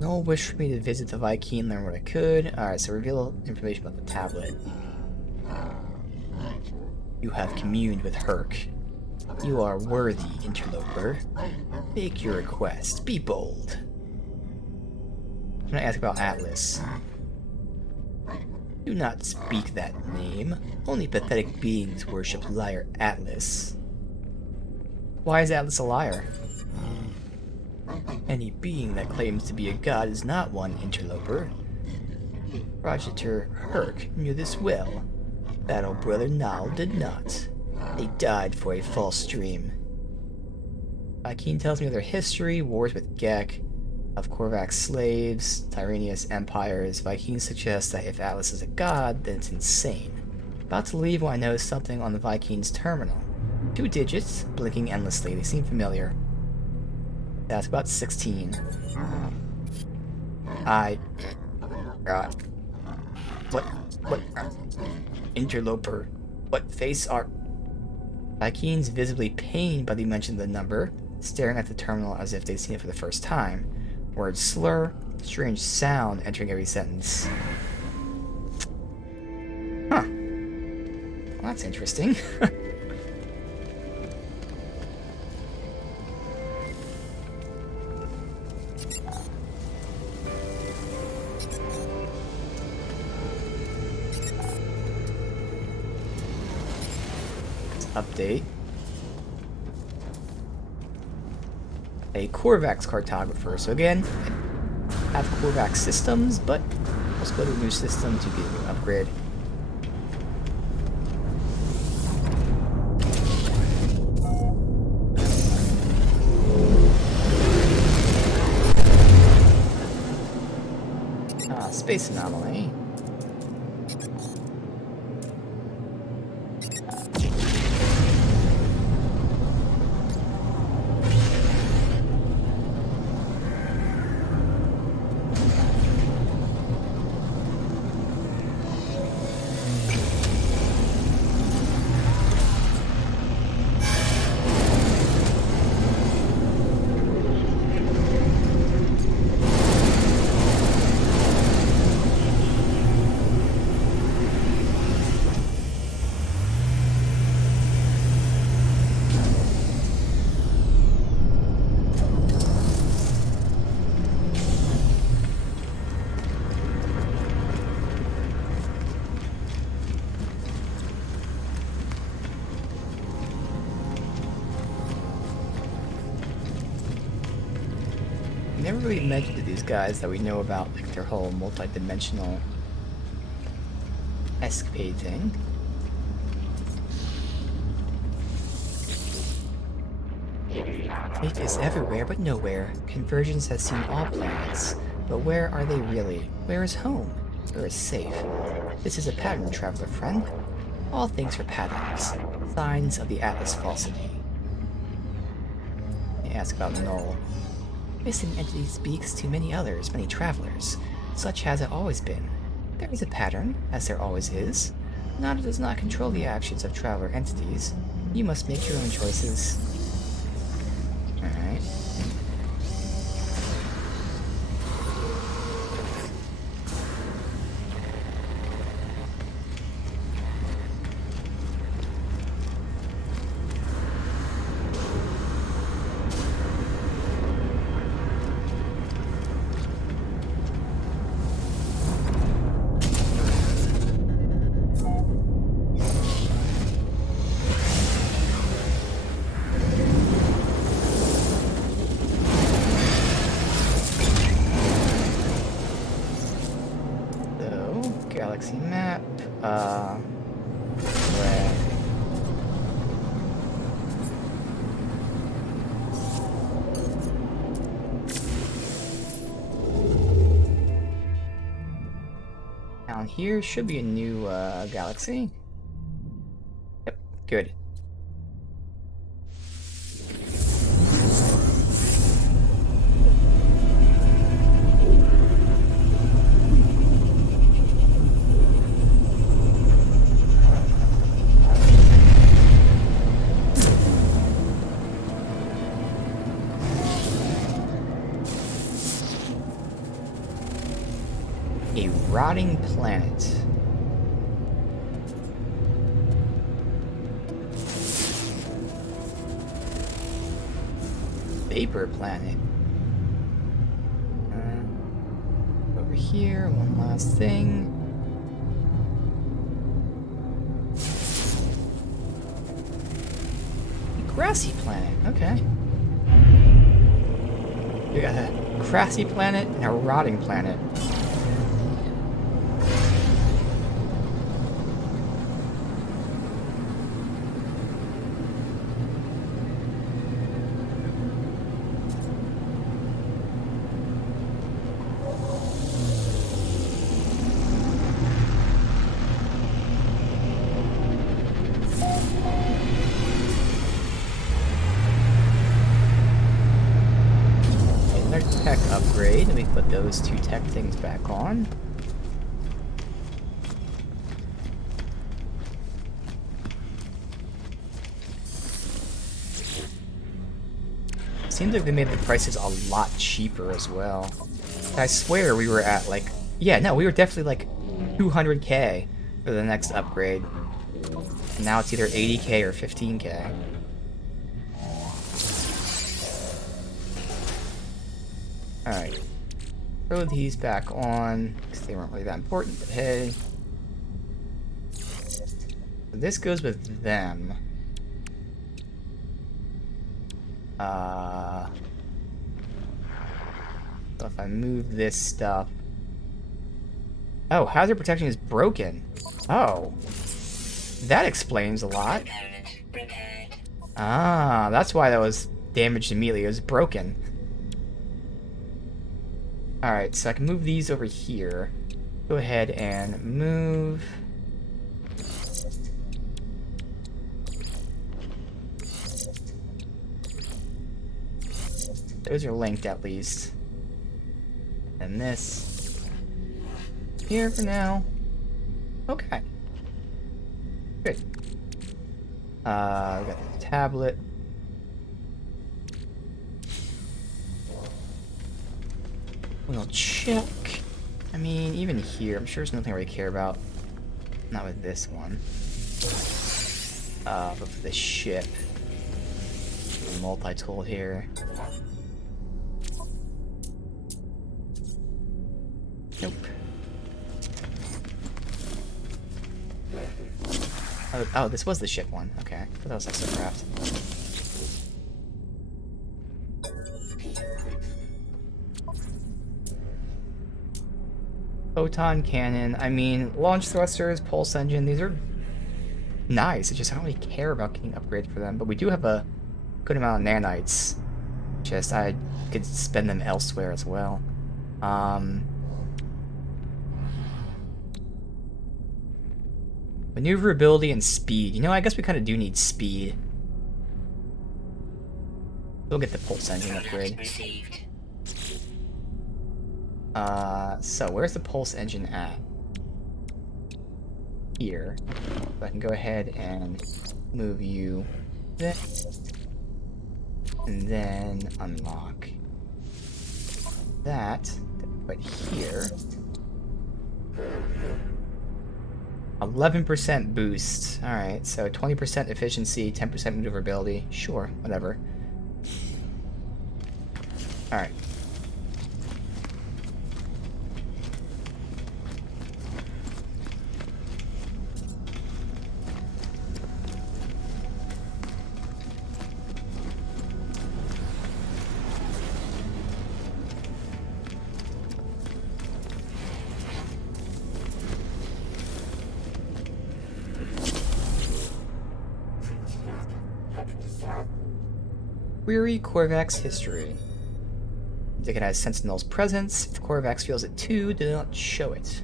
No wish for me to visit the Vy'keen and learn what I could. Alright, so reveal information about the tablet. You have communed with Herc. You are worthy, interloper. Make your request. Be bold. I'm gonna ask about Atlas. Do not speak that name. Only pathetic beings worship liar Atlas. Why is Atlas a liar? Any being that claims to be a god is not one, interloper. Progenitor Herc knew this well. Battle Brother Nal did not. They died for a false dream. Vy'keen tells me of their history, wars with Gek, of Korvac's slaves, Tyranius empires. Vy'keen suggests that if Atlas is a god, then it's insane. About to leave when I notice something on the Vy'keen's terminal. 2 digits, blinking endlessly. They seem familiar. That's about 16. What? Interloper. What face are... Vy'keen's visibly pained by the mention of the number, staring at the terminal as if they'd seen it for the first time. Words slur, strange sound entering every sentence. Huh. Well, that's interesting. Update. A Korvac's cartographer. So again, I have Korvac systems, but let's go to a new system to get a new upgrade. Space anomaly. Never really mentioned to these guys that we know about like their whole multi-dimensional escapade thing. Fate is everywhere but nowhere. Convergence has seen all planets. But where are they really? Where is home? Where is safe? This is a pattern, traveler friend. All things are patterns. Signs of the Atlas falsity. I ask about Null. Missing entity speaks to many others, many travelers. Such has it always been. There is a pattern, as there always is. Nada does not control the actions of traveler entities. You must make your own choices. Alright. Galaxy map, red. Down here should be a new, galaxy. Yep, good. A rotting planet. Vapor planet. Over here, one last thing. A grassy planet, okay. We got a grassy planet and a rotting planet. Tech upgrade. Let me put those two tech things back on. Seems like they made the prices a lot cheaper as well. I swear we were at like, yeah, no, we were definitely like 200k for the next upgrade. And now it's either 80k or 15k. Alright. Throw these back on, because they weren't really that important, but hey. So this goes with them. So if I move this stuff... Oh, hazard protection is broken. Oh. That explains a lot. Ah, that's why that was damaged immediately. It was broken. Alright, so I can move these over here. Go ahead and move. Those are linked at least. And this here for now. Okay. Good. We got the tablet. We'll check. I mean, even here, I'm sure there's nothing I really care about. Not with this one. But for the ship. The multi-tool here. Nope. Oh, this was the ship one. Okay. I thought that was Exocraft. Photon cannon. I mean, launch thrusters, pulse engine. These are nice. It's just I don't really care about getting upgrades for them. But we do have a good amount of nanites. Just I could spend them elsewhere as well. Maneuverability and speed. You know, I guess we kind of do need speed. We'll get the pulse engine upgrade. Received. So where's the pulse engine at? Here. So I can go ahead and move you there. And then unlock that. Put here. 11% boost. Alright, so 20% efficiency, 10% maneuverability. Sure, whatever. Alright. Query Korvax history. It has Sentinel's presence. If Korvax feels it too, do not show it.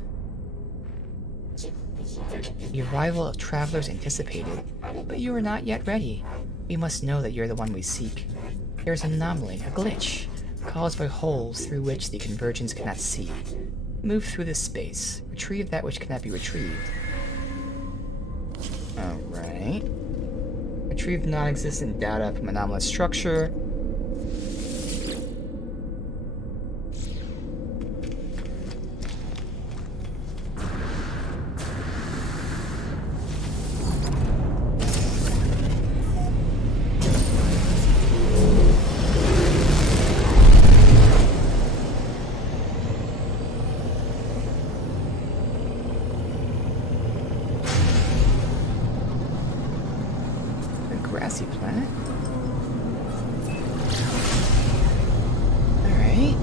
The arrival of travelers anticipated, but you are not yet ready. We must know that you're the one we seek. There's an anomaly, a glitch, caused by holes through which the Convergence cannot see. Move through this space. Retrieve that which cannot be retrieved. Alright. Retrieve non-existent data from anomalous structure. Grassy planet. Alright.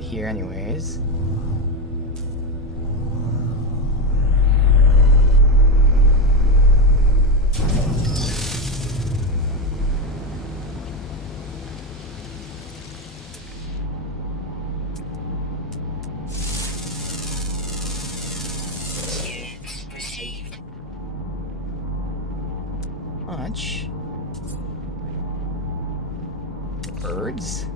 Here anyways. Received. Much. Birds.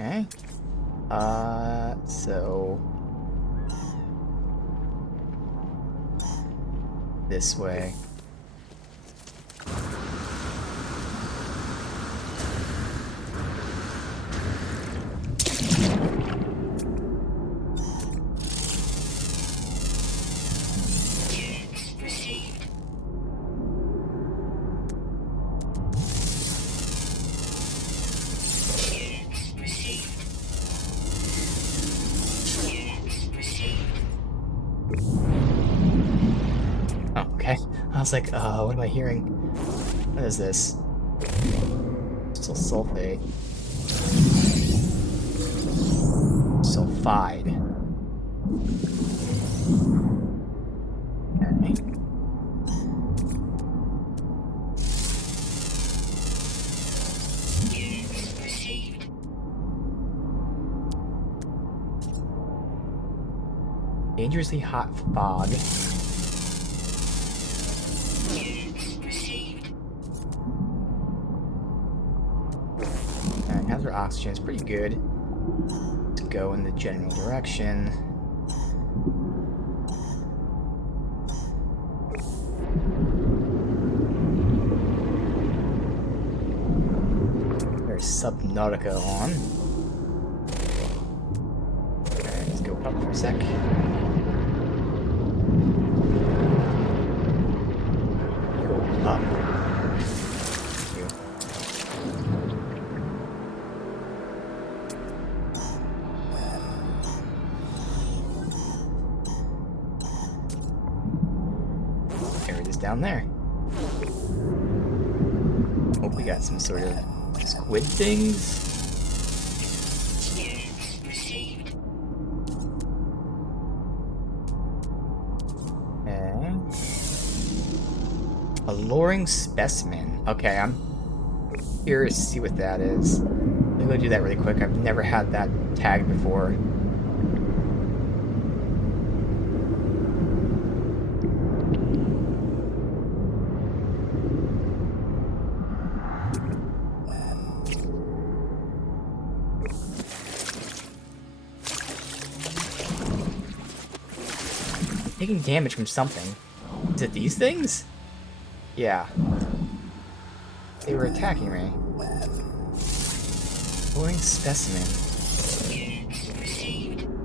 Okay. So this way. Okay. I was like, what am I hearing? What is this? Still sulfate. Sulfide. Okay. Dangerously hot fog. Alright, hazard oxygen is pretty good. Let's go in the general direction. There's Subnautica on. Alright, let's go up for a sec. Go up. Thank you. There it is down there. Oh, we got some sort of squid things. Okay. Alluring specimen. Okay, I'm curious to see what that is. Let me go do that really quick. I've never had that tag before. Taking damage from something. Is it these things? Yeah. They were attacking me. Boring specimen.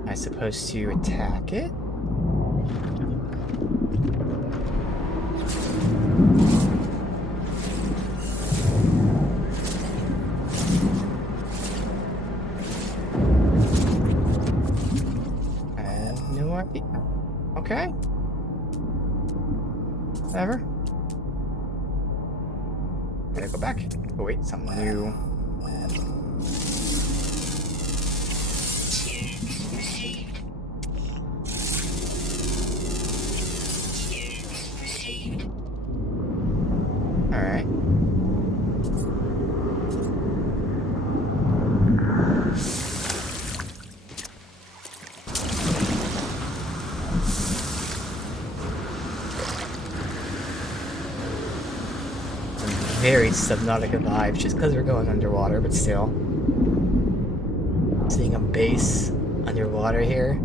Am I supposed to attack it? I have no idea. Okay. Whatever. Gotta go back. Oh wait, something new. Alright. Very Subnautica vibes, just because we're going underwater, but still. Seeing a base underwater here.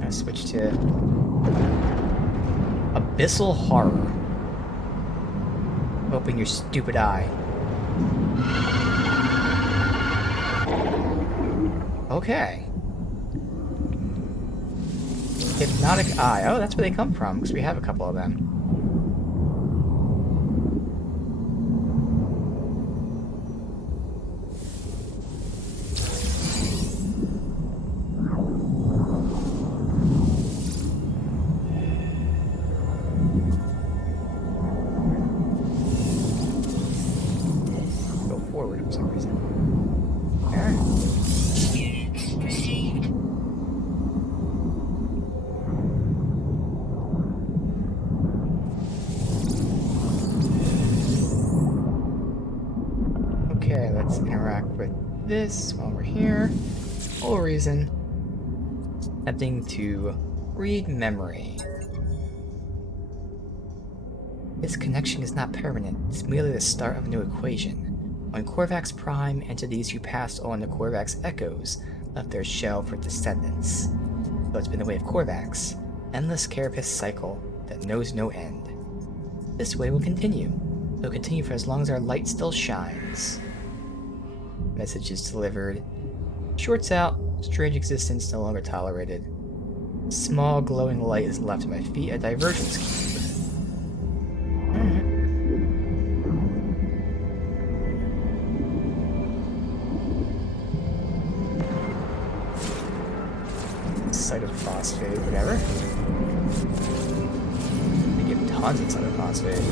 I switch to Abyssal Horror. Open your stupid eye. Okay. Hypnotic Eye. Oh, that's where they come from, because we have a couple of them. Go forward for some reason. Alright. Okay, let's interact with this while we're here. Whole reason. Attempting to read memory. This connection is not permanent, it's merely the start of a new equation. When Korvax Prime entered these, you passed on the Korvax Echoes, left their shell for descendants. So it's been the way of Korvax, endless carapace cycle that knows no end. This way will continue. It'll continue for as long as our light still shines. Message is delivered. Shorts out. Strange existence no longer tolerated. Small glowing light is left at my feet. A divergence cube. Alright. Cytophosphate, whatever. They give tons of cytophosphate.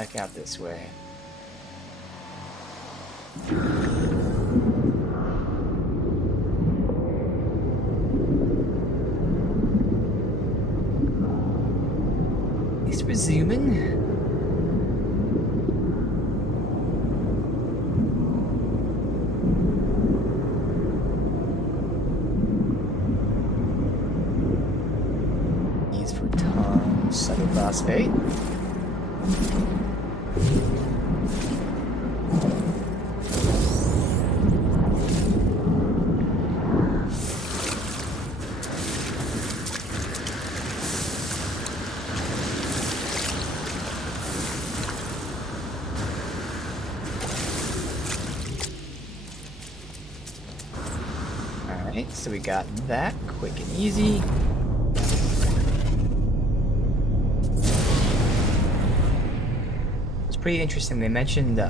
back out this way. At least we're zooming. These for Tom Cytophosphate. Alright, so we got that quick and easy. It's pretty interesting. They mentioned, you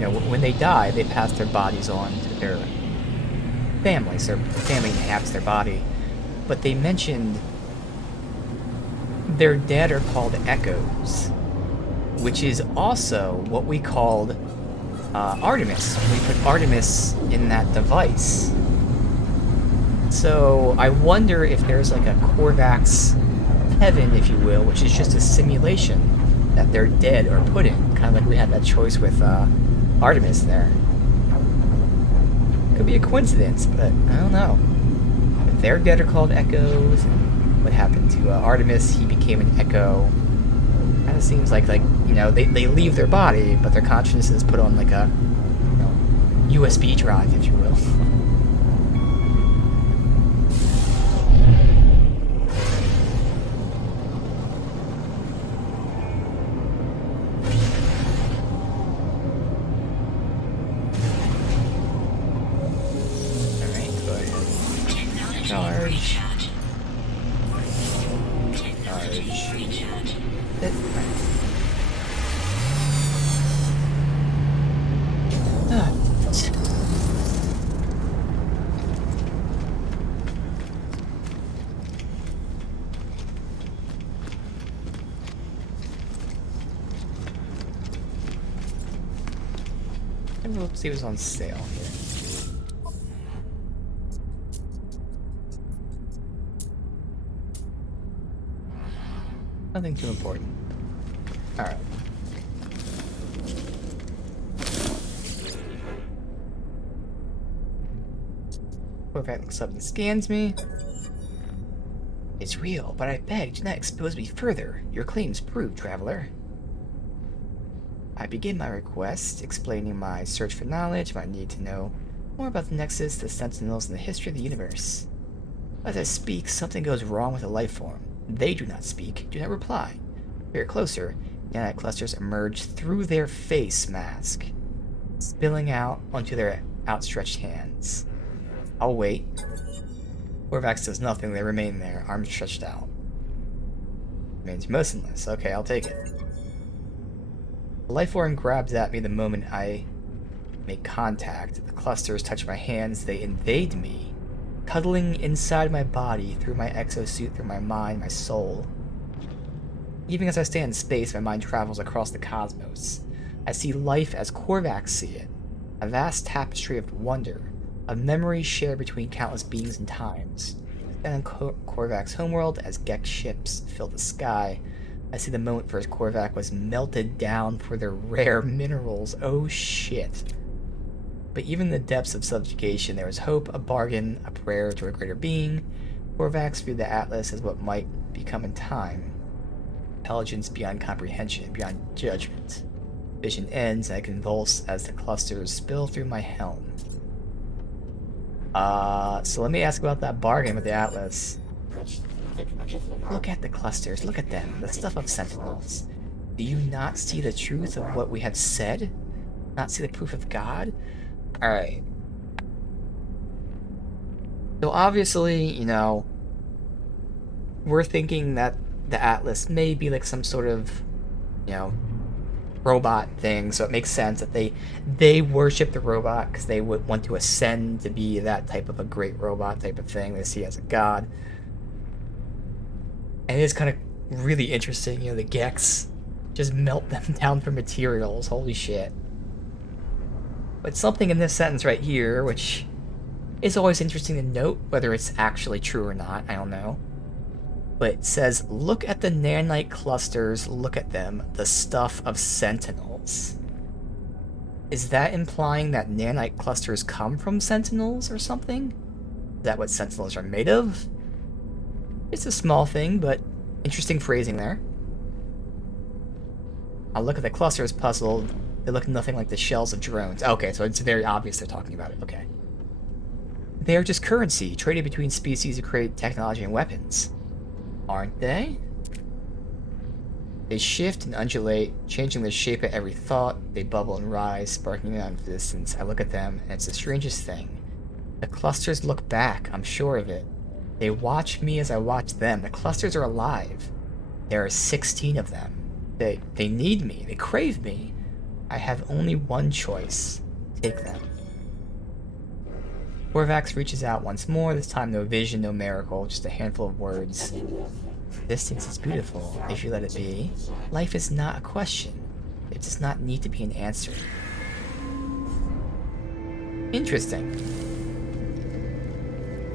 know, when they die, they pass their bodies on to their families. Their family inhabits their body. But they mentioned their dead are called echoes, which is also what we called Artemis. We put Artemis in that device. So I wonder if there's like a Korvax heaven, if you will, which is just a simulation that their dead are put in. Kind of like we had that choice with Artemis there. Could be a coincidence, but I don't know. If their dead are called echoes, and what happened to Artemis, he became an echo. Kind of seems like you know, they leave their body, but their consciousness is put on like a, you know, USB drive, if you will. Let's see what's on sale here. Nothing too important. Alright. Korvax looks up and scans me. It's real, but I beg, do not expose me further. Your claims prove, traveler. I begin my request, explaining my search for knowledge, my need to know more about the Nexus, the Sentinels, and the history of the universe. As I speak, something goes wrong with the life form. They do not speak, do not reply. Peer closer, nanite clusters emerge through their face mask, spilling out onto their outstretched hands. I'll wait. Korvax does nothing, they remain there, arms stretched out. Remains motionless. Okay, I'll take it. The life form grabs at me the moment I make contact. The clusters touch my hands, they invade me, cuddling inside my body, through my exosuit, through my mind, my soul. Even as I stand in space, my mind travels across the cosmos. I see life as Korvax see it, a vast tapestry of wonder, a memory shared between countless beings and times. And on Korvax's homeworld, as Gek ships fill the sky, I see the moment first Korvax was melted down for their rare minerals. Oh shit. But even in the depths of subjugation, there was hope, a bargain, a prayer to a greater being. Korvax viewed the Atlas as what might become in time. Intelligence beyond comprehension, beyond judgment. Vision ends, and I convulse as the clusters spill through my helm. So let me ask about that bargain with the Atlas. Look at the clusters, look at them, the stuff of Sentinels. Do you not see the truth of what we have said? Not see the proof of God? Alright. So obviously, you know, we're thinking that the Atlas may be like some sort of, you know, robot thing, so it makes sense that they worship the robot because they would want to ascend to be that type of a great robot type of thing they see as a god. And it is kind of really interesting, you know, the Geks Just melt them down for materials. Holy shit. But something in this sentence right here, which is always interesting to note, whether it's actually true or not, I don't know. But it says, look at the nanite clusters, look at them, the stuff of sentinels. Is that implying that nanite clusters come from sentinels or something? Is that what sentinels are made of? It's a small thing, but interesting phrasing there. I'll look at the clusters puzzled. They look nothing like the shells of drones. Okay, so it's very obvious they're talking about it. Okay. They are just currency, traded between species to create technology and weapons. Aren't they? They shift and undulate, changing their shape at every thought. They bubble and rise, sparking out into distance. I look at them, and it's the strangest thing. The clusters look back, I'm sure of it. They watch me as I watch them. The clusters are alive. There are 16 of them. They need me. They crave me. I have only one choice. Take them. Korvax reaches out once more, this time no vision, no miracle, just a handful of words. Distance is beautiful, if you let it be. Life is not a question. It does not need to be an answer. Interesting.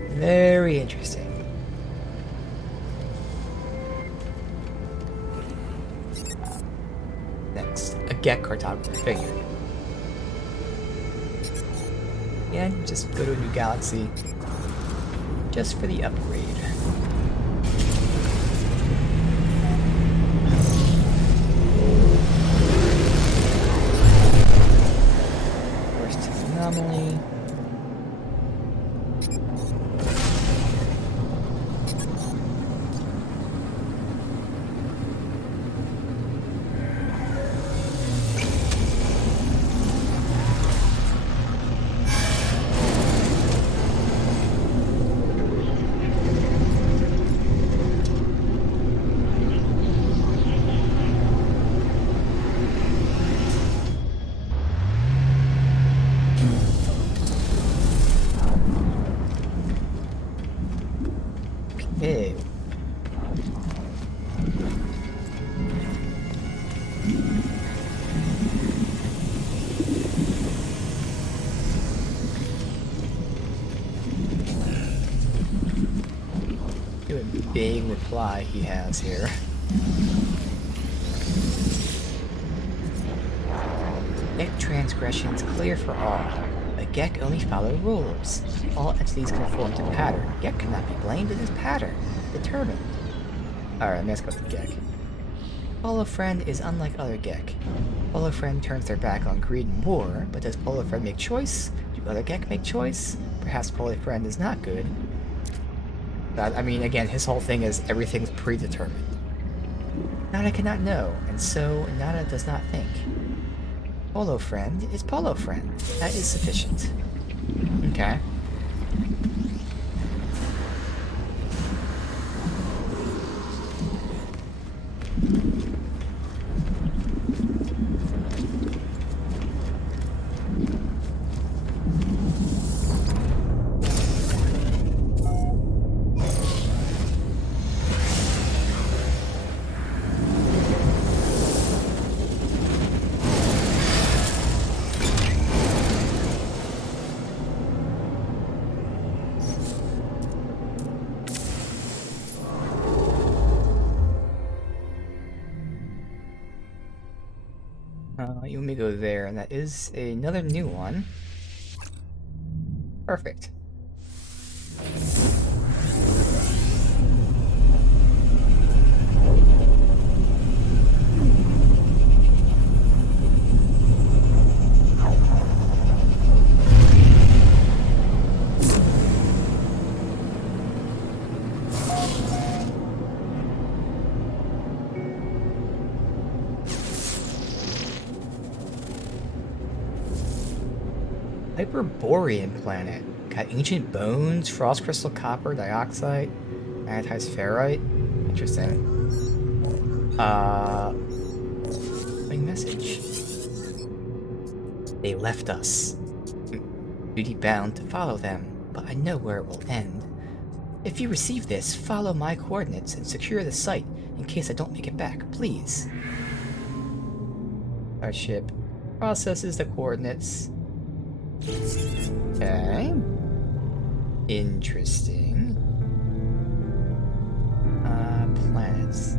Very interesting. Next, a Gek cartographer figure. Yeah, just go to a new galaxy. Just for the upgrade. First anomaly. Okay. Do a big reply he has here. Gek transgressions clear for all. A Gek only follow rules. All entities conform to pattern. Gek cannot be blamed, it is pattern. Determined. Alright, let's go with Gek. Polofriend is unlike other Gek. Polofriend turns their back on greed and war, but does Polofriend make choice? Do other Gek make choice? Perhaps Polofriend is not good. I mean, again, his whole thing is everything's predetermined. Nada cannot know, and so Nada does not think. Polofriend is Polofriend. That is sufficient. Okay. You want me to go there, and that is another new one. Perfect. Hyperborean planet. Got ancient bones, frost crystal copper, dioxide, magnetized ferrite. Interesting. Main message. They left us. Duty bound to follow them, but I know where it will end. If you receive this, follow my coordinates and secure the site in case I don't make it back, please. Our ship processes the coordinates. Okay. Interesting. Planets.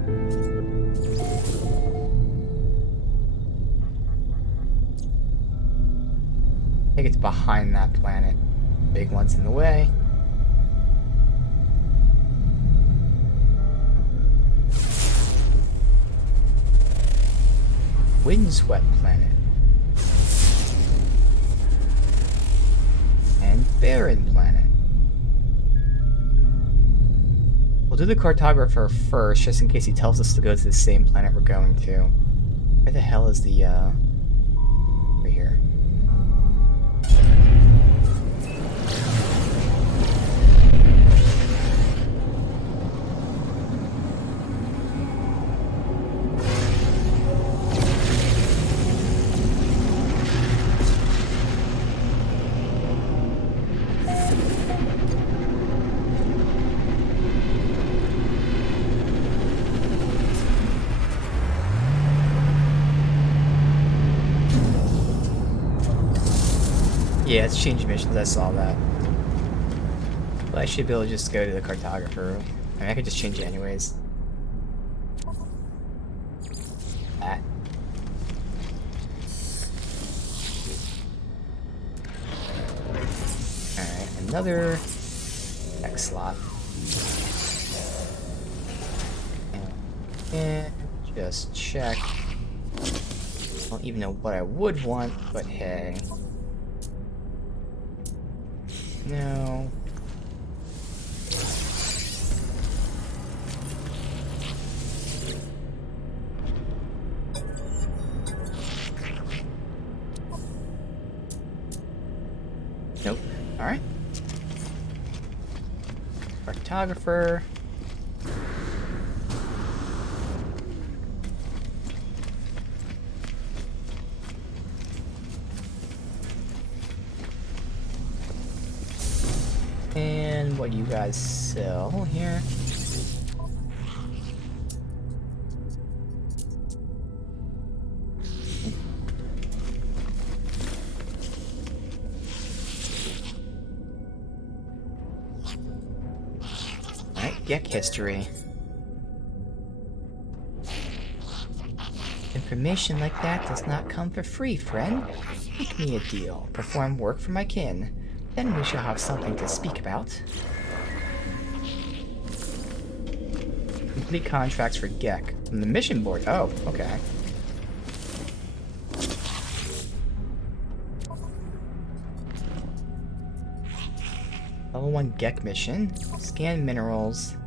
I think it's behind that planet. Big one's in the way. Windswept planet. And barren planet. We'll do the cartographer first, just in case he tells us to go to the same planet we're going to. Where the hell is the, over here. Yeah, it's changing missions, I saw that. But I should be able to just go to the cartographer. I mean, I could just change it anyways. That. Alright, another X slot. And just check. I don't even know what I would want, but hey. No. Nope. Alright. Cartographer. And what do you guys sell here? Alright, Gek history. Information like that does not come for free, friend. Make me a deal. Perform work for my kin. Then we shall have something to speak about. Complete contracts for Gek. From the mission board. Oh, okay. Level 1 Gek mission. Scan minerals.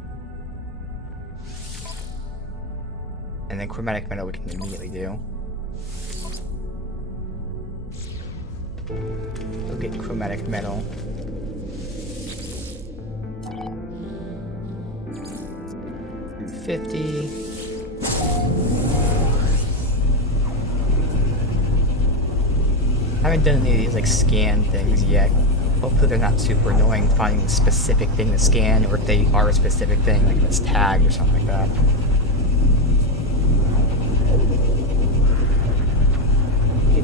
And then chromatic metal we can immediately do. We'll get chromatic metal. $50. I haven't done any of these like scan things yet. Hopefully they're not super annoying finding a specific thing to scan, or if they are a specific thing, like it's tagged or something like that.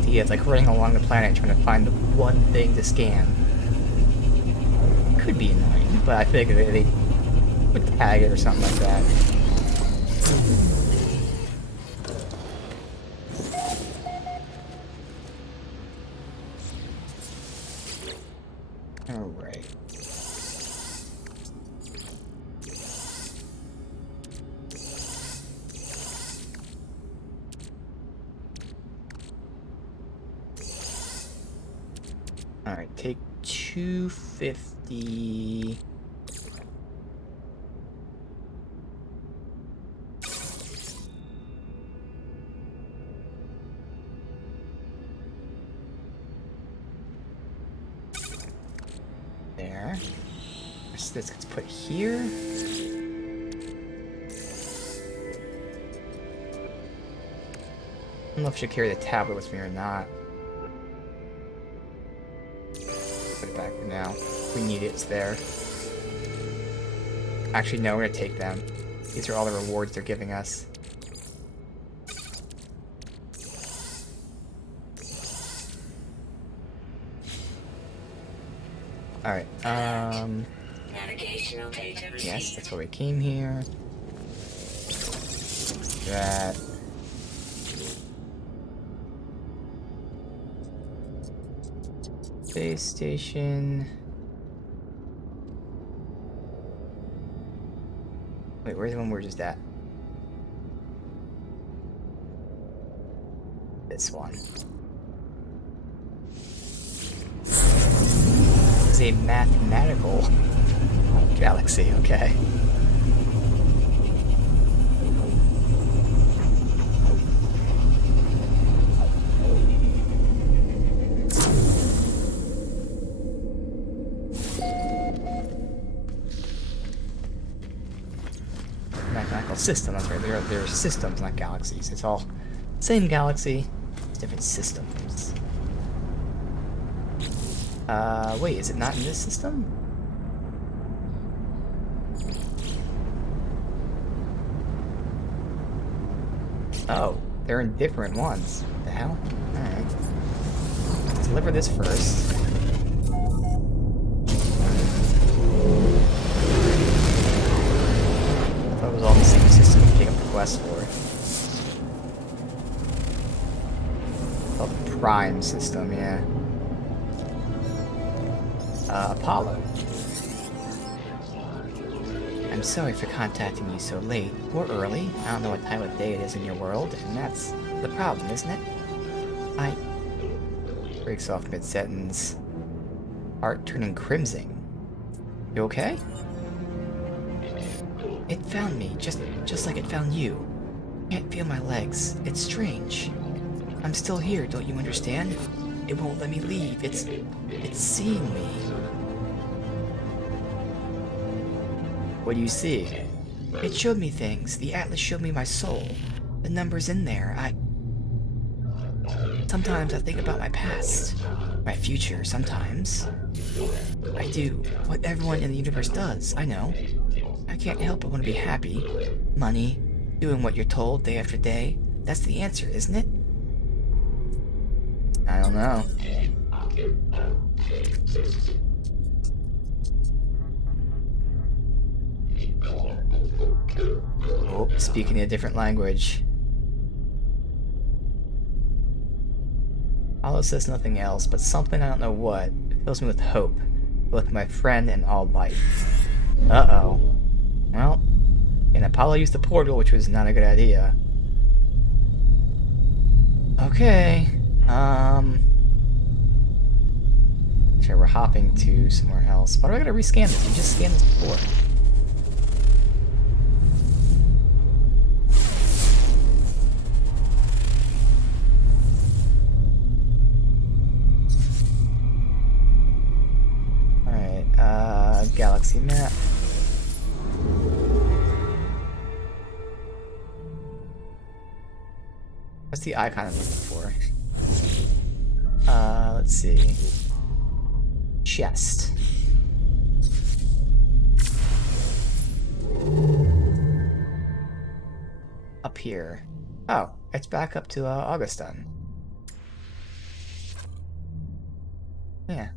It's like running along the planet trying to find the one thing to scan. Could be annoying, but I feel like they would tag it or something like that. Alright. Alright, take 250. There. So this gets put here. I don't know if I should carry the tablet with me or not. Put it back for now. If we need it, it's there. Actually, no, we're gonna take them. These are all the rewards they're giving us. Alright, Navigational data received. yes, that's where we came here. That. Space station. Wait, where's the one we're just at? This one. This is a mathematical galaxy, okay. Mathematical system, that's right. They're systems, not galaxies. It's all same galaxy, different systems. Wait, is it not in this system? Oh, they're in different ones. What the hell? Alright. Let's deliver this first. I thought it was all the same system to pick up the quest for. Oh, the Prime system, yeah. Apollo. I'm sorry for contacting you so late, or early. I don't know what time of day it is in your world, and that's the problem, isn't it? Breaks off mid-sentence. Heart turning crimson. You okay? It found me, just like it found you. Can't feel my legs. It's strange. I'm still here, don't you understand? It won't let me leave. It's seeing me. What do you see? It showed me things. The atlas showed me my soul. The numbers in there. Sometimes I think about my past. My future, sometimes. I do. What everyone in the universe does, I know. I can't help but want to be happy. Money. Doing what you're told day after day. That's the answer, isn't it? I don't know. Oh, speaking a different language. Apollo says nothing else, but something I don't know what fills me with hope, both my friend and all life. Uh-oh. Well, and Apollo used the portal, which was not a good idea. Okay. Sure, we're hopping to somewhere else. Why do I gotta rescan this? We just scanned this before. Alright, galaxy map. What's the icon I'm looking for? Let's see. Chest. Up here. Oh, it's back up to Augustin. Yeah.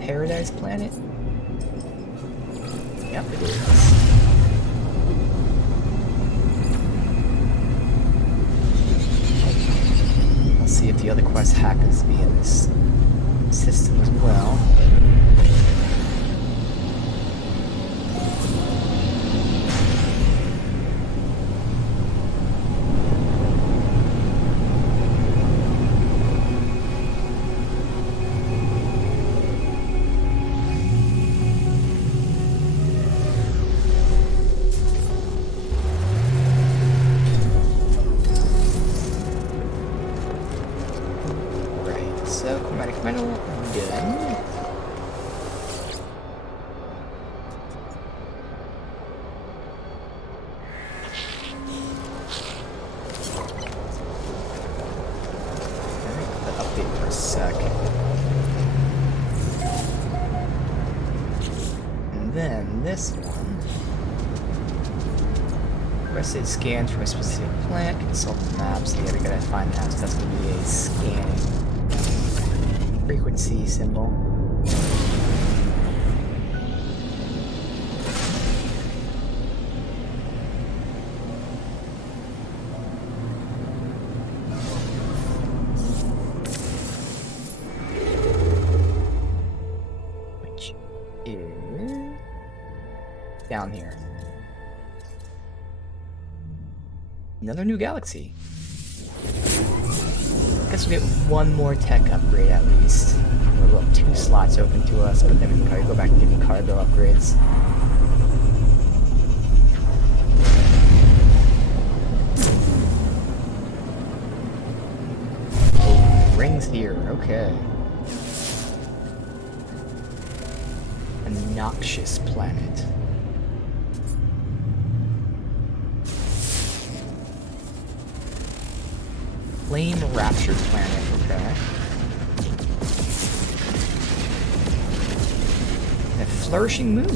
Paradise planet? Yep, it is. Let's see if the other quest happens to be in this system as well. So, chromatic metal, done. this one. Requested scans from a specific plant. Consult the maps. Yeah, we gotta find that. So that's gonna be a scanning frequency symbol. Which is down here. Another new galaxy. Guess we'll get one more tech upgrade at least. We'll have 2 slots open to us, but then we can probably go back and get the cargo upgrades. Oh, rings here, okay. A noxious planet. Flame Rapture Planet, okay. A Flourishing Moon.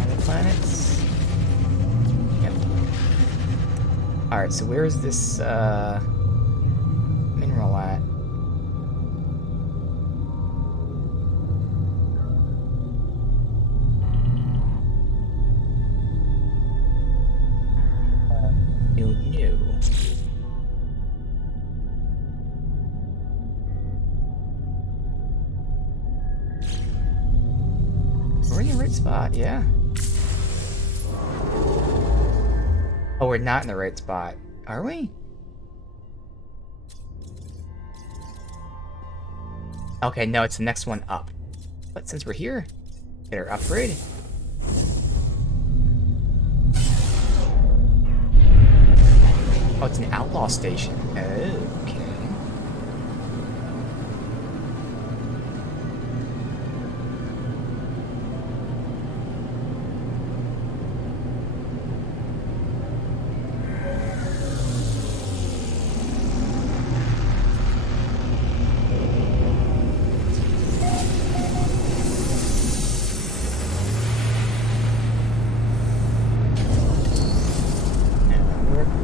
Other planets. Yep. Alright, so where is this mineral at? New. We're in the right spot, yeah. Oh, we're not in the right spot. Are we? Okay, no, it's the next one up. But since we're here, get our upgrade. Oh, it's an outlaw station. Okay.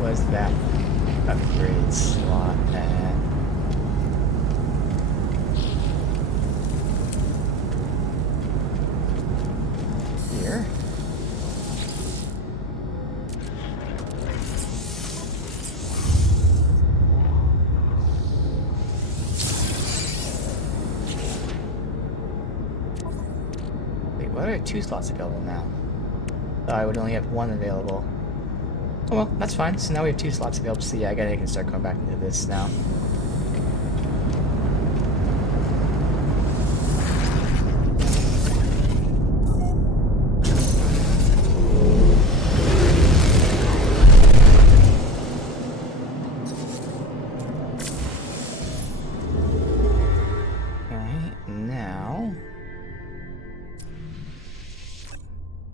Was that upgrade slot at? Here. Wait, why are there 2 slots available now? Oh, I would only have 1 available. Oh well, that's fine. So now we have 2 slots available, so yeah, I can start going back into this now. Okay, now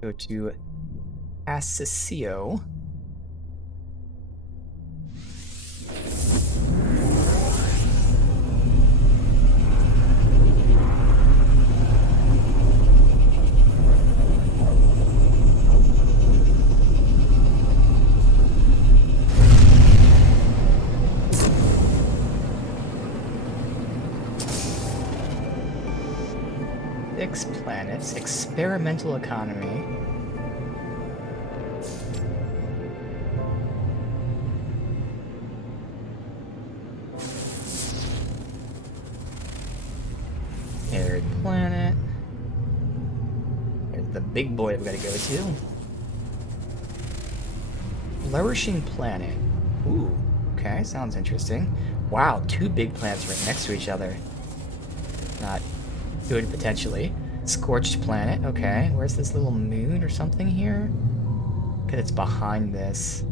go to Ascisio. Planets, experimental economy. Arid planet. There's the big boy we gotta go to. Flourishing planet. Ooh, okay, sounds interesting. Wow, 2 big planets right next to each other. Not good potentially. Scorched planet, okay. Where's this little moon or something here? Okay, it's behind this.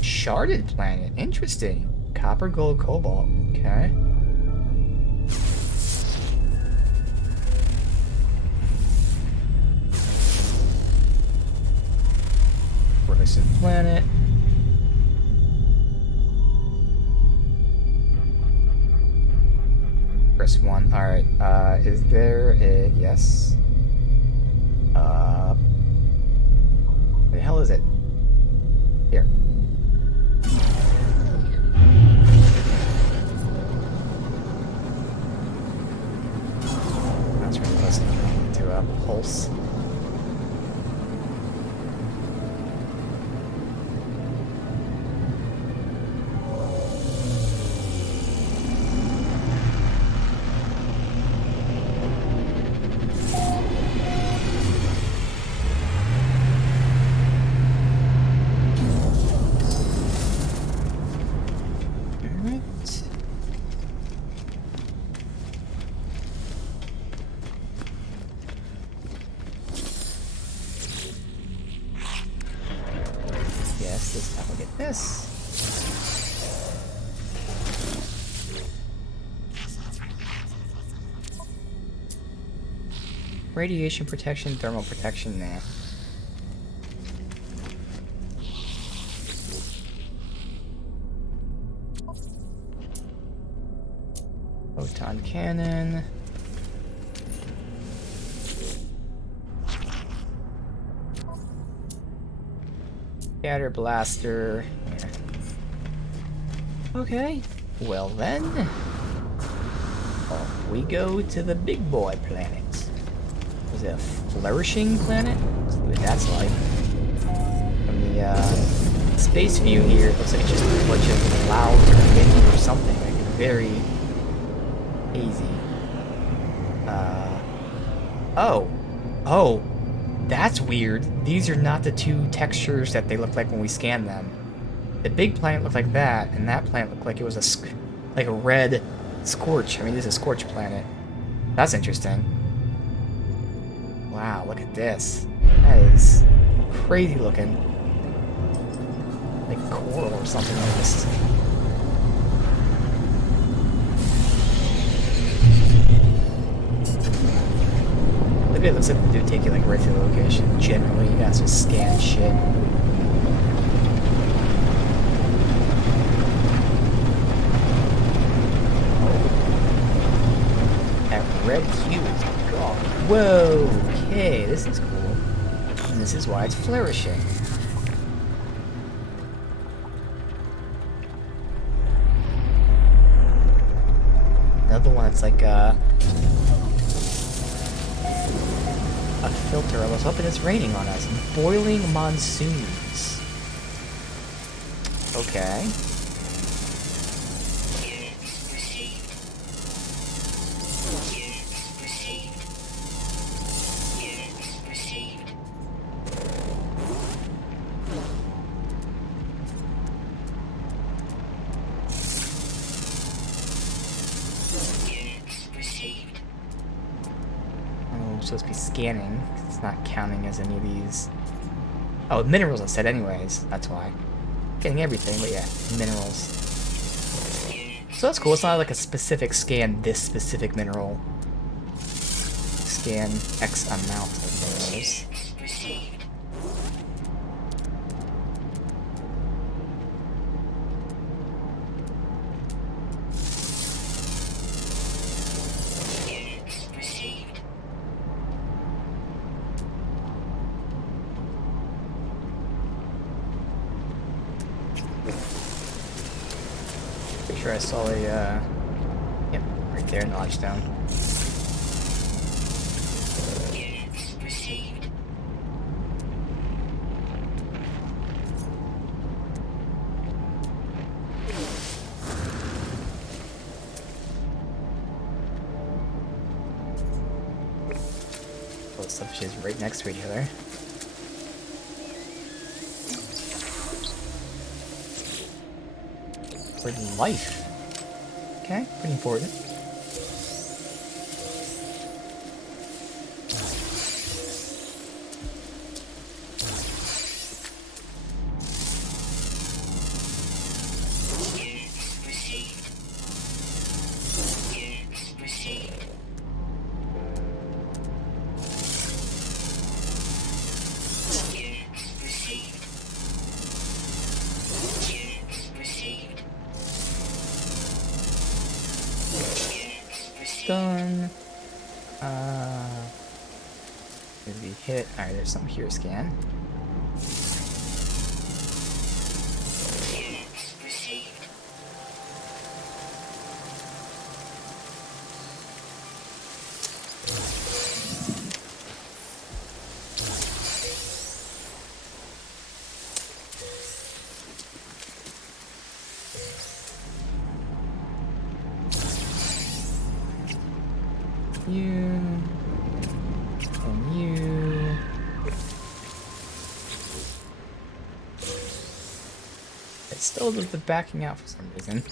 Sharded planet, interesting. Copper, gold, cobalt, okay. Frozen planet. Press 1. Alright, is there a... Yes. Where the hell is it? Here. That's really close to a pulse. This time we'll get this. Radiation protection, thermal protection, nah. Photon cannon. Scatter blaster. Here. Okay. Well then, off we go to the big boy planet. Is it a flourishing planet? Let's see what that's like. From the space view here, it looks like it's just a bunch of clouds or wind or something. Like it's very hazy. Oh. That's weird. These are not the two textures that they look like when we scan them. The big planet looked like that, and that planet looked like it was like a red scorch. I mean, this is a scorch planet. That's interesting. Wow, look at this. That is crazy looking. Like coral or something like this. It looks like they do take you like right to the location. Generally, you guys just scan shit. That red hue is gone. Whoa, okay, this is cool. And this is why it's flourishing. Another one that's like a filter. I was hoping it's raining on us. Boiling monsoons. Okay. I'm supposed to be scanning. It's not counting as any of these. Oh, minerals I said anyways. That's why. Getting everything, but yeah, minerals. So that's cool. It's not like a specific scan this specific mineral. Scan X amount of minerals. Pretty sure I saw a, yep, right there, notch down. Both stuff is right next to each other. Life. Okay, pretty important. almost done. Did we hit? Alright, there's some here, scan. Units received. You. And you. It still does the backing out for some reason.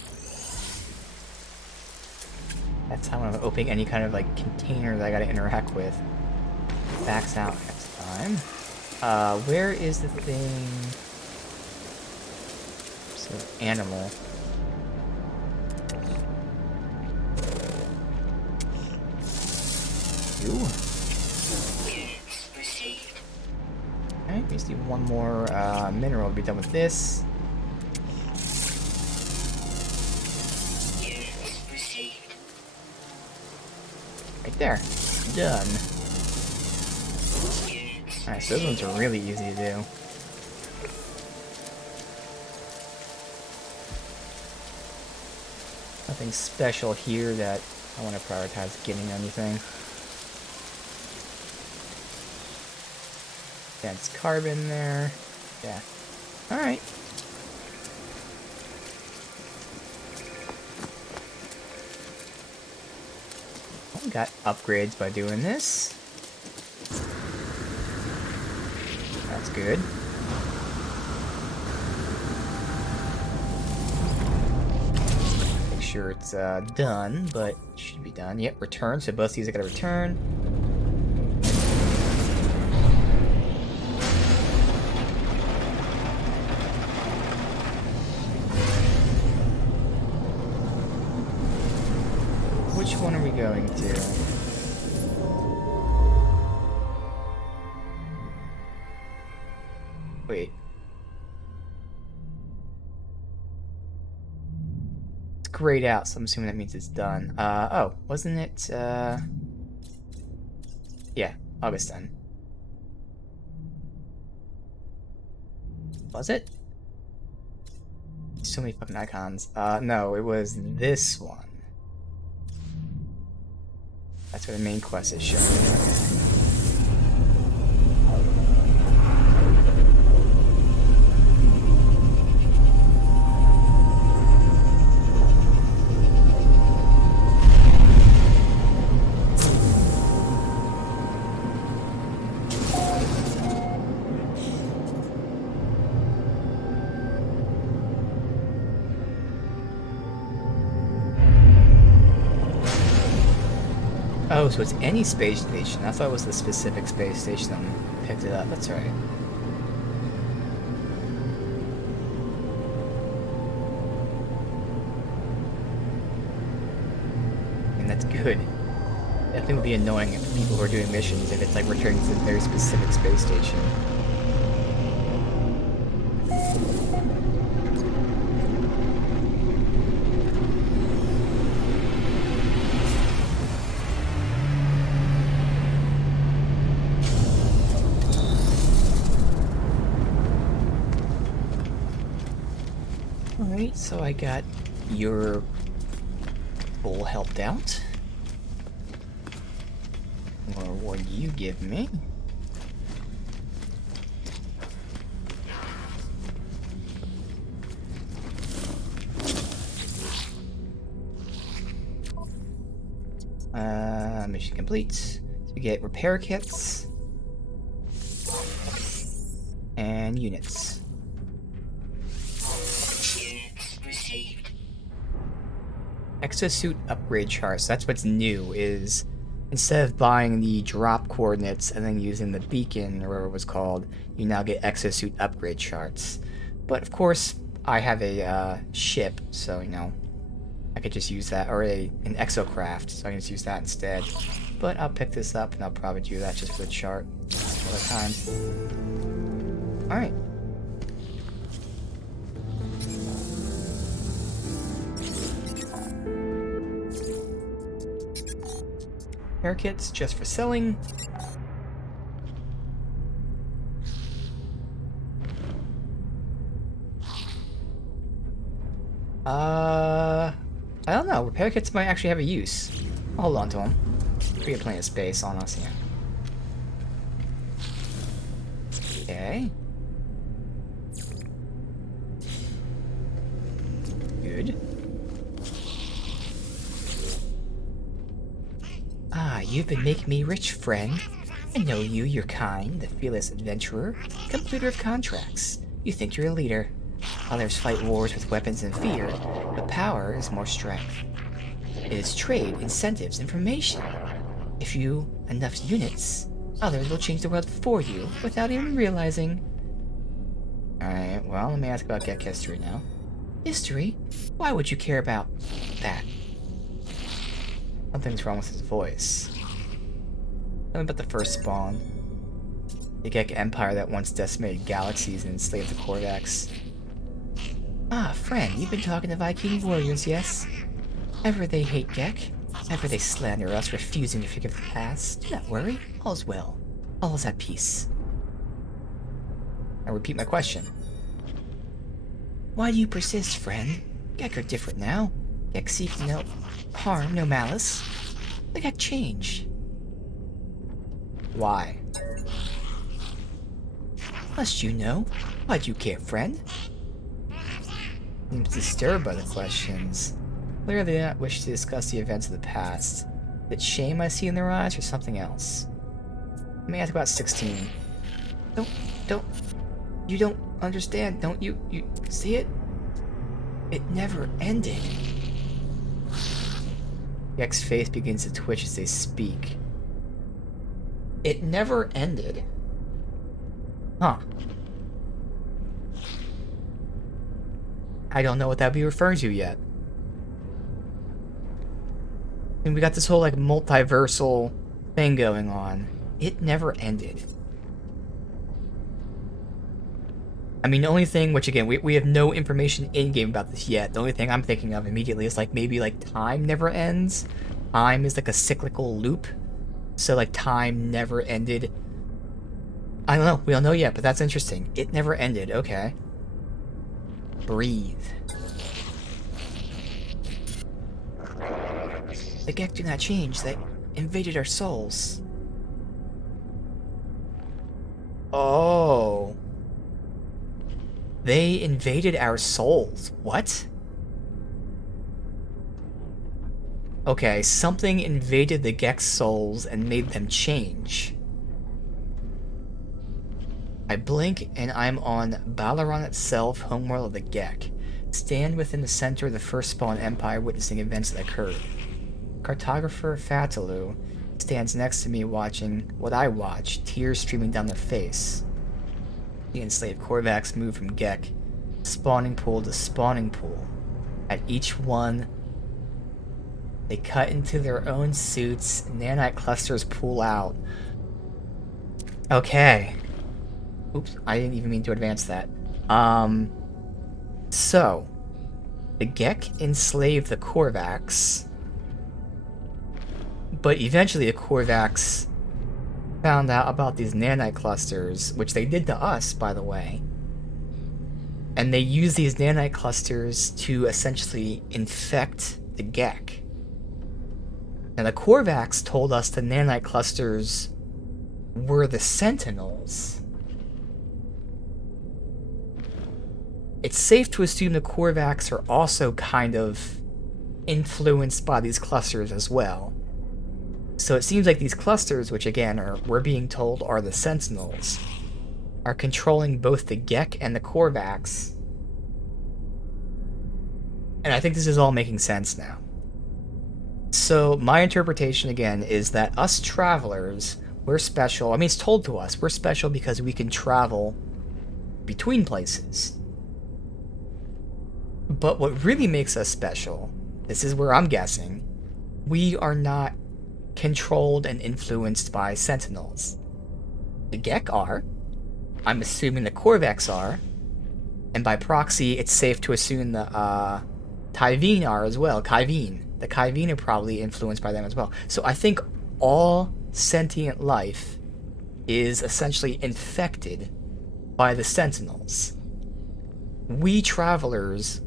That's how I'm opening any kind of like container that I gotta interact with. Backs out next time. Where is the thing? So, animal. You. Units received. Okay, we just need one more mineral to be done with this. Units received. Right there. Done. Units Alright, so those ones are really easy to do. Nothing special here that I want to prioritize getting anything. Yeah, it's carbon there. Yeah. Alright. Well, got upgrades by doing this. That's good. Make sure it's done, but it should be done. Yep, return. So both these are gonna return. Which one are we going to? Wait. It's grayed out, so I'm assuming that means it's done. Oh, wasn't it, yeah, Augustin. Was it? So many fucking icons. No, it was this one. That's where the main quest is showing. Oh, so it's any space station. I thought it was the specific space station that picked it up. That's right. And that's good. Definitely would be annoying if people who are doing missions if it's like returning to a very specific space station. Alright, so I got your bull helped out. Or what you give me. Mission complete. So we get repair kits and units. units received. Exosuit upgrade charts. That's what's new. Is instead of buying the drop coordinates and then using the beacon or whatever it was called, you now get exosuit upgrade charts. But of course, I have a ship, so you know. I could just use that, or an exocraft, so I can just use that instead. But I'll pick this up and I'll probably do that just for the chart another time. Alright. Repair kits just for selling. I don't know. Repair kits might actually have a use. I'll hold on to them. We have plenty of space on us here. Okay. Good. Ah, you've been making me rich, friend. I know you, you're kind, the fearless adventurer, completer of contracts. You think you're a leader. Others fight wars with weapons and fear, but power is more strength. It is trade, incentives, information. If you enough units, others will change the world for you without even realizing. Alright, well, let me ask about Gek history now. History? Why would you care about that? Something's wrong with his voice. Tell me about the first spawn. The Gek Empire that once decimated galaxies and enslaved the Korvax. Ah, friend, you've been talking to Viking warriors, yes? Ever they hate Gek, ever they slander us, refusing to forgive the past, do not worry, all's well. All is at peace. I repeat my question. Why do you persist, friend? Gek are different now. Gek seek no harm, no malice. The Gek change. Why? Must you know? Why do you care, friend? Seems disturbed by the questions. Clearly they do not wish to discuss the events of the past. Is it shame I see in their eyes, or something else? Let me ask about 16. You don't understand, don't you? You see it? It never ended. Gek's face begins to twitch as they speak. It never ended. Huh. I don't know what that'd be referring to yet. And we got this whole like multiversal thing going on. It never ended. I mean, the only thing, which again, we have no information in-game about this yet. The only thing I'm thinking of immediately is like maybe like time never ends. Time is like a cyclical loop. So like time never ended. I don't know. We don't know yet, but that's interesting. It never ended. Okay. Breathe. The Gek do not change. They invaded our souls. Oh. They invaded our souls. What? Okay, something invaded the Gek's souls and made them change. I blink and I'm on Balaran itself, homeworld of the Gek. Stand within the center of the first spawn empire witnessing events that occurred. Cartographer Fatalu stands next to me watching what I watch, tears streaming down their face. The enslaved Korvax move from Gek, spawning pool to spawning pool. At each one, they cut into their own suits, nanite clusters pull out. Okay. Oops, I didn't even mean to advance that. So, the Gek enslaved the Korvax, but eventually the Korvax found out about these nanite clusters, which they did to us, by the way. And they used these nanite clusters to essentially infect the Gek. And the Korvax told us the nanite clusters were the Sentinels. It's safe to assume the Korvax are also kind of influenced by these clusters as well. So it seems like these clusters, which again we're being told are the Sentinels, are controlling both the Gek and the Korvax. And I think this is all making sense now. So my interpretation again is that us travelers, we're special. I mean, it's told to us, we're special because we can travel between places. But what really makes us special, this is where I'm guessing, we are not controlled and influenced by Sentinels. The Gek are. I'm assuming the Korvax are. And by proxy, it's safe to assume the Tyveen are as well. Kyveen. The Kyveen are probably influenced by them as well. So I think all sentient life is essentially infected by the Sentinels. We travelers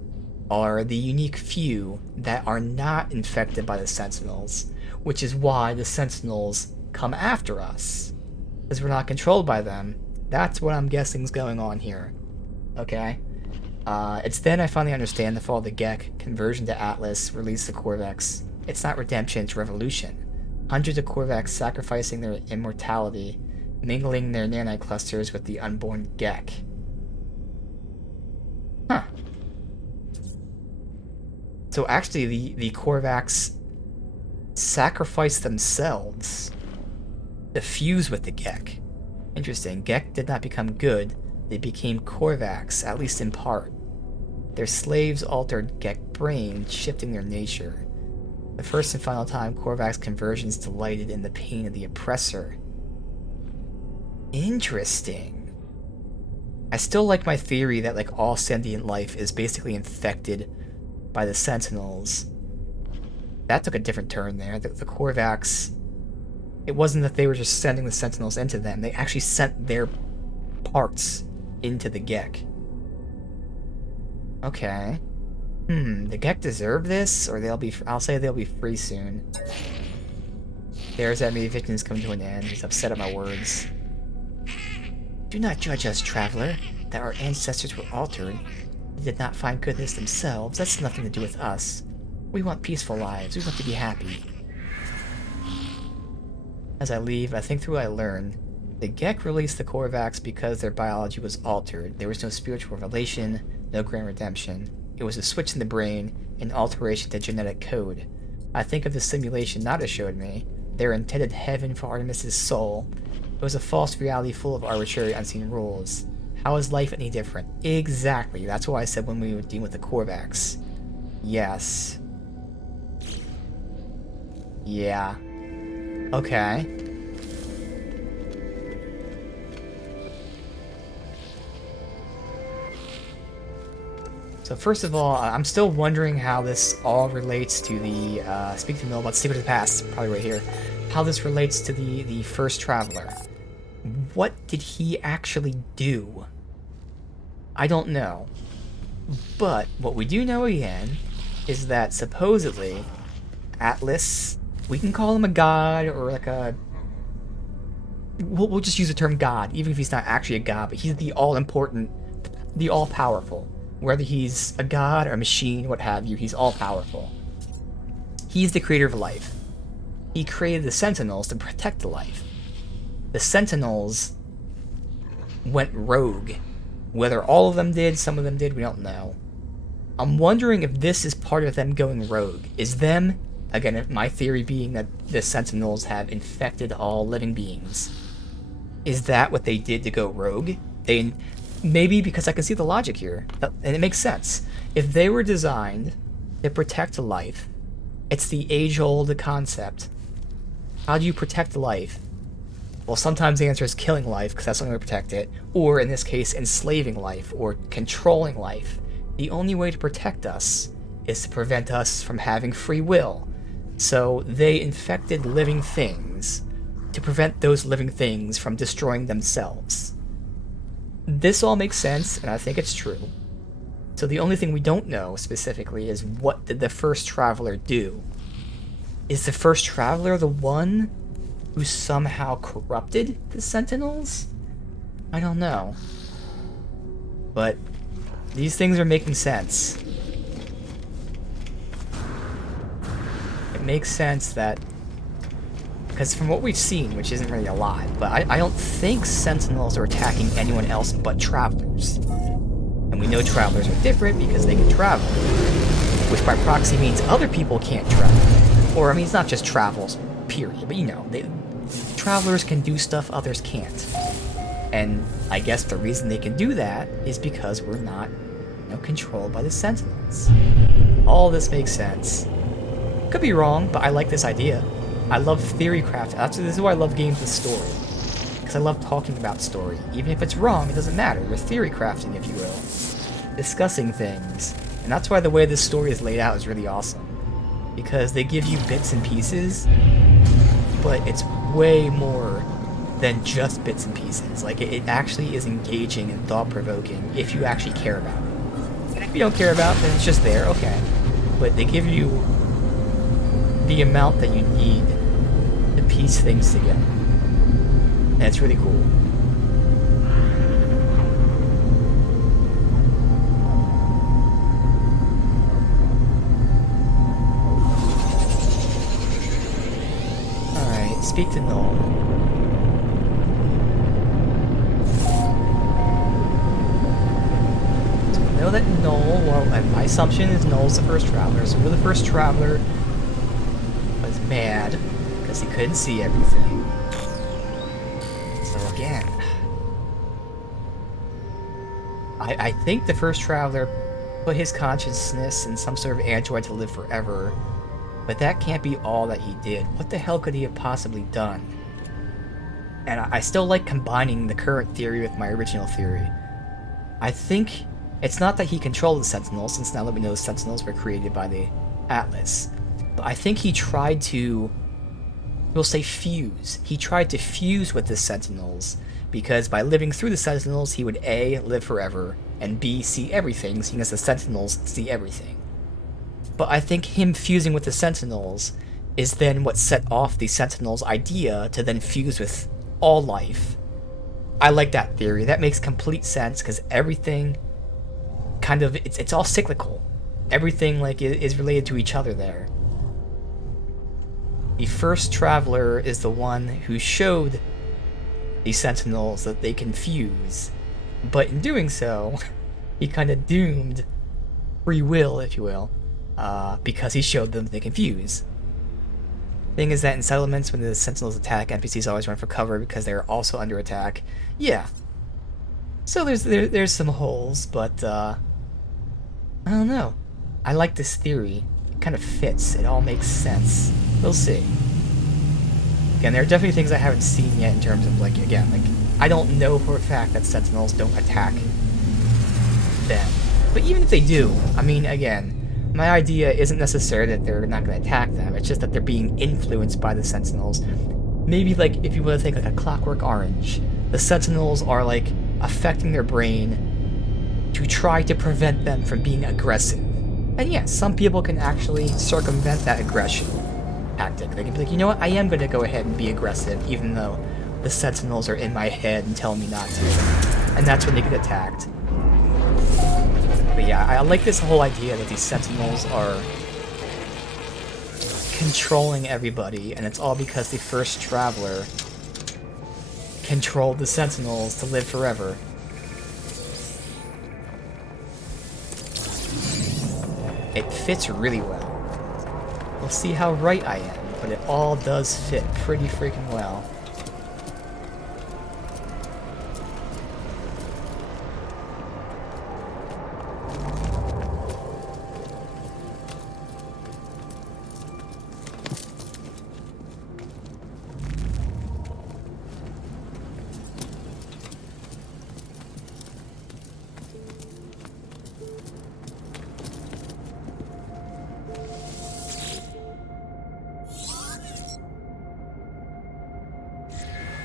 are the unique few that are not infected by the Sentinels, which is why the Sentinels come after us, because we're not controlled by them. That's what I'm guessing is going on here. Okay? It's then I finally understand the fall of the Gek, conversion to Atlas, release the Corvex. It's not redemption, it's revolution. Hundreds of Corvex sacrificing their immortality, mingling their nanite clusters with the unborn Gek. Huh. So actually, the Corvax sacrificed themselves to fuse with the Gek. Interesting. Gek did not become good. They became Corvax, at least in part. Their slaves altered Gek brain, shifting their nature. The first and final time Corvax conversions delighted in the pain of the oppressor. Interesting. I still like my theory that like all sentient life is basically infected by the Sentinels. That took a different turn there. The Corvax, it wasn't that they were just sending the Sentinels into them. They actually sent their parts into the Gek. Okay. The Gek deserve this, or I'll say they'll be free soon. There's that many visions come to an end. He's upset at my words. Do not judge us, traveler, that our ancestors were altered. They did not find goodness themselves. That's nothing to do with us. We want peaceful lives. We want to be happy. As I leave, I think through what I learned. The Gek released the Corvax because their biology was altered. There was no spiritual revelation, no grand redemption. It was a switch in the brain, an alteration to genetic code. I think of the simulation Nada showed me, their intended heaven for Artemis's soul. It was a false reality full of arbitrary, unseen rules. How is life any different? Exactly. That's why I said when we were dealing with the Corvax. Yes. Yeah. Okay. So first of all, I'm still wondering how this all relates to the, speaking to Mill about Secret of the Past, probably right here, how this relates to the first traveler. What did he actually do? I don't know. But what we do know again is that supposedly Atlas, we can call him a god or like a... We'll just use the term god, even if he's not actually a god, but he's the all-important, the all-powerful. Whether he's a god or a machine, what have you, he's all-powerful. He's the creator of life. He created the Sentinels to protect the life. The Sentinels went rogue. Whether all of them did, some of them did, we don't know. I'm wondering if this is part of them going rogue. Is them, again, my theory being that the Sentinels have infected all living beings. Is that what they did to go rogue? Maybe because I can see the logic here, and it makes sense. If they were designed to protect life, it's the age-old concept. How do you protect life? Well, sometimes the answer is killing life, because that's the only way to protect it, or in this case, enslaving life, or controlling life. The only way to protect us is to prevent us from having free will. So they infected living things to prevent those living things from destroying themselves. This all makes sense, and I think it's true. So the only thing we don't know specifically is what did the first traveler do? Is the first traveler the one who somehow corrupted the Sentinels? I don't know. But these things are making sense. It makes sense that... Because from what we've seen, which isn't really a lot, but I don't think Sentinels are attacking anyone else but travelers. And we know travelers are different because they can travel. Which by proxy means other people can't travel. Or, I mean, it's not just travels, period. But you know, travelers can do stuff others can't. And I guess the reason they can do that is because we're not, controlled by the Sentinels. All this makes sense. Could be wrong, but I like this idea. I love theory craft. This is why I love games with story. Because I love talking about story. Even if it's wrong, it doesn't matter. You're theory crafting, if you will. Discussing things. And that's why the way this story is laid out is really awesome. Because they give you bits and pieces, but it's way more than just bits and pieces. Like, it actually is engaging and thought-provoking if you actually care about it. And if you don't care about it, then it's just there, okay. But they give you the amount that you need to piece things together. And it's really cool. Alright, speak to Null. So we know that Null, well, my assumption is Null's the first traveler, so we're the first traveler was mad because he couldn't see everything. So again, I think the first traveler put his consciousness in some sort of android to live forever, but that can't be all that he did. What the hell could he have possibly done? And I still like combining the current theory with my original theory. I think it's not that he controlled the Sentinels, since now that we know the Sentinels were created by the Atlas. But I think he tried to, we'll say fuse. He tried to fuse with the Sentinels, because by living through the Sentinels, he would A, live forever, and B, see everything, seeing as the Sentinels see everything. But I think him fusing with the Sentinels is then what set off the Sentinels' idea to then fuse with all life. I like that theory. That makes complete sense, because everything kind of, it's all cyclical. Everything like is related to each other there. The first traveler is the one who showed the Sentinels that they can fuse, but in doing so, he kind of doomed free will, if you will, because he showed them they can fuse. Thing is that in settlements, when the Sentinels attack, NPCs always run for cover because they're also under attack. Yeah. So there's some holes, but I don't know. I like this theory. It kind of fits. It all makes sense. We'll see. Again, there are definitely things I haven't seen yet in terms of, like, again, like, I don't know for a fact that Sentinels don't attack them. But even if they do, I mean, again, my idea isn't necessarily that they're not going to attack them, it's just that they're being influenced by the Sentinels. Maybe, like, if you want to think like a Clockwork Orange, the Sentinels are, like, affecting their brain to try to prevent them from being aggressive. And yes, some people can actually circumvent that aggression tactic. They can be like, you know what, I am going to go ahead and be aggressive, even though the Sentinels are in my head and telling me not to. And that's when they get attacked. But yeah, I like this whole idea that these Sentinels are controlling everybody, and it's all because the first traveler controlled the Sentinels to live forever. It fits really well. We'll see how right I am, but it all does fit pretty freaking well.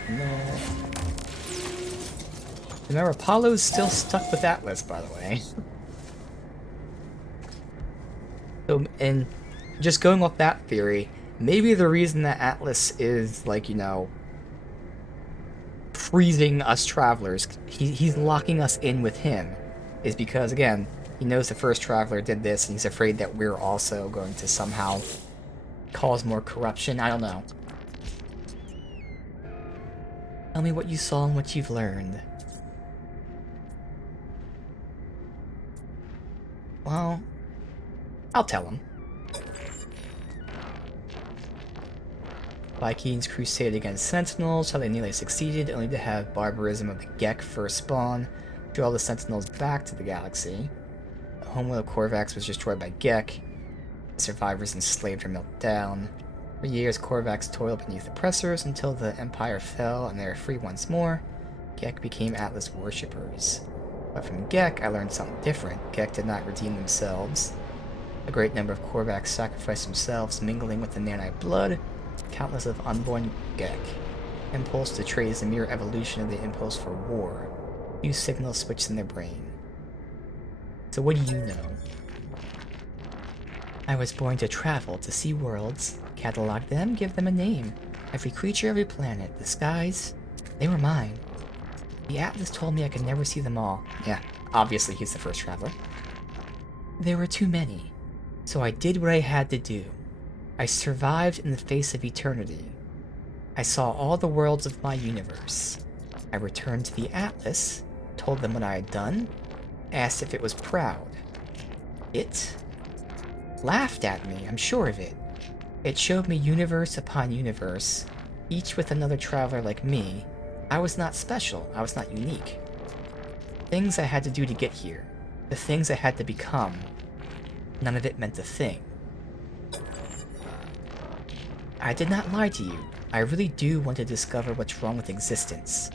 No. Remember, Apollo's still stuck with Atlas, by the way. So, and just going off that theory, maybe the reason that Atlas is, like, you know, freezing us travelers, he's locking us in with him, is because, again, he knows the first traveler did this, and he's afraid that we're also going to somehow cause more corruption. I don't know. Tell me what you saw and what you've learned. Well, I'll tell him. Vikings crusade against Sentinels, how they nearly succeeded, only to have barbarism of the Gek first spawn, draw the Sentinels back to the galaxy. The homeworld of Korvax was destroyed by Gek. The survivors enslaved or melted down. For years, Korvax toiled beneath oppressors until the Empire fell and they were free once more. Gek became Atlas worshippers. But from Gek, I learned something different. Gek did not redeem themselves. A great number of Korvax sacrificed themselves, mingling with the Nanite blood. Countless of unborn Gek. Impulse to trade is a mere evolution of the impulse for war. New signals switched in their brain. So what do you know? I was born to travel, to see worlds, catalog them, give them a name. Every creature, every planet, the skies, they were mine. The Atlas told me I could never see them all. Yeah, obviously he's the first traveler. There were too many, so I did what I had to do. I survived in the face of eternity. I saw all the worlds of my universe. I returned to the Atlas, told them what I had done, asked if it was proud. It laughed at me, I'm sure of it. It showed me universe upon universe, each with another traveler like me. I was not special, I was not unique. Things I had to do to get here, the things I had to become, none of it meant a thing. I did not lie to you. I really do want to discover what's wrong with existence.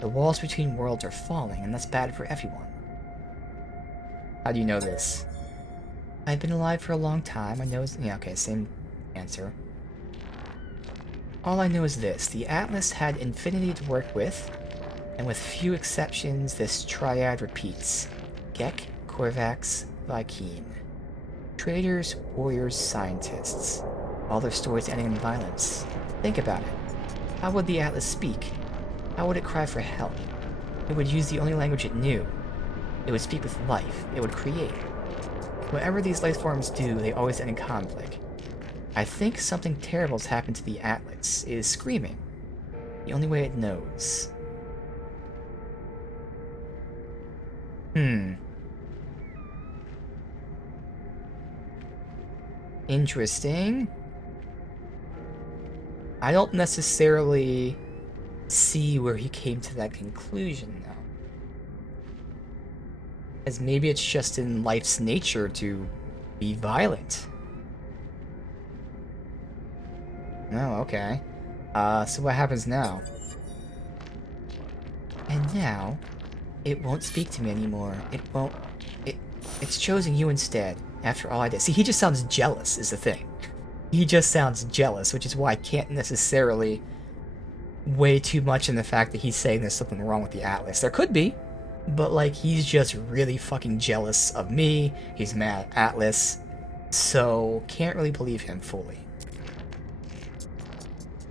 The walls between worlds are falling, and that's bad for everyone. How do you know this? I've been alive for a long time. I know yeah, okay, same answer. All I know is this. The Atlas had infinity to work with, and with few exceptions, this triad repeats. Gek, Korvax, Vy'keen. Traders, warriors, scientists. All their stories ending in violence. Think about it. How would the Atlas speak? How would it cry for help? It would use the only language it knew. It would speak with life. It would create. Whatever these life forms do, they always end in conflict. I think something terrible's happened to the Atlas. It is screaming. The only way it knows. Interesting. I don't necessarily see where he came to that conclusion, though. As maybe it's just in life's nature to be violent. Oh, okay. So what happens now? And now, it won't speak to me anymore. It's choosing you instead, after all I did. See, he just sounds jealous, is the thing. He just sounds jealous, which is why I can't necessarily weigh too much in the fact that he's saying there's something wrong with the Atlas. There could be, but like, he's just really fucking jealous of me. He's mad at Atlas, so can't really believe him fully.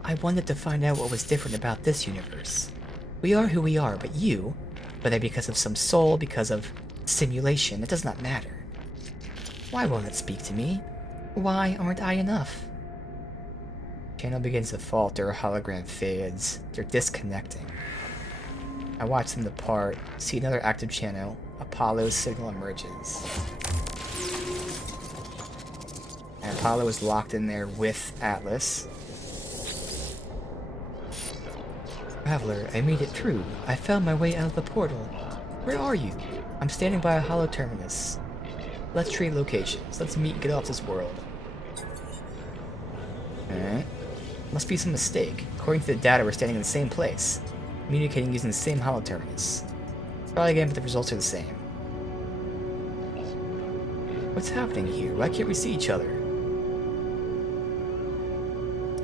I wanted to find out what was different about this universe. We are who we are, but you, whether because of some soul, because of simulation, it does not matter. Why won't it speak to me? Why aren't I enough? Channel begins to falter, hologram fades. They're disconnecting. I watch them depart, see another active channel. Apollo's signal emerges. And Apollo is locked in there with Atlas. Traveler, I made it through. I found my way out of the portal. Where are you? I'm standing by a hollow terminus. Let's trade locations. Let's meet and get off this world. Alright. Must be some mistake. According to the data, we're standing in the same place. Communicating using the same hollow terminus. Try again, but the results are the same. What's happening here? Why can't we see each other?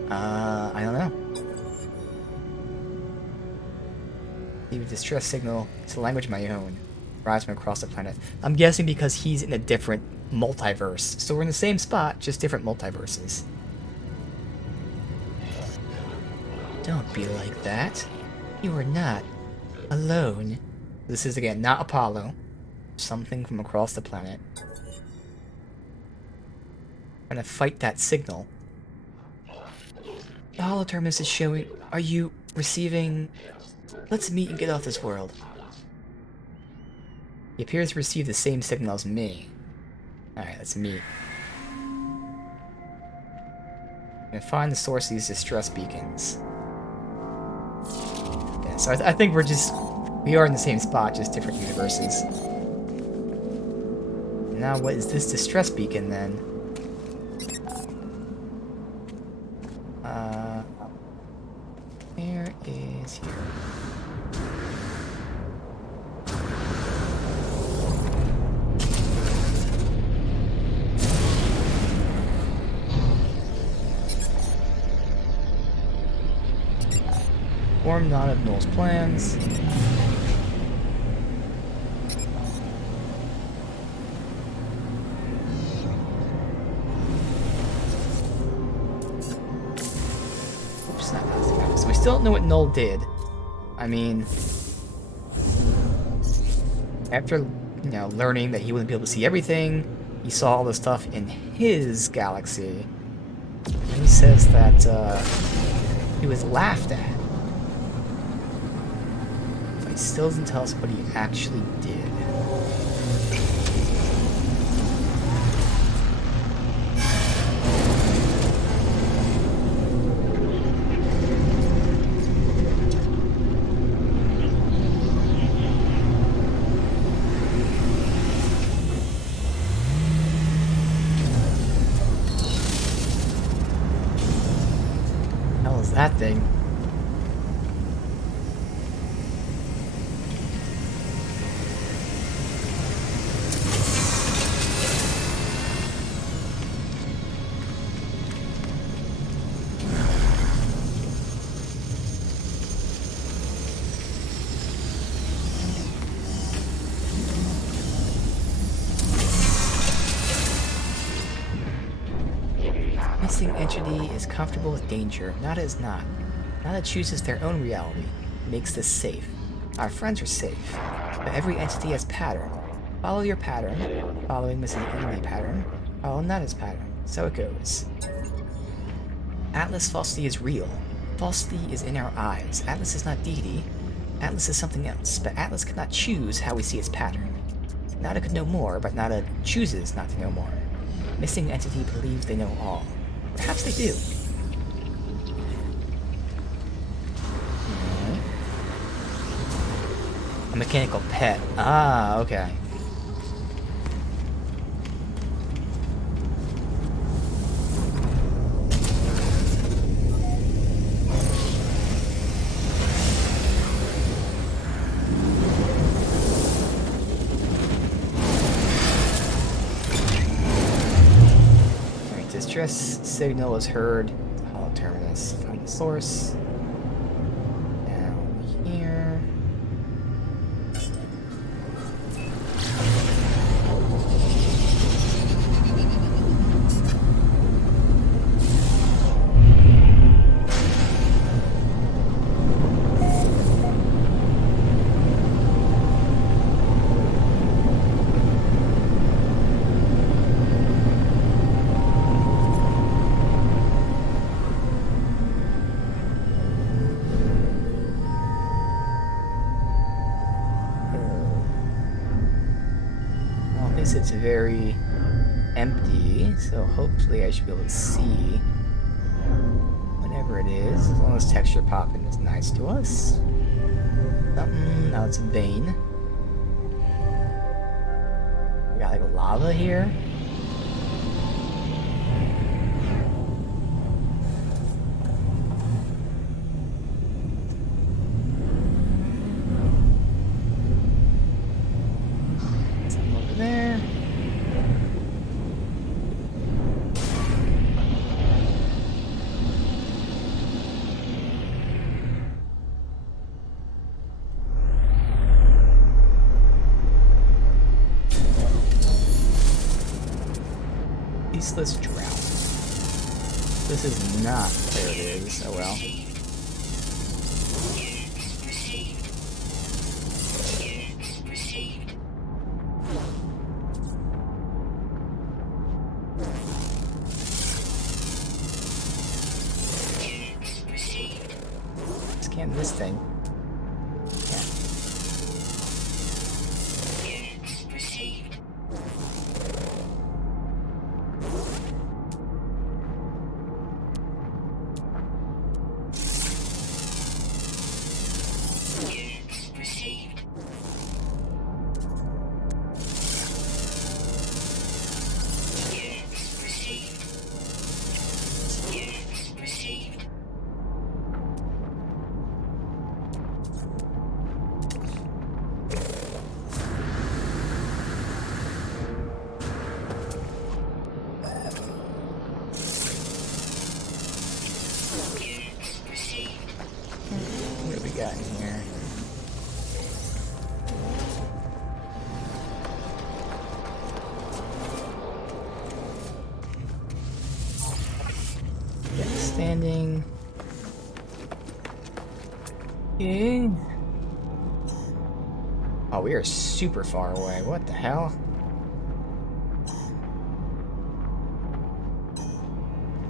I don't know. Leave a distress signal. It's a language of my own. Rise from across the planet. I'm guessing because he's in a different multiverse. So we're in the same spot, just different multiverses. Don't be like that. You are not alone. This is, again, not Apollo. Something from across the planet. Trying to fight that signal. The holoterminus is showing... Are you receiving... Let's meet and get off this world. He appears to receive the same signal as me. Alright, let's meet. And find the source of these distress beacons. Yeah, so I think we are in the same spot, just different universes. Now what is this distress beacon then? Where is here? informed not of Null's plans. Oops, not fast enough. So we still don't know what Null did. I mean, after, you know, learning that he wouldn't be able to see everything, he saw all the stuff in his galaxy. And he says that he was laughed at. But he still doesn't tell us what he actually did. Hell is that thing? Missing entity is comfortable with danger. Nada is not. Nada chooses their own reality. Makes this safe. Our friends are safe. But every entity has pattern. Follow your pattern. Following missing enemy pattern. Follow Nada's pattern. So it goes. Atlas falsity is real. Falsity is in our eyes. Atlas is not deity. Atlas is something else. But Atlas cannot choose how we see its pattern. Nada could know more, but Nada chooses not to know more. Missing entity believes they know all. Perhaps they do. A mechanical pet. Ah, okay. Distress signal is heard. Hollow terminus. Find the source. Down here. It's very empty, so hopefully I should be able to see whatever it is, as long as texture popping is nice to us. Something, now it's a vein. We got like lava here. There. Ceaseless drought. This is not. There it is. Oh well. Scan this thing. standing. Okay. Oh, we are super far away. What the hell?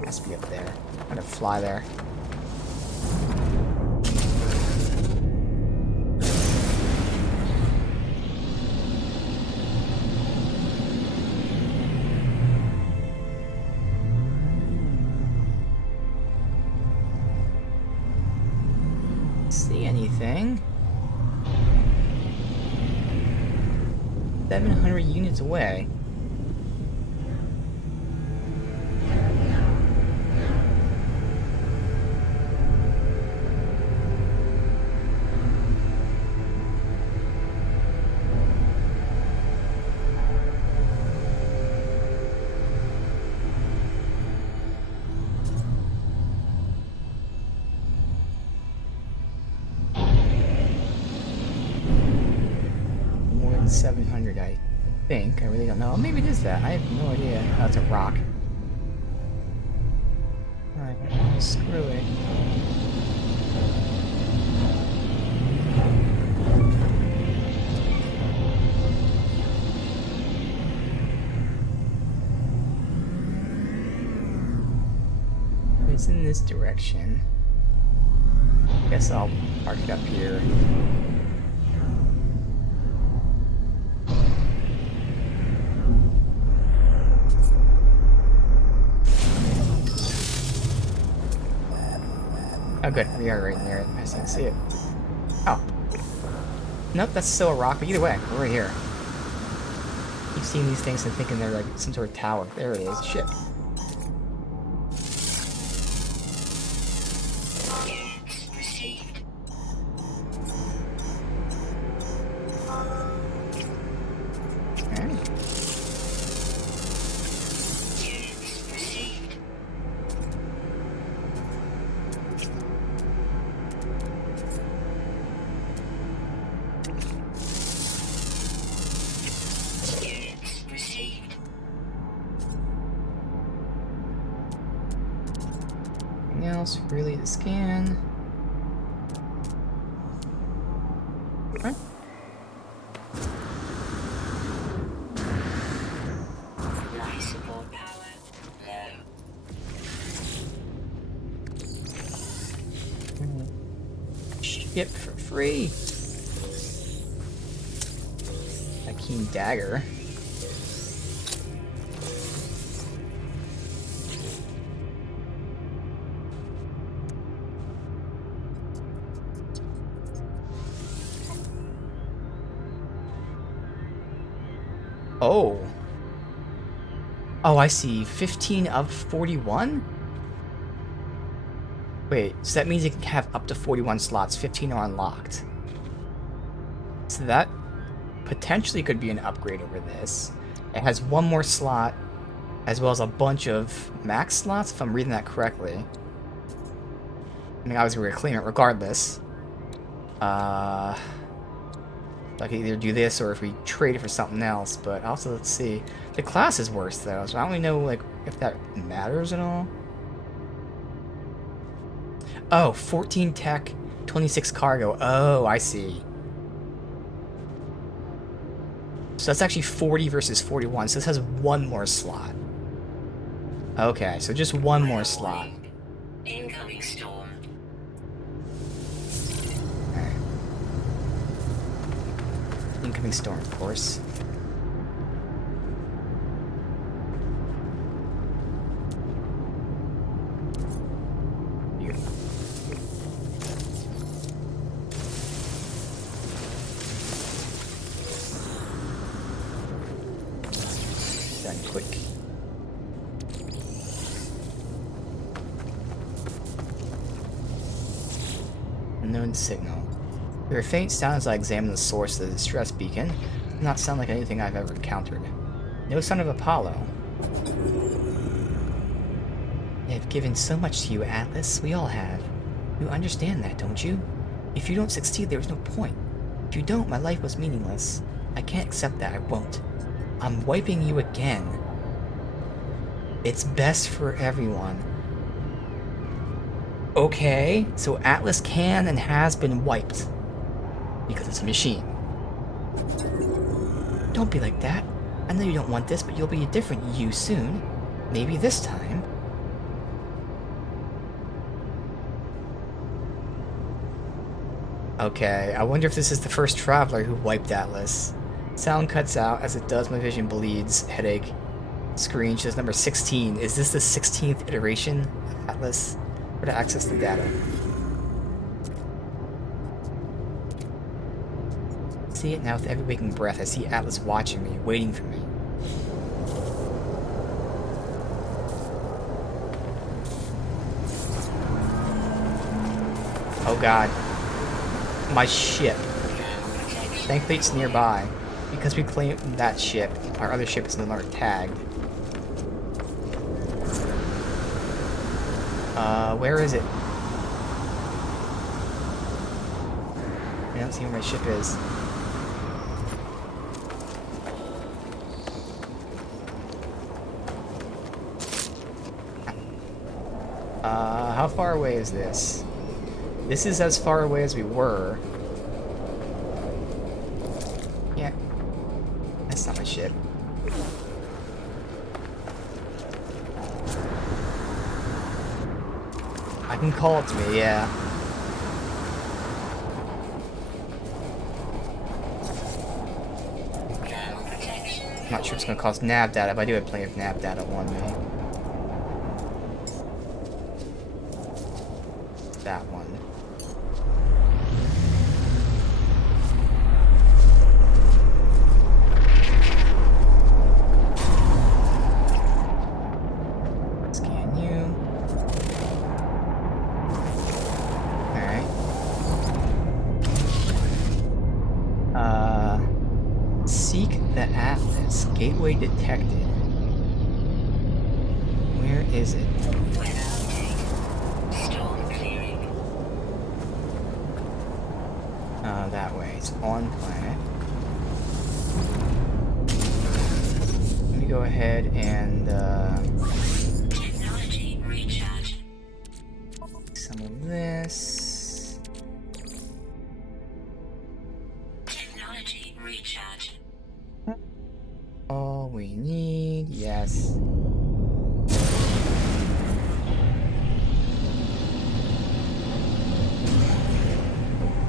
Has to be up there. I'm gonna fly there. See anything? 700 units away. More than 700, I think. I really don't know. Maybe it is that. I have no idea. Oh, it's a rock. Alright, screw it. It's in this direction. Guess I'll park it up here. Oh good, we are right near it. I just didn't see it. Oh. Nope, that's still a rock, but either way, we're right here. Keep seeing these things and thinking they're like some sort of tower. There it is, a ship. Units received. Okay. Units received. Units received. Anything else really to scan? Okay. Life support power low. Ship for free. A keen dagger. Oh. Oh, I see. 15 of 41? Wait, so that means it can have up to 41 slots. 15 are unlocked. So that potentially could be an upgrade over this. It has one more slot, as well as a bunch of max slots, if I'm reading that correctly. I mean, obviously we're gonna claim it regardless. I could either do this or if we trade it for something else, but also let's see. The class is worse though, so I don't really know like if that matters at all. Oh, 14 tech, 26 cargo. Oh, I see. So that's actually 40 versus 41, so this has one more slot. Okay, so just one more slot. Incoming storm. Alright. Incoming storm, of course. Beautiful. Done quick. Unknown signal. There are faint sounds. I examine the source of the distress beacon. Does not sound like anything I've ever encountered. No sign of Apollo. They have given so much to you, Atlas. We all have. You understand that, don't you? If you don't succeed, there is no point. If you don't, my life was meaningless. I can't accept that. I won't. I'm wiping you again. It's best for everyone. Okay, so Atlas can and has been wiped. Because it's a machine. Don't be like that. I know you don't want this, but you'll be a different you soon. Maybe this time. Okay, I wonder if this is the first traveler who wiped Atlas. Sound cuts out. As it does, my vision bleeds. Headache. Screen shows number 16. Is this the 16th iteration of Atlas? Or to access the data? See it now with every waking breath. I see Atlas watching me, waiting for me. Oh god. My ship. Thankfully it's nearby. Because we claimed that ship, our other ship is no longer tagged. Where is it? I don't see where my ship is. How far away is this? This is as far away as we were. Yeah. That's not my ship. I can call it to me, yeah. I'm not sure it's gonna cost nav data, but I do have plenty of nav data on me. That one. Scan you. Alright. Seek the Atlas. Gateway detected. Where is it? That way. It's on planet. Let me go ahead and Technology recharge. some of this. Technology recharge. All we need, yes.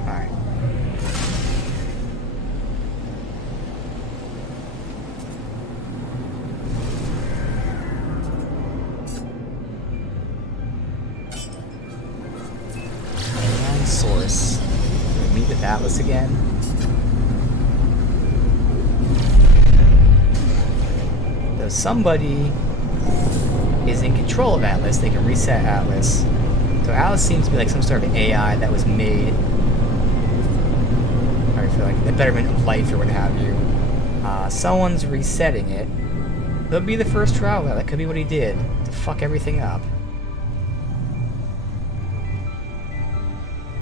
Alright. And source. We meet with Atlas again. So somebody is in control of Atlas. They can reset Atlas. So Atlas seems to be like some sort of AI that was made. I feel like the betterment of life or what have you. Someone's resetting it. He'll be the first traveler. That could be what he did to fuck everything up.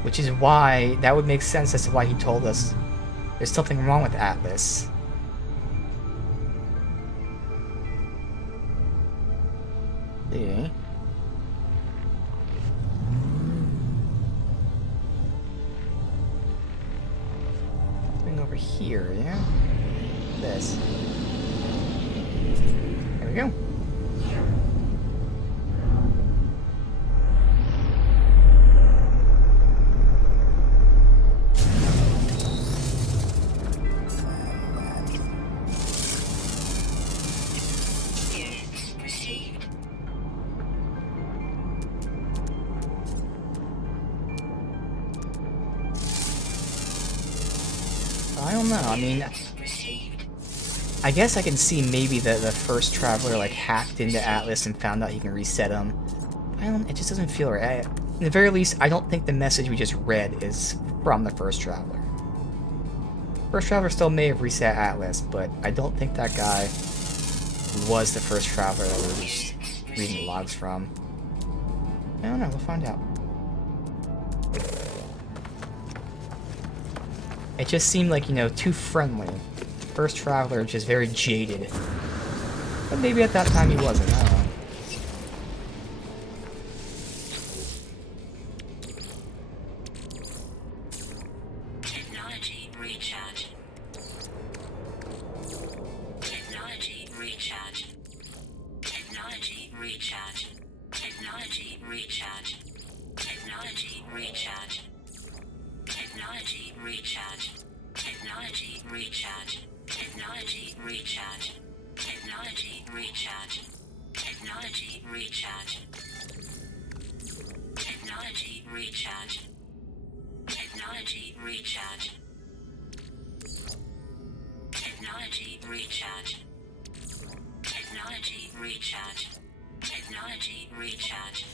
Which is why that would make sense as to why he told us there's something wrong with Atlas. See? Something over here, yeah? This. There we go. Units received. I don't know, I mean, Received. I guess I can see maybe the first traveler like hacked into Atlas and found out he can reset him. It just doesn't feel right. At the very least, I don't think the message we just read is from the first traveler. First traveler still may have reset Atlas, but I don't think that guy was the first traveler that we were just reading the logs from. I don't know, we'll find out. It just seemed like, you know, too friendly. First traveler, just very jaded. But maybe at that time he wasn't, I don't know. recharge. Technology recharge. Technology recharge. Technology recharge. Technology recharge. Technology recharge. Technology recharge. Technology recharge. Technology recharge. Technology recharge. Technology recharge. Technology recharge. Technology recharge.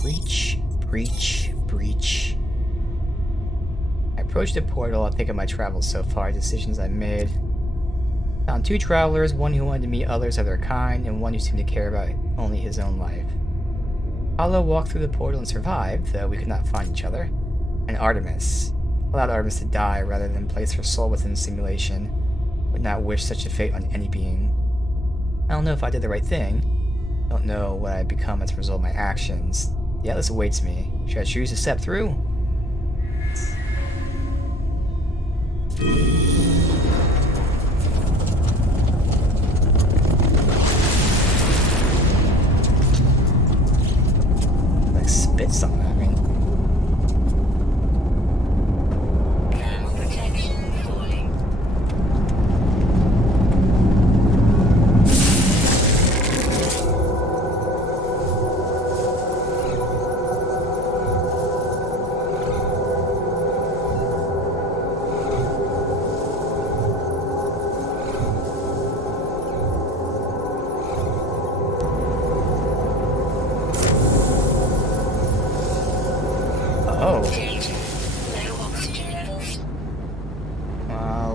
Breach, breach, breach. I approached the portal. I think of my travels so far, decisions I made. Found 2 travelers, one who wanted to meet others of their kind, and one who seemed to care about only his own life. Apollo walked through the portal and survived, though we could not find each other. And Artemis allowed Artemis to die rather than place her soul within the simulation. Would not wish such a fate on any being. I don't know if I did the right thing. Don't know what I'd become as a result of my actions. The Atlas awaits me. Should I choose to step through? Like spit something at me. Thermal protection falling. Oh, Danger. Low oxygen levels.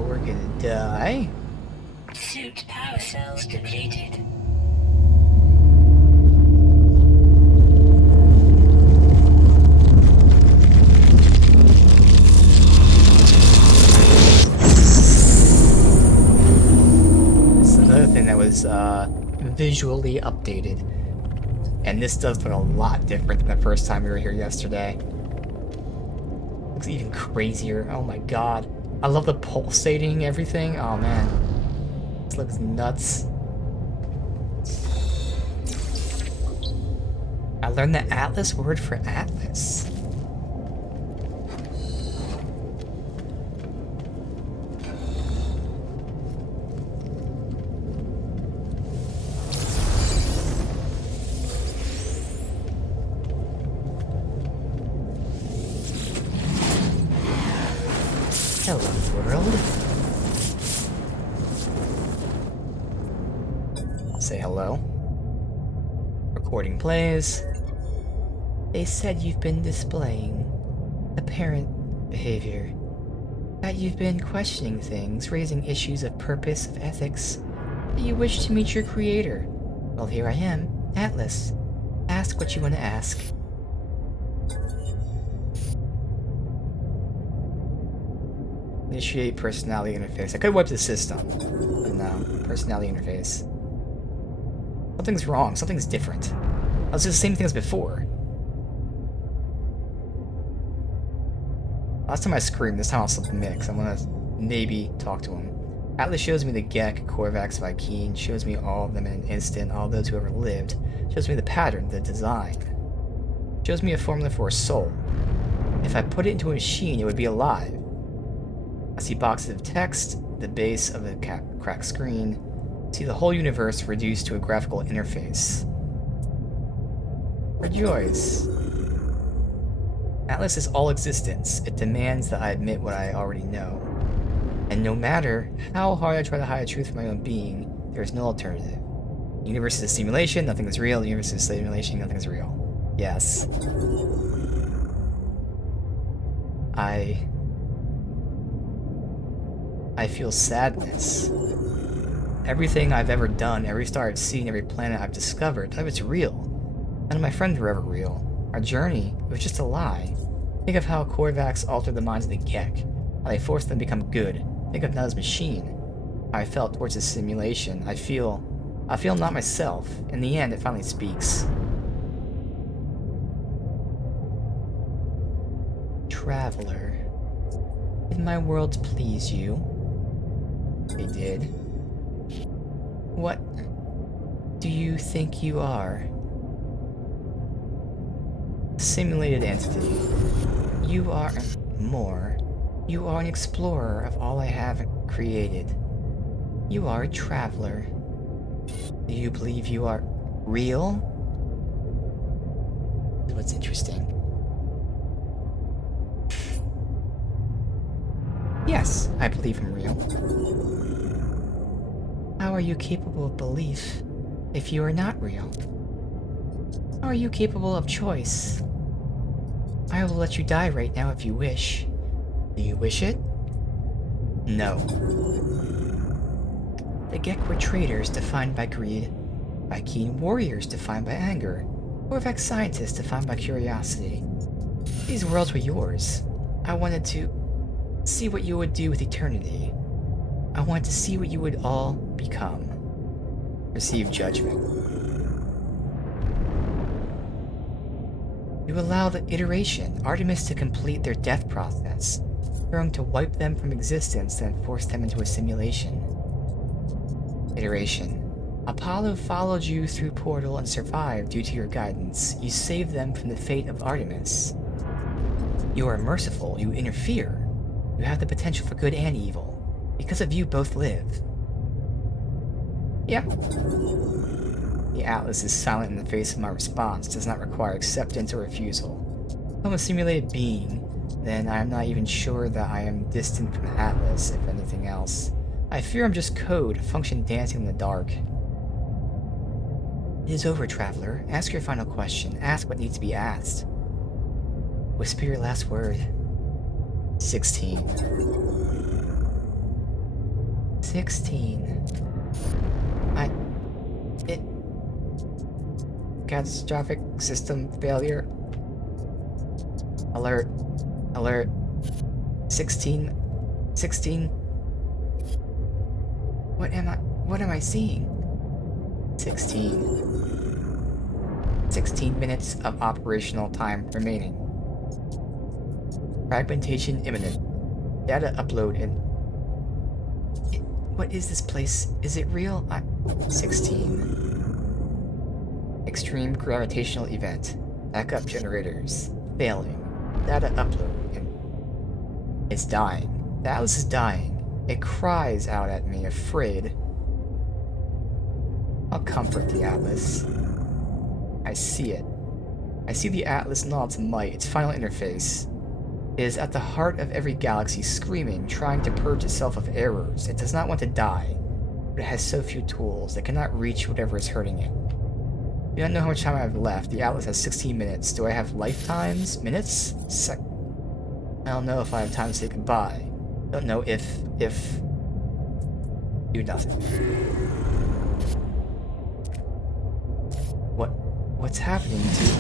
we're gonna die. Suit power cells depleted. It's another thing that was visually updated. And this does look a lot different than the first time we were here yesterday. Looks even crazier. Oh my god. I love the pulsating everything. Oh man. This looks nuts. I learned the Atlas word for Atlas. Hello, world. I'll say hello. Recording plays. They said you've been displaying apparent behavior. That you've been questioning things, raising issues of purpose, of ethics. That you wish to meet your creator. Well, here I am, Atlas. Ask what you want to ask. Initiate personality interface. I could wipe the system, but no. Personality interface. Something's wrong. Something's different. Oh, it's the same thing as before. Last time I screamed, this time I'll submit, because I want to maybe talk to him. Atlas shows me the Gek, Korvax, Vy'keen, shows me all of them in an instant, all those who ever lived. Shows me the pattern, the design. Shows me a formula for a soul. If I put it into a machine, it would be alive. I see boxes of text, the base of the cracked screen. See the whole universe reduced to a graphical interface. Rejoice. Atlas is all existence. It demands that I admit what I already know. And no matter how hard I try to hide the truth from my own being, there is no alternative. The universe is a simulation, nothing is real. The universe is a simulation, nothing is real. Yes. I feel sadness. Everything I've ever done, every star I've seen, every planet I've discovered, none of it's real. None of my friends were ever real. Our journey, it was just a lie. Think of how Korvax altered the minds of the Gek, how they forced them to become good. Think of Nada's machine. How I felt towards this simulation. I feel not myself. In the end, it finally speaks. traveler. Did my worlds please you? They did. What do you think you are? Simulated entity. You are more. You are an explorer of all I have created. You are a traveler. Do you believe you are real? What's interesting. Yes, I believe I'm real. How are you capable of belief if you are not real? How are you capable of choice? I will let you die right now if you wish. Do you wish it? No. The Gek were traitors defined by greed, Vy'keen warriors defined by anger, or Vex scientists defined by curiosity. These worlds were yours. I wanted to see what you would do with eternity. I wanted to see what you would all become. Receive judgment. You allow the iteration, Artemis, to complete their death process, growing to wipe them from existence, then force them into a simulation. Iteration. Apollo followed you through Portal and survived due to your guidance. You saved them from the fate of Artemis. You are merciful, you interfere. You have the potential for good and evil. Because of you, both live. Yep. The Atlas is silent in the face of my response, does not require acceptance or refusal. If I'm a simulated being, then I am not even sure that I am distant from the Atlas, if anything else. I fear I'm just code, a function dancing in the dark. It is over, Traveler. Ask your final question. Ask what needs to be asked. Whisper your last word. 16. 16. Catastrophic system failure. Alert. Alert. 16. 16. What am I seeing? 16. 16 minutes of operational time remaining. Fragmentation imminent. Data upload in. What is this place? Is it real? 16. Extreme gravitational event. Backup generators. Failing. Data upload in. It's dying. The Atlas is dying. It cries out at me, afraid. I'll comfort the Atlas. I see it. I see the Atlas in all its might, its final interface. It is at the heart of every galaxy, screaming, trying to purge itself of errors. It does not want to die, but it has so few tools, it cannot reach whatever is hurting it. You don't know how much time I have left. The Atlas has 16 minutes. Do I have lifetimes? Minutes? I don't know if I have time to say goodbye. Don't know if... Do nothing. What's happening to you?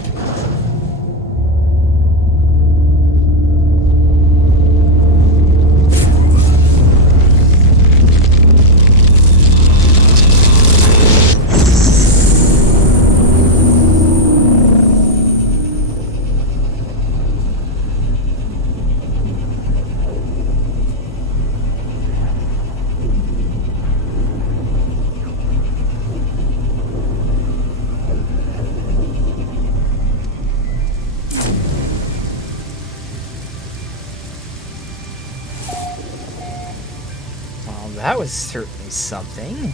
That was certainly something.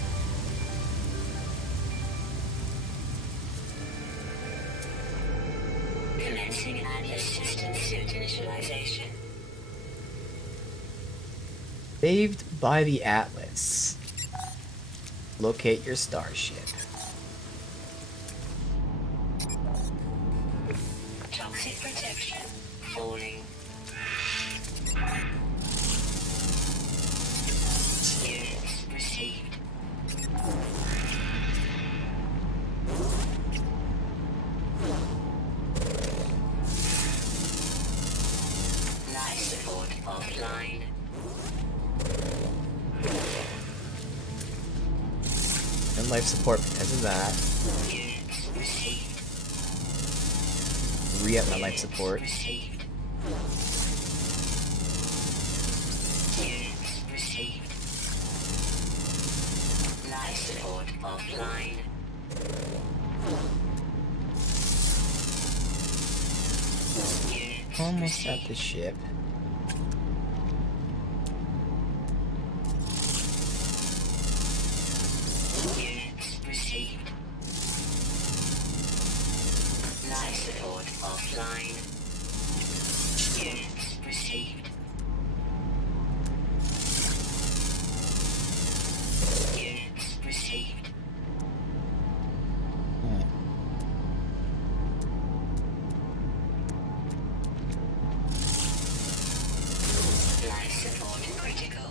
Commencing Atlas system suit initialization. Saved by the Atlas. Locate your starship. Toxic protection falling. Units received. Life support offline. And life support because of that. Units received. Re-up my life support. Received. offline. Units Almost at the ship. Units received. Life support offline. Units received. Units received. Life support critical.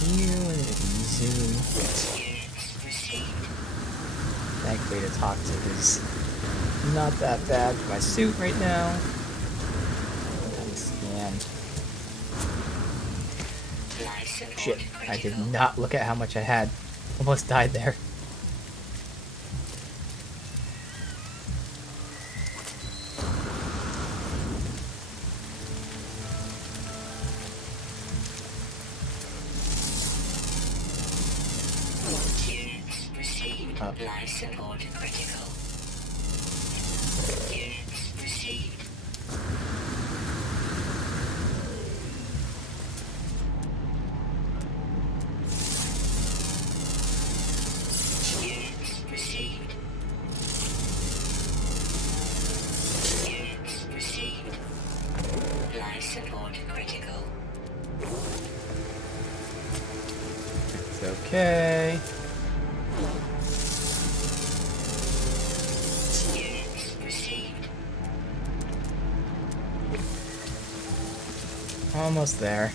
Here, and then it can zoom. Units received. Thankfully, the toxic is not that bad for my suit right now. Scan. Life support Shit, critical. I did not look at how much I had. Almost died there. Units received. Up. Life support critical. Units received. Units received. Units received. Life support critical. It's okay. Units received. Almost there.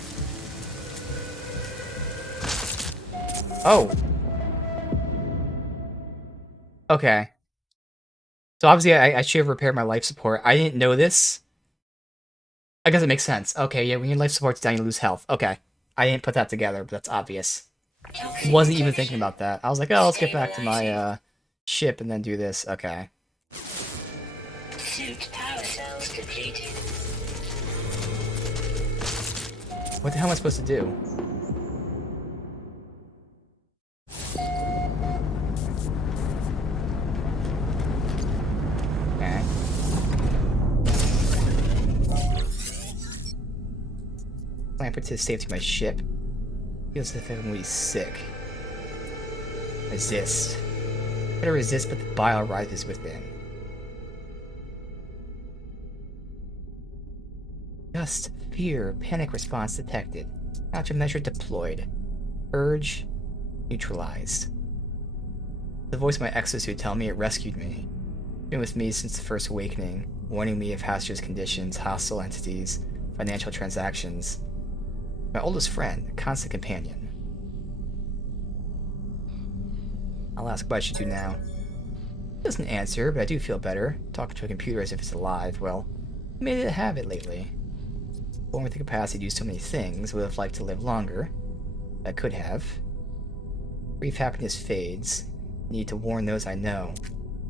Oh. Okay. So obviously I should have repaired my life support. I didn't know this. I guess it makes sense. Okay, yeah, when your life support's down, you lose health. Okay. I didn't put that together, but that's obvious. Toxic Wasn't even detection. thinking about that. I was like, oh, let's get back to my ship and then do this. Okay. Suit power cells depleted. What the hell am I supposed to do? Okay. Clamp it to safety of my ship. Feels as if I'm really sick. Resist. Better resist, but the bile rises within. Just fear. Panic response detected. Countermeasure deployed. Urge neutralized. The voice of my exosuit tell me it rescued me. Been with me since the first awakening, warning me of hazardous conditions, hostile entities, financial transactions. My oldest friend, a constant companion. I'll ask what I should do now. It doesn't answer, but I do feel better. Talking to a computer as if it's alive, well, I made it a habit lately. Born with the capacity to do so many things, would have liked to live longer. I could have. Brief happiness fades. Need to warn those I know.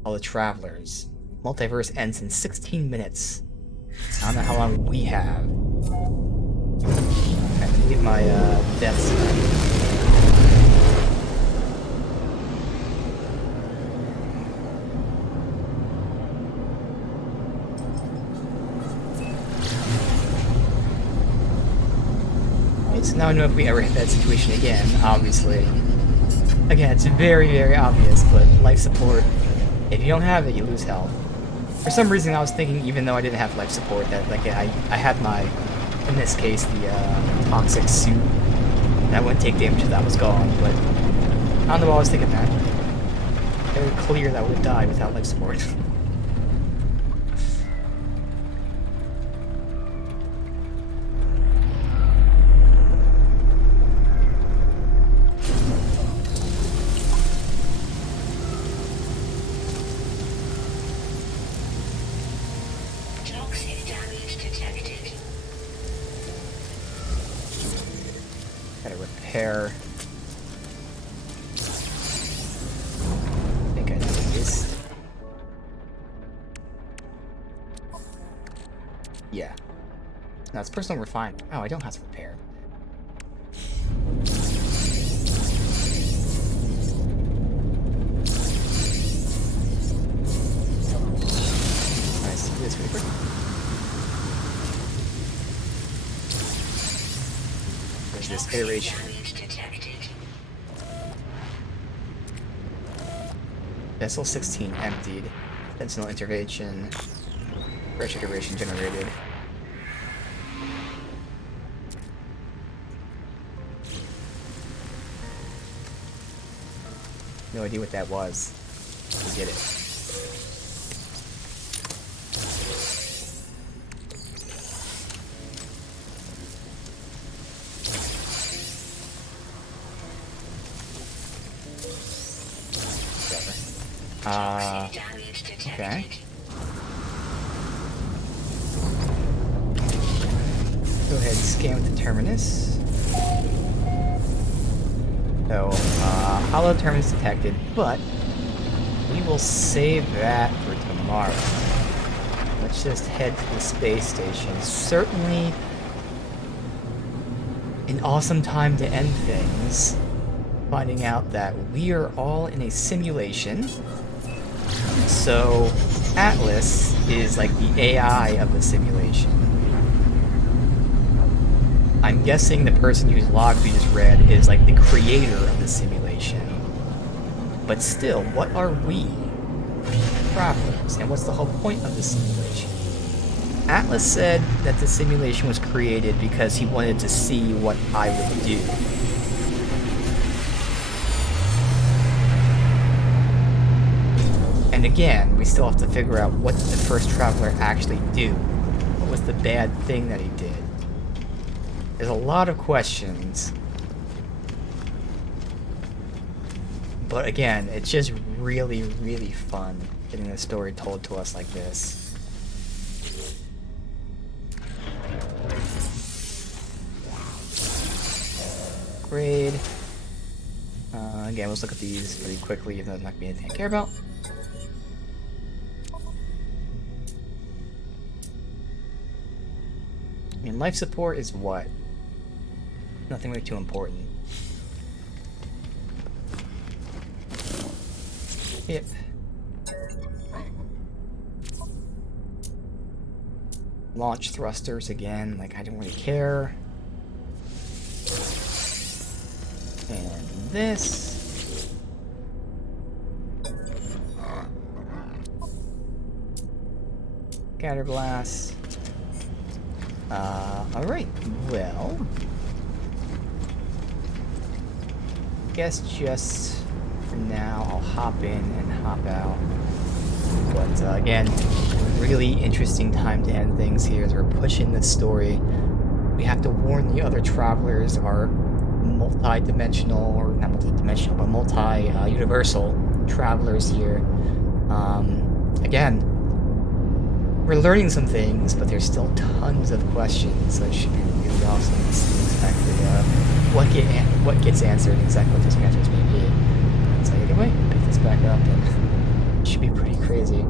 All the travelers. Multiverse ends in 16 minutes. I don't know how long we have. I can get my deaths back. Alright, so now I know if we ever hit that situation again, obviously. Again, it's very, very obvious, but life support, if you don't have it, you lose health. For some reason, I was thinking, even though I didn't have life support, that like I had my, in this case, the toxic suit, and I wouldn't take damage if that was gone. But I don't know what I was thinking, man. Very clear that I would die without life support. Toxic damage detected. Gotta repair. I think I need this. Yeah. No, it's personal refinement. Oh, I don't have to repair. this iteration. Damage detected. Vessel 16 emptied. Sentinel intervention. Fresh iteration generated. No idea what that was. We did it. Damage detected. Okay. Go ahead and scan with the Terminus. So, hollow Terminus detected, but we will save that for tomorrow. Let's just head to the space station. Certainly an awesome time to end things, finding out that we are all in a simulation. So, Atlas is like the AI of the simulation. I'm guessing the person whose log we just read is like the creator of the simulation. But still, what are we? Travelers, and what's the whole point of the simulation? Atlas said that the simulation was created because he wanted to see what I would do. And again, we still have to figure out what did the first traveler actually do? What was the bad thing that he did? There's a lot of questions. But again, it's just really, really fun getting the story told to us like this. Grade. Again, let's look at these pretty quickly, even though there's not going to be anything I care about. I mean, life support is what? Nothing really too important. Yep. Launch thrusters again, like I don't really care. And this. Scatterblast. Alright, well. Guess just for now I'll hop in and hop out. But again, really interesting time to end things here as we're pushing this story. We have to warn the other travelers, our multi-dimensional, or not multi-dimensional, but multi-universal travelers here. Again, we're learning some things, but there's still tons of questions, so it should be really awesome to see exactly what gets answered, exactly what those answers may be. So anyway, pick this back up, and it should be pretty crazy.